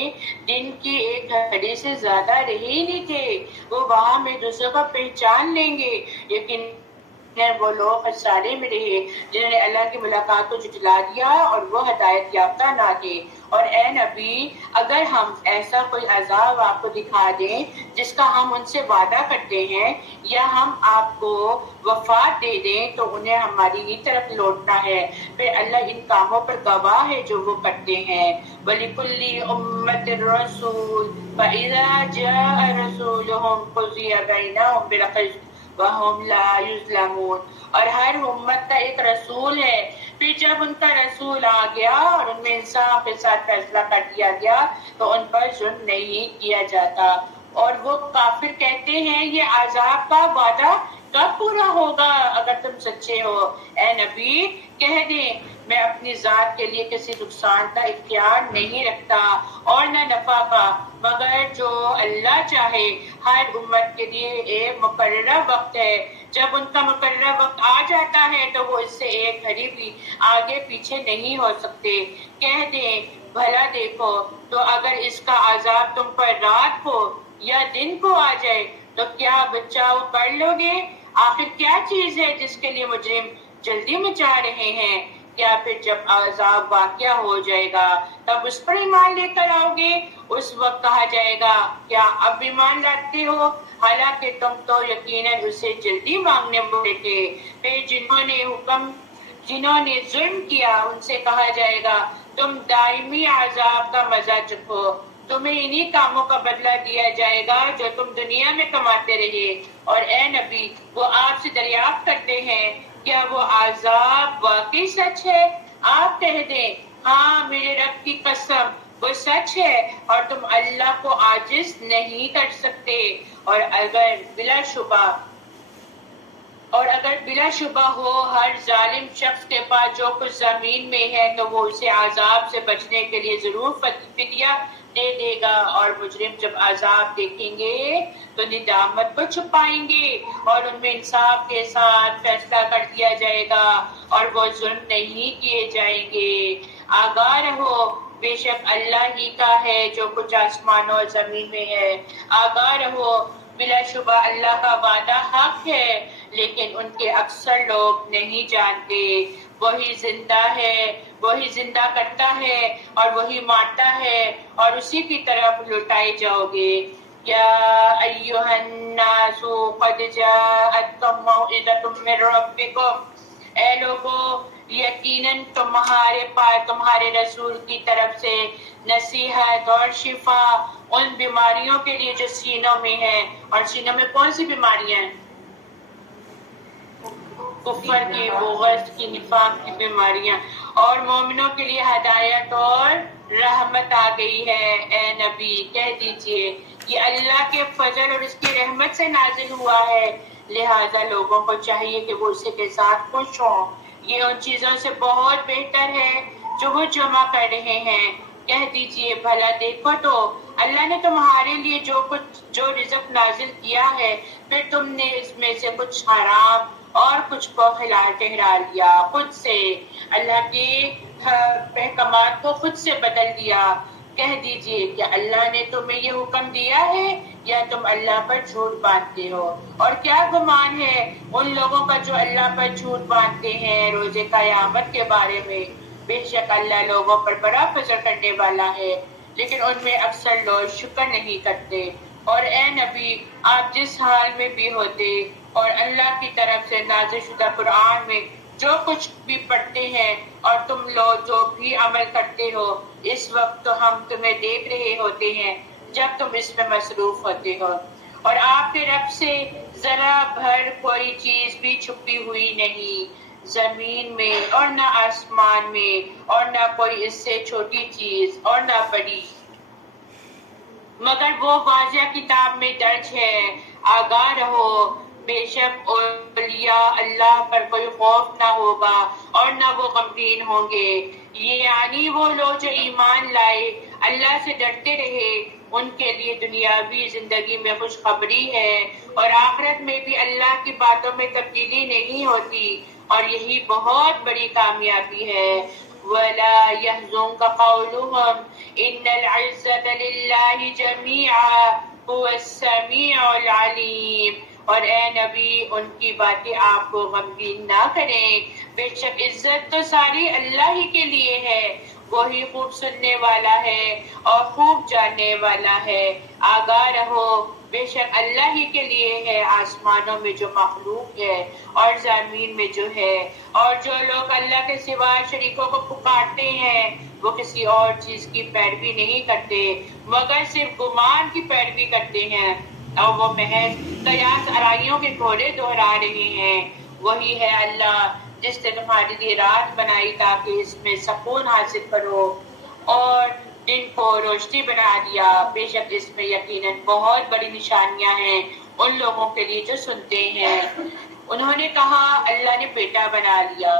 دن کی ایک گھڑی سے زیادہ رہے ہی نہیں تھے، وہ وہاں میں دوسروں کو پہچان لیں گے، لیکن وہ لوگ سارے میں رہے جنہوں نے اللہ کی ملاقات کو جھٹلا دیا اور وہ ہدایت یافتہ نہ تھے۔ اور اے نبی اگر ہم ایسا کوئی عذاب آپ کو دکھا دیں جس کا ہم ان سے وعدہ کرتے ہیں یا ہم آپ کو وفات دے دیں تو انہیں ہماری ہی طرف لوٹنا ہے، پھر اللہ ان کاموں پر گواہ ہے جو وہ کرتے ہیں۔ وَلِكُلِّ أُمَّةٍ رَسُولٌ فَإِذَا جَاءَ رَسُولُهُمْ قُضِيَ بَيْنَهُمْ بِالْقِسْطِ وَهُمْ لَا يُظْلَمُونَ۔ اور ہر امت کا ایک رسول ہے، پھر جب ان کا رسول آ گیا اور ان میں انصاف کے ساتھ فیصلہ کر دیا گیا تو ان پر ظلم نہیں کیا جاتا۔ اور وہ کافر کہتے ہیں یہ عذاب کا وعدہ کب پورا ہوگا اگر تم سچے ہو؟ اے نبی کہہ دیں میں اپنی ذات کے لیے کسی نقصان کا اختیار نہیں رکھتا اور نہ نفع کا، مگر جو اللہ چاہے۔ ہر امت کے لیے ایک مقررہ وقت ہے، جب ان کا مقررہ وقت آ جاتا ہے تو وہ اس سے ایک گھڑی بھی آگے پیچھے نہیں ہو سکتے۔ کہہ دیں بھلا دیکھو تو اگر اس کا عذاب تم پر رات کو یا دن کو آ جائے تو کیا بچاؤ کر لو گے؟ آخر کیا چیز ہے جس کے لیے مجرم جلدی مچا رہے ہیں؟ کیا پھر جب عذاب واقعہ ہو جائے گا تب اس پر ایمان لے کر آؤ گے؟ اس وقت کہا جائے گا کیا اب ایمان لاتے ہو؟ حالانکہ تم تو یقیناً اسے جلدی مانگنے والے تھے۔ پھر جنہوں نے ظلم کیا ان سے کہا جائے گا تم دائمی عذاب کا مزہ چکھو، تمہیں انہی کاموں کا بدلہ دیا جائے گا جو تم دنیا میں کماتے رہے۔ اور اے نبی وہ آپ سے دریافت کرتے ہیں کیا وہ عذاب واقعی سچ ہے؟ آپ کہہ دیں ہاں میرے رب کی قسم وہ سچ ہے اور تم اللہ کو عاجز نہیں کر سکتے۔ اور اگر بلا شبہ ہو ہر ظالم شخص کے پاس جو کچھ زمین میں ہے تو وہ اسے عذاب سے بچنے کے لیے ضرور فدیہ دے دے گا، اور مجرم جب عذاب دیکھیں گے تو ندامت کو چھپائیں گے اور ان میں انصاف کے ساتھ فیصلہ کر دیا جائے گا اور وہ ظلم نہیں کیے جائیں گے۔ آگاہ رہو بے شک اللہ ہی کا ہے جو کچھ آسمانوں اور زمین میں ہے۔ آگاہ رہو بلا شبہ اللہ کا وعدہ حق ہے لیکن ان کے اکثر لوگ نہیں جانتے۔ وہی زندہ ہے، وہی زندہ کرتا ہے اور وہی مارتا ہے اور اسی کی طرف لوٹائے جاؤ گے۔ یا ایھا الناس قد جاءتکم موعظۃ من ربکم، اے لوگو یقیناً تمہارے رسول کی طرف سے نصیحت اور شفا ان بیماریوں کے لیے جو سینوں میں ہیں۔ اور سینوں میں کون سی بیماریاں ہیں؟ کفر کی، بغض کی، نفاق کی بیماریاں، اور مومنوں کے لیے ہدایت اور رحمت آ گئی ہے۔ اے نبی کہہ دیجئے یہ اللہ کے فضل اور اس کی رحمت سے نازل ہوا ہے، لہذا لوگوں کو چاہیے کہ وہ اسی کے ساتھ خوش ہوں۔ یہ ان چیزوں سے بہت بہتر ہے جو وہ جمع کر رہے ہیں۔ کہہ دیجئے بھلا دیکھو تو اللہ نے تمہارے لیے جو رزق نازل کیا ہے، پھر تم نے اس میں سے کچھ حرام اور کچھ کو حلال ٹھہرا لیا، خود سے اللہ کے احکامات کو خود سے بدل دیا۔ کہہ دیجئے کہ اللہ نے تمہیں یہ حکم دیا ہے یا تم اللہ پر جھوٹ باندھتے ہو؟ اور کیا گمان ہے ان لوگوں کا جو اللہ پر جھوٹ باندھتے ہیں روز قیامت کے بارے میں؟ بے شک اللہ لوگوں پر بڑا فضل کرنے والا ہے، لیکن ان میں اکثر لوگ شکر نہیں کرتے۔ اور اے نبی آپ جس حال میں بھی ہوتے اور اللہ کی طرف سے نازل شدہ قرآن میں جو کچھ بھی پڑھتے ہیں اور تم لوگ جو بھی عمل کرتے ہو، اس وقت تو ہم تمہیں دیکھ رہے ہوتے ہیں جب تم اس میں مصروف ہوتے ہو، اور آپ کے رب سے ذرا بھر کوئی چیز بھی چھپی ہوئی نہیں، زمین میں اور نہ آسمان میں، اور نہ کوئی اس سے چھوٹی چیز اور نہ بڑی، مگر وہ واضح کتاب میں درج ہے۔ آگاہ رہو، بے شک اولیاء اللہ پر کوئی خوف نہ ہوگا اور نہ وہ غمگین ہوں گے، یہ یعنی وہ لوگ جو ایمان لائے، اللہ سے ڈرتے رہے، ان کے لیے دنیاوی زندگی میں خوشخبری ہے، اور آخرت میں بھی اللہ کی باتوں میں تبدیلی نہیں ہوتی، اور یہی بہت بڑی کامیابی ہے۔ وَلَا يَحْزُنكَ قَوْلُهُمْ إِنَّ الْعِزَّةَ لِلَّهِ جَمِيعًا هُوَ السَّمِيعُ الْعَلِيمُ۔ اور اے نبی ان کی باتیں آپ کو غمگین نہ کریں، بے شک عزت تو ساری اللہ ہی کے لیے ہے، وہی خوب سننے والا ہے اور خوب جاننے والا ہے۔ آگاہ رہو، بے شک اللہ ہی کے لیے ہے آسمانوں میں جو مخلوق ہے اور زمین میں جو ہے، اور جو لوگ اللہ کے سوا شریکوں کو پکارتے ہیں وہ کسی اور چیز کی پیروی نہیں کرتے مگر صرف گمان کی پیروی کرتے ہیں، اور وہ محض قیاس آرائیوں کے گھوڑے دہرا رہے ہیں۔ وہی ہے اللہ جس نے تمہارے لیے رات بنائی تاکہ اس میں سکون حاصل کرو، اور دن کو روشنی بنا دیا، بے شک اس میں یقیناً بہت بڑی نشانیاں ہیں ان لوگوں کے لیے جو سنتے ہیں۔ انہوں نے کہا اللہ نے بیٹا بنا لیا،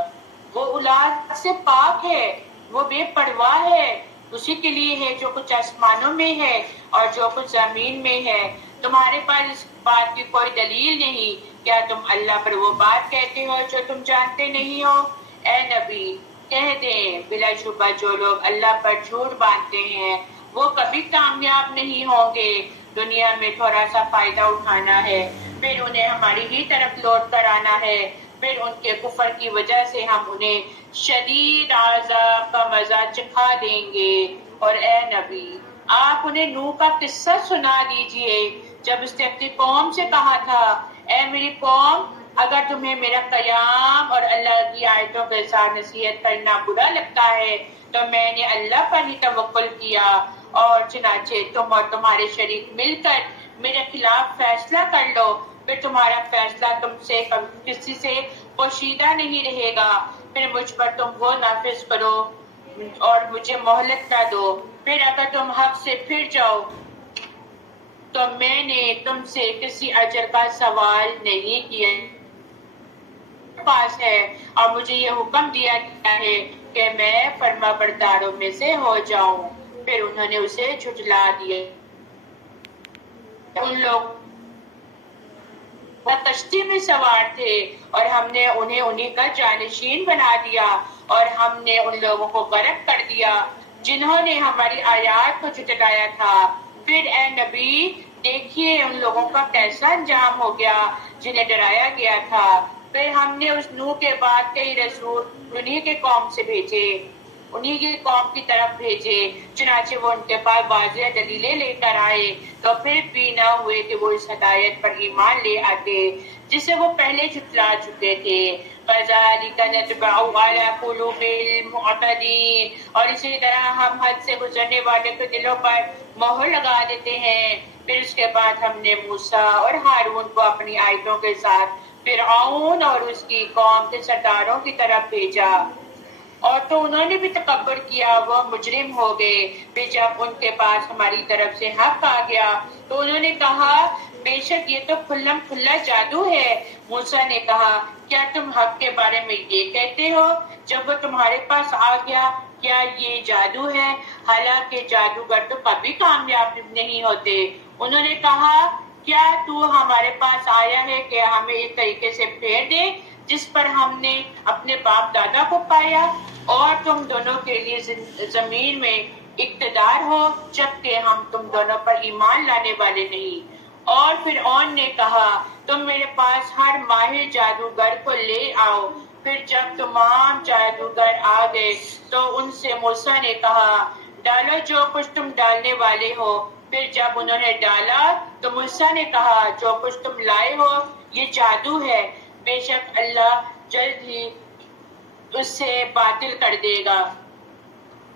وہ اولاد سے پاک ہے، وہ بے پرواہ ہے، اسی کے لیے ہے جو کچھ آسمانوں میں ہے اور جو کچھ زمین میں ہے۔ تمہارے پاس اس بات کی کوئی دلیل نہیں، کیا تم اللہ پر وہ بات کہتے ہو جو تم جانتے نہیں ہو؟ اے نبی کہہ دیں بلا شبہ جو لوگ اللہ پر جھوٹ باندھتے ہیں وہ کبھی کامیاب نہیں ہوں گے، دنیا میں تھوڑا سا فائدہ اٹھانا ہے، پھر انہیں ہماری ہی طرف لوٹ کر آنا ہے، پھر ان کے کفر کی وجہ سے ہم انہیں شدید عذاب کا مزہ چکھا دیں گے۔ اور اے نبی آپ انہیں نوح کا قصہ سنا دیجئے جب اس نے اپنی قوم سے کہا تھا، اے میری قوم اگر تمہیں میرا قیام اور اللہ کی آیتوں کے ساتھ نصیحت کرنا برا لگتا ہے تو میں نے اللہ پر ہی توکل کیا، اور چنانچہ تم اور تمہارے شریک مل کر میرے خلاف فیصلہ کر لو، پھر تمہارا فیصلہ تم سے کسی سے پوشیدہ نہیں رہے گا، پھر مجھ پر تم وہ نافذ کرو اور مجھے مہلت نہ دو، پھر اگر تم حق سے پھر جاؤ تو میں نے تم سے کسی اجر کا سوال نہیں کیا، پاس ہے اور مجھے یہ حکم دیا گیا ہے کہ میں فرما برداروں میں سے ہو جاؤں۔ پھر انہوں نے اسے جھٹلا دیا، ان لوگ وہ کشتی میں سوار تھے اور ہم نے انہیں کا جانشین بنا دیا، اور ہم نے ان لوگوں کو غرق کر دیا جنہوں نے ہماری آیات کو جھٹلایا تھا۔ پھر اے نبی دیکھیے ان لوگوں کا کیسا انجام ہو گیا جنہیں ڈرایا گیا تھا۔ پھر ہم نے اس نوح کے بعد کئی رسول انہی کے قوم سے بھیجے، انہی کی قوم کی طرف بھیجے، چنانچہ وہ ان کے پاس واضح دلیلیں لے کر آئے تو پھر بھی نہ ہوئے کہ وہ اس ہدایت پر ایمان لے آتے جسے وہ پہلے جھٹلا چکے تھے۔ كَذَلِكَ نَطْبَعُ عَلَى قُلُوبِ الْمُعْتَدِينَ، اور اسی طرح ہم حد سے گزرنے والے کے دلوں پر مہر لگا دیتے ہیں۔ پھر اس کے بعد ہم نے موسیٰ اور ہارون کو اپنی آیتوں کے ساتھ فرعون اور اس کی قوم کے سرداروں کی طرف بھیجا، اور تو انہوں نے بھی تکبر کیا، وہ مجرم ہو گئے۔ پھر جب ان کے پاس ہماری طرف سے حق آ گیا تو انہوں نے کہا بے شک یہ تو کھلم کھلا جادو ہے۔ موسیٰ نے کہا کیا تم حق کے بارے میں یہ کہتے ہو جب وہ تمہارے پاس آ گیا؟ کیا یہ جادو ہے؟ حالانکہ جادوگر تو کبھی کامیاب نہیں ہوتے۔ انہوں نے کہا کیا تو ہمارے پاس آیا ہے کہ ہمیں اس طریقے سے پھیر دے جس پر ہم نے اپنے باپ دادا کو پایا، اور تم دونوں کے لیے زمین میں اقتدار ہو جبکہ ہم تم دونوں پر ایمان لانے والے نہیں۔ اور فرعون نے کہا تم میرے پاس ہر ماہر جادوگر کو لے آؤ۔ پھر جب تمام جادوگر آ گئے تو ان سے موسیٰ نے کہا ڈالو جو کچھ تم ڈالنے والے ہو۔ پھر جب انہوں نے ڈالا تو موسیٰ نے کہا جو کچھ تم لائے ہو یہ جادو ہے، بے شک اللہ جلد ہی اس سے باطل کر دے گا۔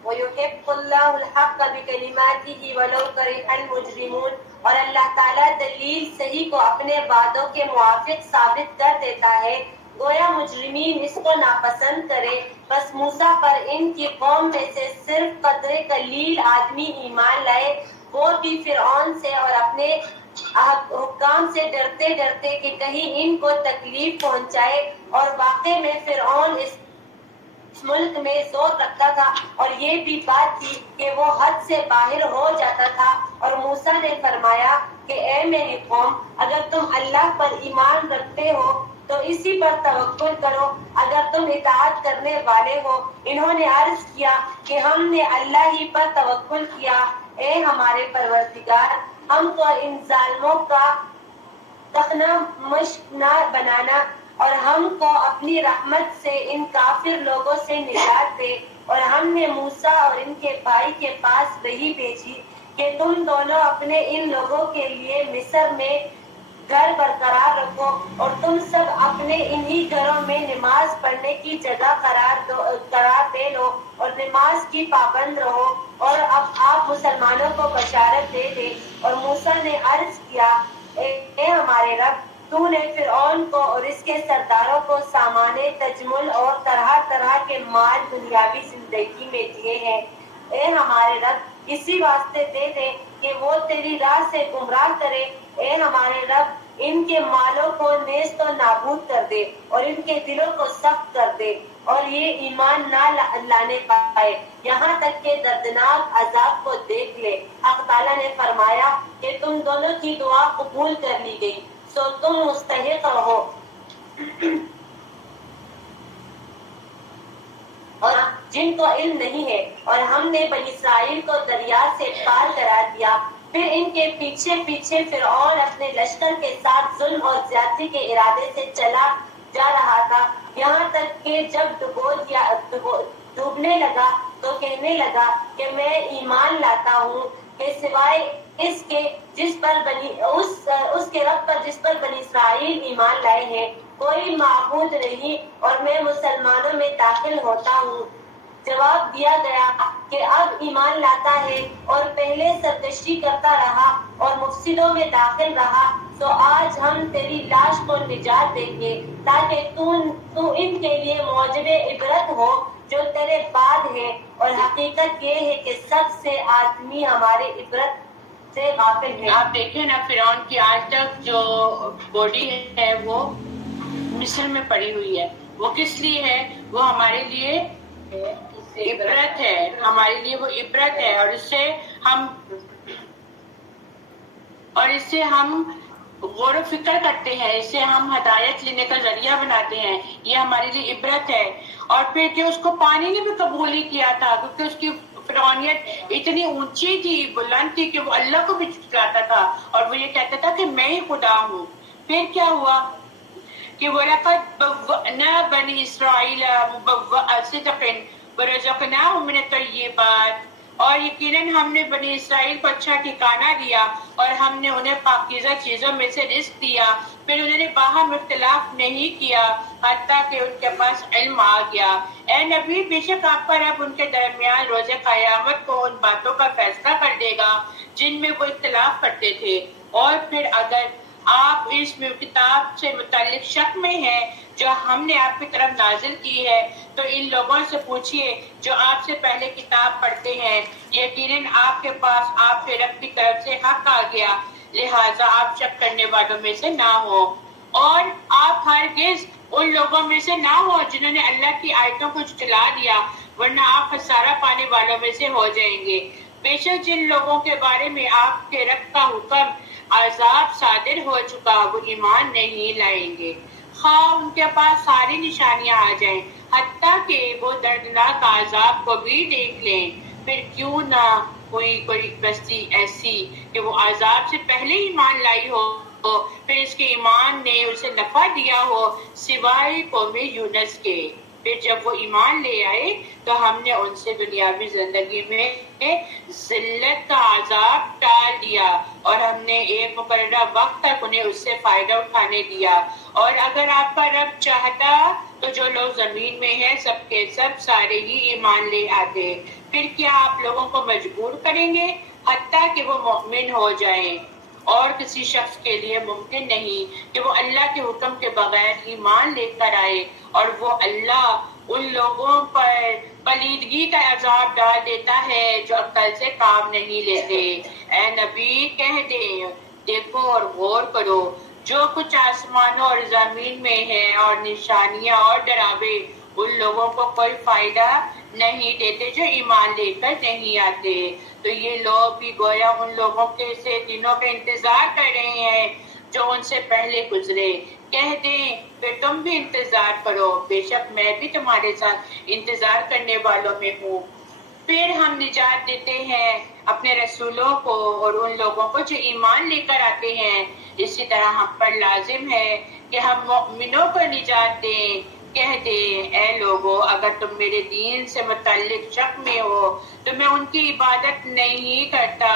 وَيُحِقُّ اللَّهُ الْحَقَّ بِكَلِمَاتِهِ وَلَوْ كَرِهَ الْمُجْرِمُونَ، اور اللہ تعالیٰ دلیل صحیح کو اپنے وعدوں کے موافق ثابت کر دیتا ہے، گویا مجرمین اس کو ناپسند کرے۔ بس موسیٰ پر ان کی قوم میں سے صرف قدرے قلیل آدمی ایمان لائے، وہ بھی فرعون سے اور اپنے حکام سے ڈرتے ڈرتے کہ کہیں ان کو تکلیف پہنچائے۔ اور واقع میں فرعون اس ملک میں زور رکھتا تھا، اور یہ بھی بات تھی کہ وہ حد سے باہر ہو جاتا تھا۔ اور موسیٰ نے فرمایا کہ اے میری قوم، اگر تم اللہ پر ایمان رکھتے ہو تو اسی پر توکل کرو اگر تم اطاعت کرنے والے ہو۔ انہوں نے عرض کیا کہ ہم نے اللہ ہی پر توکل کیا، اے ہمارے پروردگار ہم کو ان ظالموں کا تخنہ مشق نہ بنانا، اور ہم کو اپنی رحمت سے ان کافر لوگوں سے نجات دے۔ اور ہم نے موسیٰ اور ان کے بھائی کے پاس وحی بھیجی کہ تم دونوں اپنے ان لوگوں کے لیے مصر میں گھر برقرار رکھو، اور تم سب اپنے انہی گھروں میں نماز پڑھنے کی جگہ قرار دے لو اور نماز کی پابند رہو، اور اب آپ مسلمانوں کو بشارت دے دیں۔ اور موسیٰ نے عرض کیا اے ہمارے رب، تو نے فرعون کو اور اس کے سرداروں کو سامان تجمل اور طرح طرح کے مال دنیاوی زندگی میں دیے ہیں، اے ہمارے رب اسی واسطے دے دے کہ وہ تیری راہ سے گمراہ کرے۔ اے ہمارے رب ان کے مالوں کو نیست و نابود کر دے اور ان کے دلوں کو سخت کر دے، اور یہ ایمان نہ لانے پائے یہاں تک کہ دردناک عذاب کو دیکھ لے۔ حق تعالیٰ نے فرمایا کہ تم دونوں کی دعا قبول کر لی گئی، سو تم مستحق رہو۔ اور جن کو علم نہیں ہے، اور ہم نے بنی اسرائیل کو دریا سے پار کرا دیا، پھر ان کے پیچھے پیچھے فرعون اپنے لشکر کے ساتھ ظلم اور زیادتی کے ارادے سے چلا جا رہا تھا، یہاں تک کہ جب ڈوبنے لگا تو کہنے لگا کہ میں ایمان لاتا ہوں کہ سوائے اس کے جس پر اس کے رب پر جس پر بنی اسرائیل ایمان لائے ہیں کوئی معبود نہیں، اور میں مسلمانوں میں داخل ہوتا ہوں۔ جواب دیا گیا کہ اب ایمان لاتا ہے اور پہلے سرکشی کرتا رہا اور مفسدوں میں داخل رہا، تو آج ہم تیری لاش کو نجات دیں گے تاکہ تو ان کے لیے موجب عبرت ہو جو تیرے بعد ہے، اور حقیقت یہ ہے کہ سب سے آدمی ہمارے عبرت سے غافل ہے۔ آپ دیکھیں نا فرعون کی آج تک جو باڈی ہے وہ مصر میں پڑی ہوئی ہے، وہ کس لیے ہے؟ وہ ہمارے لیے عبرت ہے، ہمارے لیے وہ عبرت ہے، اور اس سے ہم غور و فکر کرتے ہیں، اس سے ہم ہدایت لینے کا ذریعہ بناتے ہیں، یہ ہمارے لیے عبرت ہے۔ اور پھر کہ اس کو پانی نے بھی قبول ہی کیا تھا کیونکہ اس کی فرعونیت اتنی اونچی تھی، بلند تھی کہ وہ اللہ کو بھی جھٹلاتا تھا اور وہ یہ کہتا تھا کہ میں ہی خدا ہوں۔ پھر کیا ہوا کہ وَلَقَدْ بَوَّأْنَا بَنِي إِسْرَائِيلَ مُبَوَّءَ صِدْقٍ وَرَزَقْنَاهُم مِّنَ الطَّيِّبَاتِ، اور یقیناً ہم نے بنی اسرائیل کو اچھا ٹھکانہ دیا اور ہم نے انہیں پاکیزہ چیزوں میں سے رزق دیا، پھر انہوں نے باہم اختلاف نہیں کیا حتیٰ کہ ان کے پاس علم آ گیا۔ اے نبی، بے شک آپ کا رب ان کے درمیان روز قیامت کو ان باتوں کا فیصلہ کر دے گا جن میں وہ اختلاف کرتے تھے، اور پھر اگر آپ اس کتاب سے متعلق شک میں ہیں جو ہم نے آپ کی طرف نازل کی ہے، تو ان لوگوں سے پوچھئے جو آپ سے پہلے کتاب پڑھتے ہیں، یقیناً آپ کے پاس آپ کے رب کی طرف سے حق آ گیا، لہٰذا آپ شک کرنے والوں میں سے نہ ہو، اور آپ ہرگز ان لوگوں میں سے نہ ہو جنہوں نے اللہ کی آیتوں کو جھٹلا دیا، ورنہ آپ خسارہ پانے والوں میں سے ہو جائیں گے۔ بے شک جن لوگوں کے بارے میں آپ کے رب کا حکم عذاب صادر ہو چکا وہ ایمان نہیں لائیں گے، خواہ ان کے پاس ساری نشانیاں آ جائیں، حتیٰ کہ وہ دردناک عذاب کو بھی دیکھ لیں، پھر کیوں نہ ہوئی کوئی بستی ایسی کہ وہ عذاب سے پہلے ایمان لائی ہو، پھر اس کے ایمان نے اسے نفع دیا ہو سوائے قوم یونس کے۔ پھر جب وہ ایمان لے آئے تو ہم نے ان سے دنیاوی زندگی میں ذلت کا عذاب ٹال دیا، اور ہم نے ایک مقررہ وقت تک انہیں اس سے فائدہ اٹھانے دیا، اور اگر آپ کا رب چاہتا تو جو لوگ زمین میں ہیں سب کے سب سارے ہی ایمان لے آتے، پھر کیا آپ لوگوں کو مجبور کریں گے حتیٰ کہ وہ مؤمن ہو جائیں؟ اور کسی شخص کے لیے ممکن نہیں کہ وہ اللہ کے حکم کے بغیر ایمان لے کر آئے، اور وہ اللہ ان لوگوں پر پلیدگی کا عذاب ڈال دیتا ہے جو عقل سے کام نہیں لیتے۔ اے نبی کہہ دے، دیکھو اور غور کرو، جو کچھ آسمانوں اور زمین میں ہے اور نشانیاں اور ڈراوے ان لوگوں کو کوئی فائدہ نہیں دیتے جو ایمان لے کر نہیں آتے، تو یہ لوگ بھی گویا ان لوگوں کے سے دنوں کا انتظار کر رہے ہیں جو ان سے پہلے گزرے۔ کہہ دیں پھر تم بھی انتظار کرو، بے شک میں بھی تمہارے ساتھ انتظار کرنے والوں میں ہوں۔ پھر ہم نجات دیتے ہیں اپنے رسولوں کو اور ان لوگوں کو جو ایمان لے کر آتے ہیں، اسی طرح ہم پر لازم ہے کہ ہم مؤمنوں کو نجات دیں۔ کہہ دے اے لوگو، اگر تم میرے دین سے متعلق شک میں ہو تو میں ان کی عبادت نہیں کرتا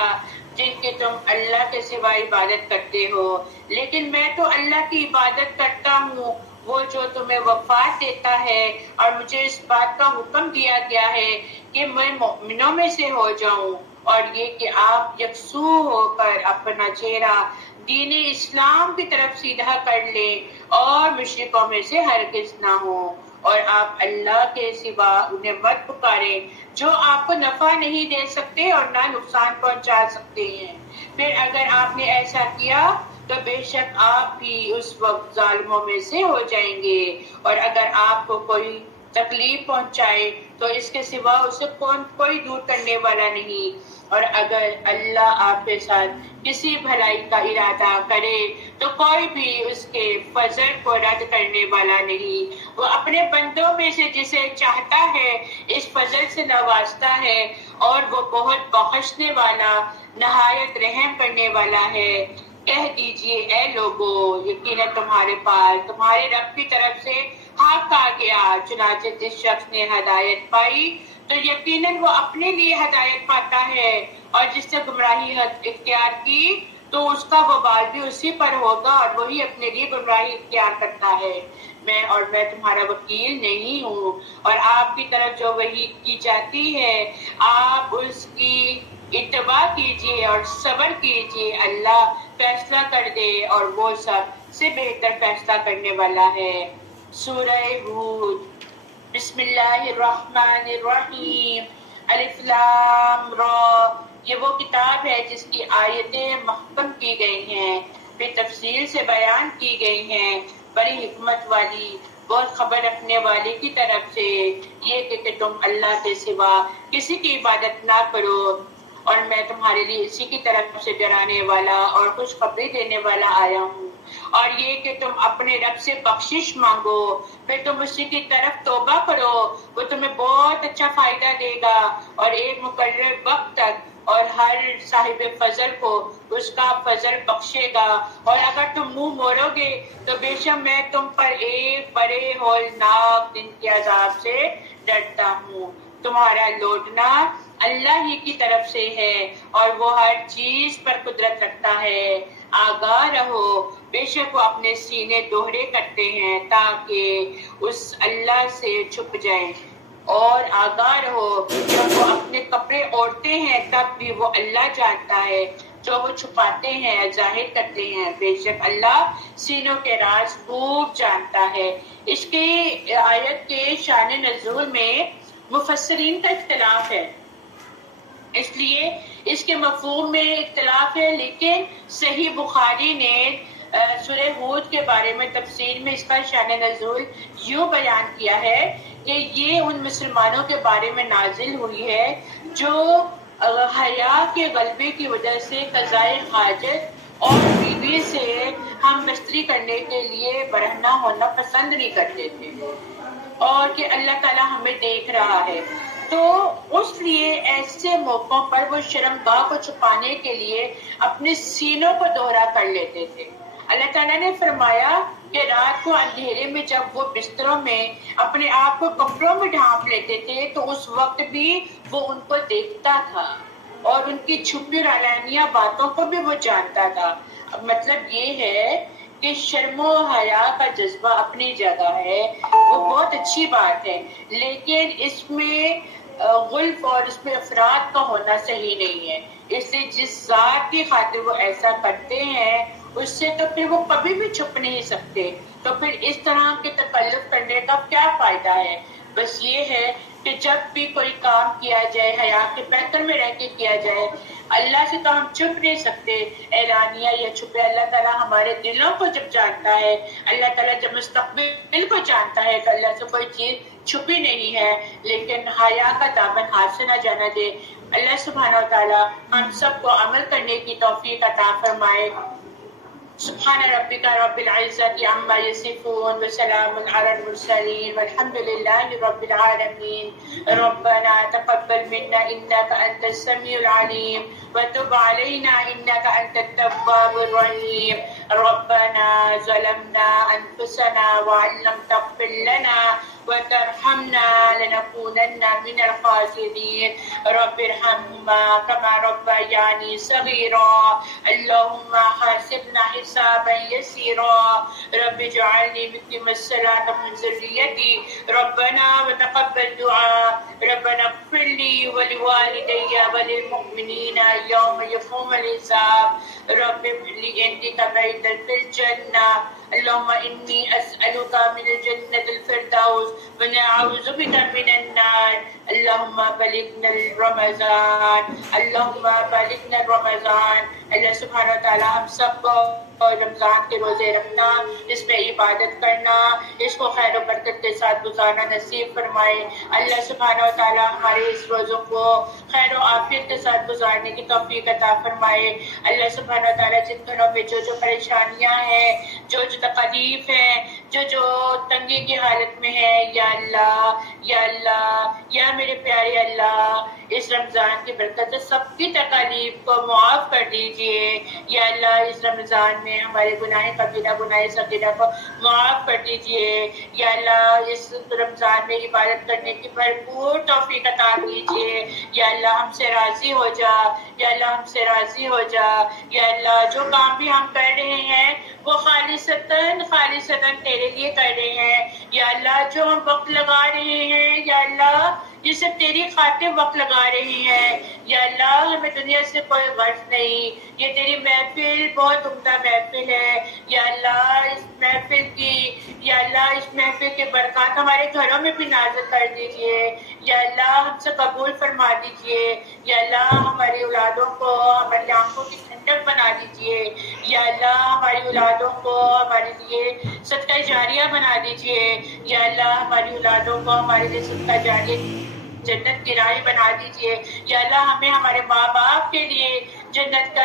جن کی تم اللہ کے سوا عبادت کرتے ہو، لیکن میں تو اللہ کی عبادت کرتا ہوں، وہ جو تمہیں وفات دیتا ہے، اور مجھے اس بات کا حکم دیا گیا ہے کہ میں مؤمنوں میں سے ہو جاؤں، اور یہ کہ آپ یکسو ہو کر اپنا چہرہ دین اسلام کی طرف سیدھا کر لیں اور مشرکوں میں سے ہرگز نہ ہو، اور آپ اللہ کے سوا انہیں مت پکاریں جو آپ کو نفع نہیں دے سکتے اور نہ نقصان پہنچا سکتے ہیں۔ پھر اگر آپ نے ایسا کیا تو بے شک آپ بھی اس وقت ظالموں میں سے ہو جائیں گے، اور اگر آپ کو کوئی تکلیف پہنچائے تو اس کے سوا اسے کوئی دور کرنے والا نہیں، اور اگر اللہ آپ کے ساتھ کسی بھلائی کا ارادہ کرے تو کوئی بھی اس کے فضل کو رد کرنے والا نہیں، وہ اپنے بندوں میں سے جسے چاہتا ہے اس فضل سے نوازتا ہے، اور وہ بہت بخشنے والا نہایت رحم کرنے والا ہے۔ کہہ دیجئے اے لوگو، یقیناً تمہارے پاس تمہارے رب کی طرف سے حق آ گیا، چنانچہ جس شخص نے ہدایت پائی تو یقیناً وہ اپنے لیے ہدایت پاتا ہے، اور جس نے گمراہی اختیار کی تو اس کا وبال بھی اسی پر ہوگا، اور وہی اپنے لیے گمراہی اختیار کرتا ہے۔ میں تمہارا وکیل نہیں ہوں، اور آپ کی طرف جو وحی کی جاتی ہے آپ اس کی اتباع کیجیے اور صبر کیجیے، اللہ فیصلہ کر دے اور وہ سب سے بہتر فیصلہ کرنے والا ہے۔ سورہ ہود، بسم اللہ الرحمن الرحیم، الف لام را، یہ وہ کتاب ہے جس کی آیتیں محکم کی گئی ہیں، پھر تفصیل سے بیان کی گئی ہیں، بڑی حکمت والی، بہت خبر رکھنے والے کی طرف سے، یہ کہ تم اللہ کے سوا کسی کی عبادت نہ کرو، اور میں تمہارے لیے اسی کی طرف سے ڈرانے والا اور خوشخبری دینے والا آیا ہوں، اور یہ کہ تم اپنے رب سے بخشش مانگو، پھر تم اسی کی طرف توبہ کرو، وہ تمہیں بہت اچھا فائدہ دے گا، اور ایک مقرر وقت تک، اور ہر صاحب فضل کو اس کا فضل بخشے گا، اور اگر تم منہ موڑو گے تو بے شک میں تم پر ایک بڑے ہولناک دن کے عذاب سے ڈرتا ہوں۔ تمہارا لوٹنا اللہ ہی کی طرف سے ہے، اور وہ ہر چیز پر قدرت رکھتا ہے۔ آگاہ رہو، بے شک وہ اپنے سینے دوہرے کرتے ہیں تاکہ اس اللہ سے چھپ جائیں، اور آگاہ رہو جب وہ اپنے کپڑے اوڑھتے ہیں تب بھی وہ اللہ جانتا ہے جو وہ چھپاتے ہیں ظاہر کرتے ہیں، بے شک اللہ سینوں کے راز خوب جانتا ہے۔ اس کی آیت کے شان نزول میں مفسرین کا اختلاف ہے، اس لیے اس کے مفہوم میں اختلاف ہے، لیکن صحیح بخاری نے سورہ ہود کے بارے میں تفسیر میں اس کا شان نزول یوں بیان کیا ہے کہ یہ ان مسلمانوں کے بارے میں نازل ہوئی ہے جو حیا کے غلبے کی وجہ سے قضائے حاجت اور بیوی سے ہم بستری کرنے کے لیے برہنہ ہونا پسند نہیں کرتے تھے، اور کہ اللہ تعالیٰ ہمیں دیکھ رہا ہے، تو اس لیے ایسے موقعوں پر وہ شرمگاہ کو چھپانے کے لیے اپنے سینوں کو دوہرا کر لیتے تھے۔ اللہ تعالیٰ نے فرمایا کہ رات کو اندھیرے میں جب وہ بستروں میں اپنے آپ کو کپڑوں میں ڈھانپ لیتے تھے تو اس وقت بھی وہ ان کو دیکھتا تھا اور ان کی چھپی اور علانیہ باتوں کو بھی وہ جانتا تھا۔ مطلب یہ ہے کہ شرم و حیا کا جذبہ اپنی جگہ ہے، وہ بہت اچھی بات ہے، لیکن اس میں غلف اور اس میں افراد کا ہونا صحیح نہیں ہے۔ اس سے جس ذات کی خاطر وہ ایسا کرتے ہیں اس سے تو پھر وہ کبھی بھی چھپ نہیں سکتے، تو پھر اس طرح کے تکلف کرنے کا کیا فائدہ ہے؟ بس یہ ہے کہ جب بھی کوئی کام کیا جائے حیا کے پیکر میں رہ کے کیا جائے، اللہ سے تو ہم چھپ نہیں سکتے اعلانیہ یا چھپے۔ اللہ تعالیٰ ہمارے دلوں کو جب جانتا ہے، اللہ تعالیٰ جب مستقبل کو جانتا ہے تو اللہ سے کوئی چیز چھپی نہیں ہے، لیکن حیا کا دامن ہاتھ سے نہ جانا دے۔ اللہ سبحانہ و تعالیٰ ہم سب کو عمل کرنے کی توفیق عطا فرمائے۔ سبحان ربک رب العزت عما یصفون وسلام علی المرسلین والحمد للہ رب العالمین۔ ربنا تقبل منا انک انت السمیع العلیم وتب علینا انک انت التواب الرحیم۔ ربنا ظلمنا انفسنا وان لم تغفر لنا وترحمنا لنكونن من الخاسرين۔ رب ارحمهما كما ربياني صغيرا۔ اللهم حاسبنا حسابا يسيرا۔ رب اجعلني مقيم الصلاة من ذريتي ربنا وتقبل دعاء۔ ربنا اغفر لي ولوالدي وللمؤمنين يوم يقوم الحساب۔ رب ابن لي عندك بيتا في الجنة۔ اللهم إني أسألك من الجنة الفردوس ونعوذ بك من النار۔ اللهم بلغنا رمضان، اللهم بلغنا رمضان۔ اللہ سبحانہ و تعالیٰ ہم سب کو رمضان کے روزے رکھنا، اس میں عبادت کرنا، اس کو خیر و برکت کے ساتھ گزارنا نصیب فرمائے۔ اللہ سبحانہ و تعالیٰ ہمارے اس روزوں کو خیر و عافیت کے ساتھ گزارنے کی توفیق عطا فرمائے۔ اللہ سبحانہ و تعالیٰ جن گھروں میں جو پریشانیاں ہیں، جو تکلیف ہیں، جو تنگی کی حالت میں ہے، یا اللہ یا اللہ یا میرے پیارے اللہ، اس رمضان کی برکت سے سب کی تکالیف کو معاف کر دیجئے۔ یا اللہ اس رمضان میں ہمارے گناہ کبیرہ گناہ صغیرہ کو معاف کر دیجئے۔ یا اللہ اس رمضان میں عبادت کرنے کی بھرپور توفیق عطا کیجئے۔ یا اللہ ہم سے راضی ہو جا، یا اللہ ہم سے راضی ہو جا۔ یا اللہ جو کام بھی ہم کر رہے ہیں وہ خالصتاً تیرے لیے کر رہے ہیں۔ یا اللہ جو ہم وقت لگا رہے ہیں، یا اللہ جسے تیری خاطر وقت لگا رہی ہیں، یا اللہ ہمیں دنیا سے کوئی غرض نہیں، یہ تیری محفل بہت عمدہ محفل ہے۔ یا اللہ اس محفل کی، یا اللہ اس محفل کے برکات ہمارے گھروں میں بھی نازل کر دیجئے۔ یا اللہ ہم سے قبول فرما دیجئے۔ یا اللہ ہماری اولادوں کو ہماری آنکھوں کی ٹھنڈک بنا دیجئے۔ یا اللہ ہماری اولادوں کو ہمارے لیے صدقہ جاریہ بنا دیجئے۔ یا اللہ ہماری اولادوں کو ہمارے لیے صدقہ جاریہ جنت کی راہ بنا دیجئے۔ یا اللہ ہمیں ہمارے ماں باپ کے لیے جنت کا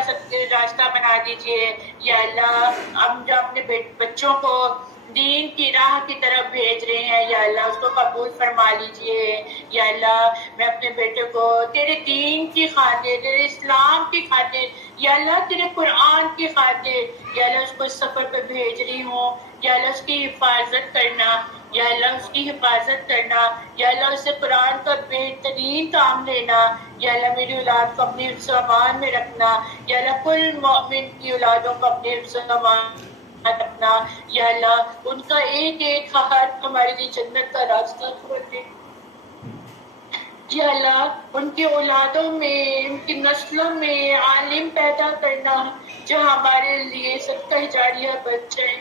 راستہ بنا دیجئے۔ یا اللہ ہم جو اپنے بچوں کو دین کی راہ کی طرف بھیج رہے ہیں، یا اللہ اس کو قبول فرما لیجئے۔ یا اللہ میں اپنے بیٹے کو تیرے دین کی خاطر، تیرے اسلام کی خاطر، یا اللہ تیرے قرآن کی خاطر، یا اللہ اس کو اس سفر پہ بھیج رہی ہوں۔ یا اللہ اس کی حفاظت کرنا، یا اللہ اس کی حفاظت کرنا، یا اللہ اسے قرآن کا بہترین کام لینا۔ یا اللہ میری اولاد کو اپنے حفظ و امان میں رکھنا، یا اللہ کل مومن کی اولادوں کو اپنے حفظ و امان رکھنا۔ یا اللہ ان کا ایک ایک حرف ہمارے لیے جنت کا راستہ کھول دے۔ یا اللہ ان کی اولادوں میں ان کی نسلوں میں عالم پیدا کرنا جو ہمارے لیے صدقہ جاریہ بن جائے.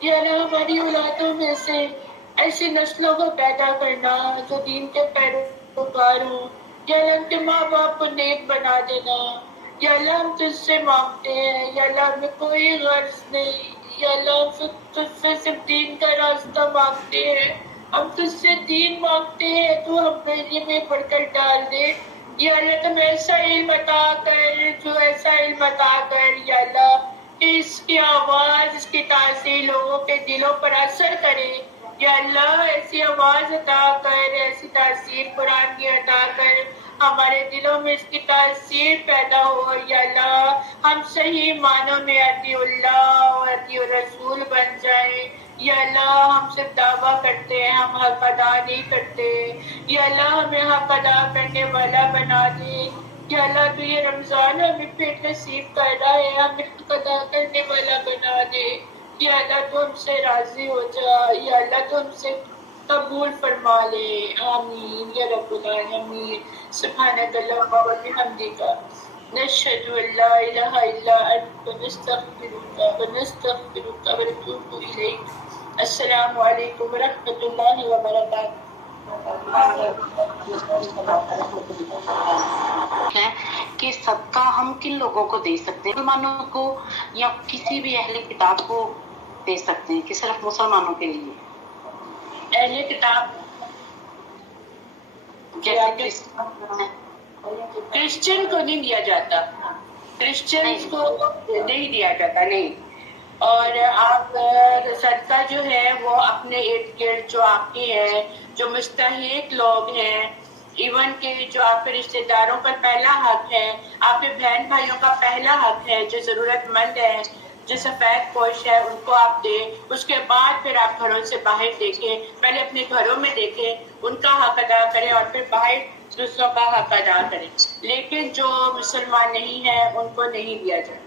یا اللہ ہماری اولادوں میں سے ایسی نسلوں کو پیدا کرنا جو دین کے پیروکار ہوں. یا اللہ ان کے ماں باپ کو نیک بنا دینا. یا اللہ ہم تجھ سے مانگتے ہیں، یا اللہ ہمیں کوئی غرض نہیں، یا اللہ ہم تجھ سے صرف دین کا راستہ مانگتے ہیں، ہم تجھ سے دین مانگتے ہیں، تو ہمیں میں برکت ڈال دے. یا اللہ تم ایسا علم عطا کر، جو ایسا علم عطا کر یا اللہ کہ اس کی آواز، اس کی تاثیر لوگوں کے دلوں پر اثر کرے. یا اللہ ایسی آواز عطا کر، ایسی تاثیر قرآن کی عطا کر، ہمارے دلوں میں اس کی تاثیر پیدا ہو. یا اللہ ہم صحیح معنوں میں اطیع اللہ اور اطیع الرسول بن جائیں. یا اللہ ہم صرف دعویٰ کرتے ہیں، ہم حق ادا نہیں کرتے. یا اللہ ہمیں حق ادا کرنے والا بنا دے. یا اللہ تو یہ رمضان ہمیں پھر نصیب کر رہا ہے، ہمیں حق ادا کرنے والا بنا دے. یا اللہ تو ہم سے راضی ہو جا. یا اللہ تو ہم سے قبول فرما لے. آمین یا رب العالمین. سبحانک اللہم و بحمدک، نشہد ان لا الہ الا انت، نستغفرک و نتوب الیک. السلام علیکم ورحمۃ اللہ وبرکاتہ. ہے کہ صدقہ ہم کن لوگوں کو دے سکتے ہیں؟ مسلمانوں کو یا کسی بھی اہل کتاب کو دے سکتے ہیں کہ صرف مسلمانوں کے لیے؟ اہل کتاب کرسچن کو نہیں دیا جاتا، کرسچنز کو نہیں دیا جاتا، نہیں. اور آپ صدقہ جو ہے وہ اپنے ارد گرد جو آپ کے ہیں، جو مستحق لوگ ہیں، ایون کہ جو آپ کے رشتہ داروں کا پہلا حق ہے، آپ کے بہن بھائیوں کا پہلا حق ہے، جو ضرورت مند ہے، جو سفید پوش ہے، ان کو آپ دیں. اس کے بعد پھر آپ گھروں سے باہر دیکھیں، پہلے اپنے گھروں میں دیکھیں، ان کا حق ادا کریں اور پھر باہر دوسروں کا حق ادا کریں. لیکن جو مسلمان نہیں ہیں ان کو نہیں دیا جائے.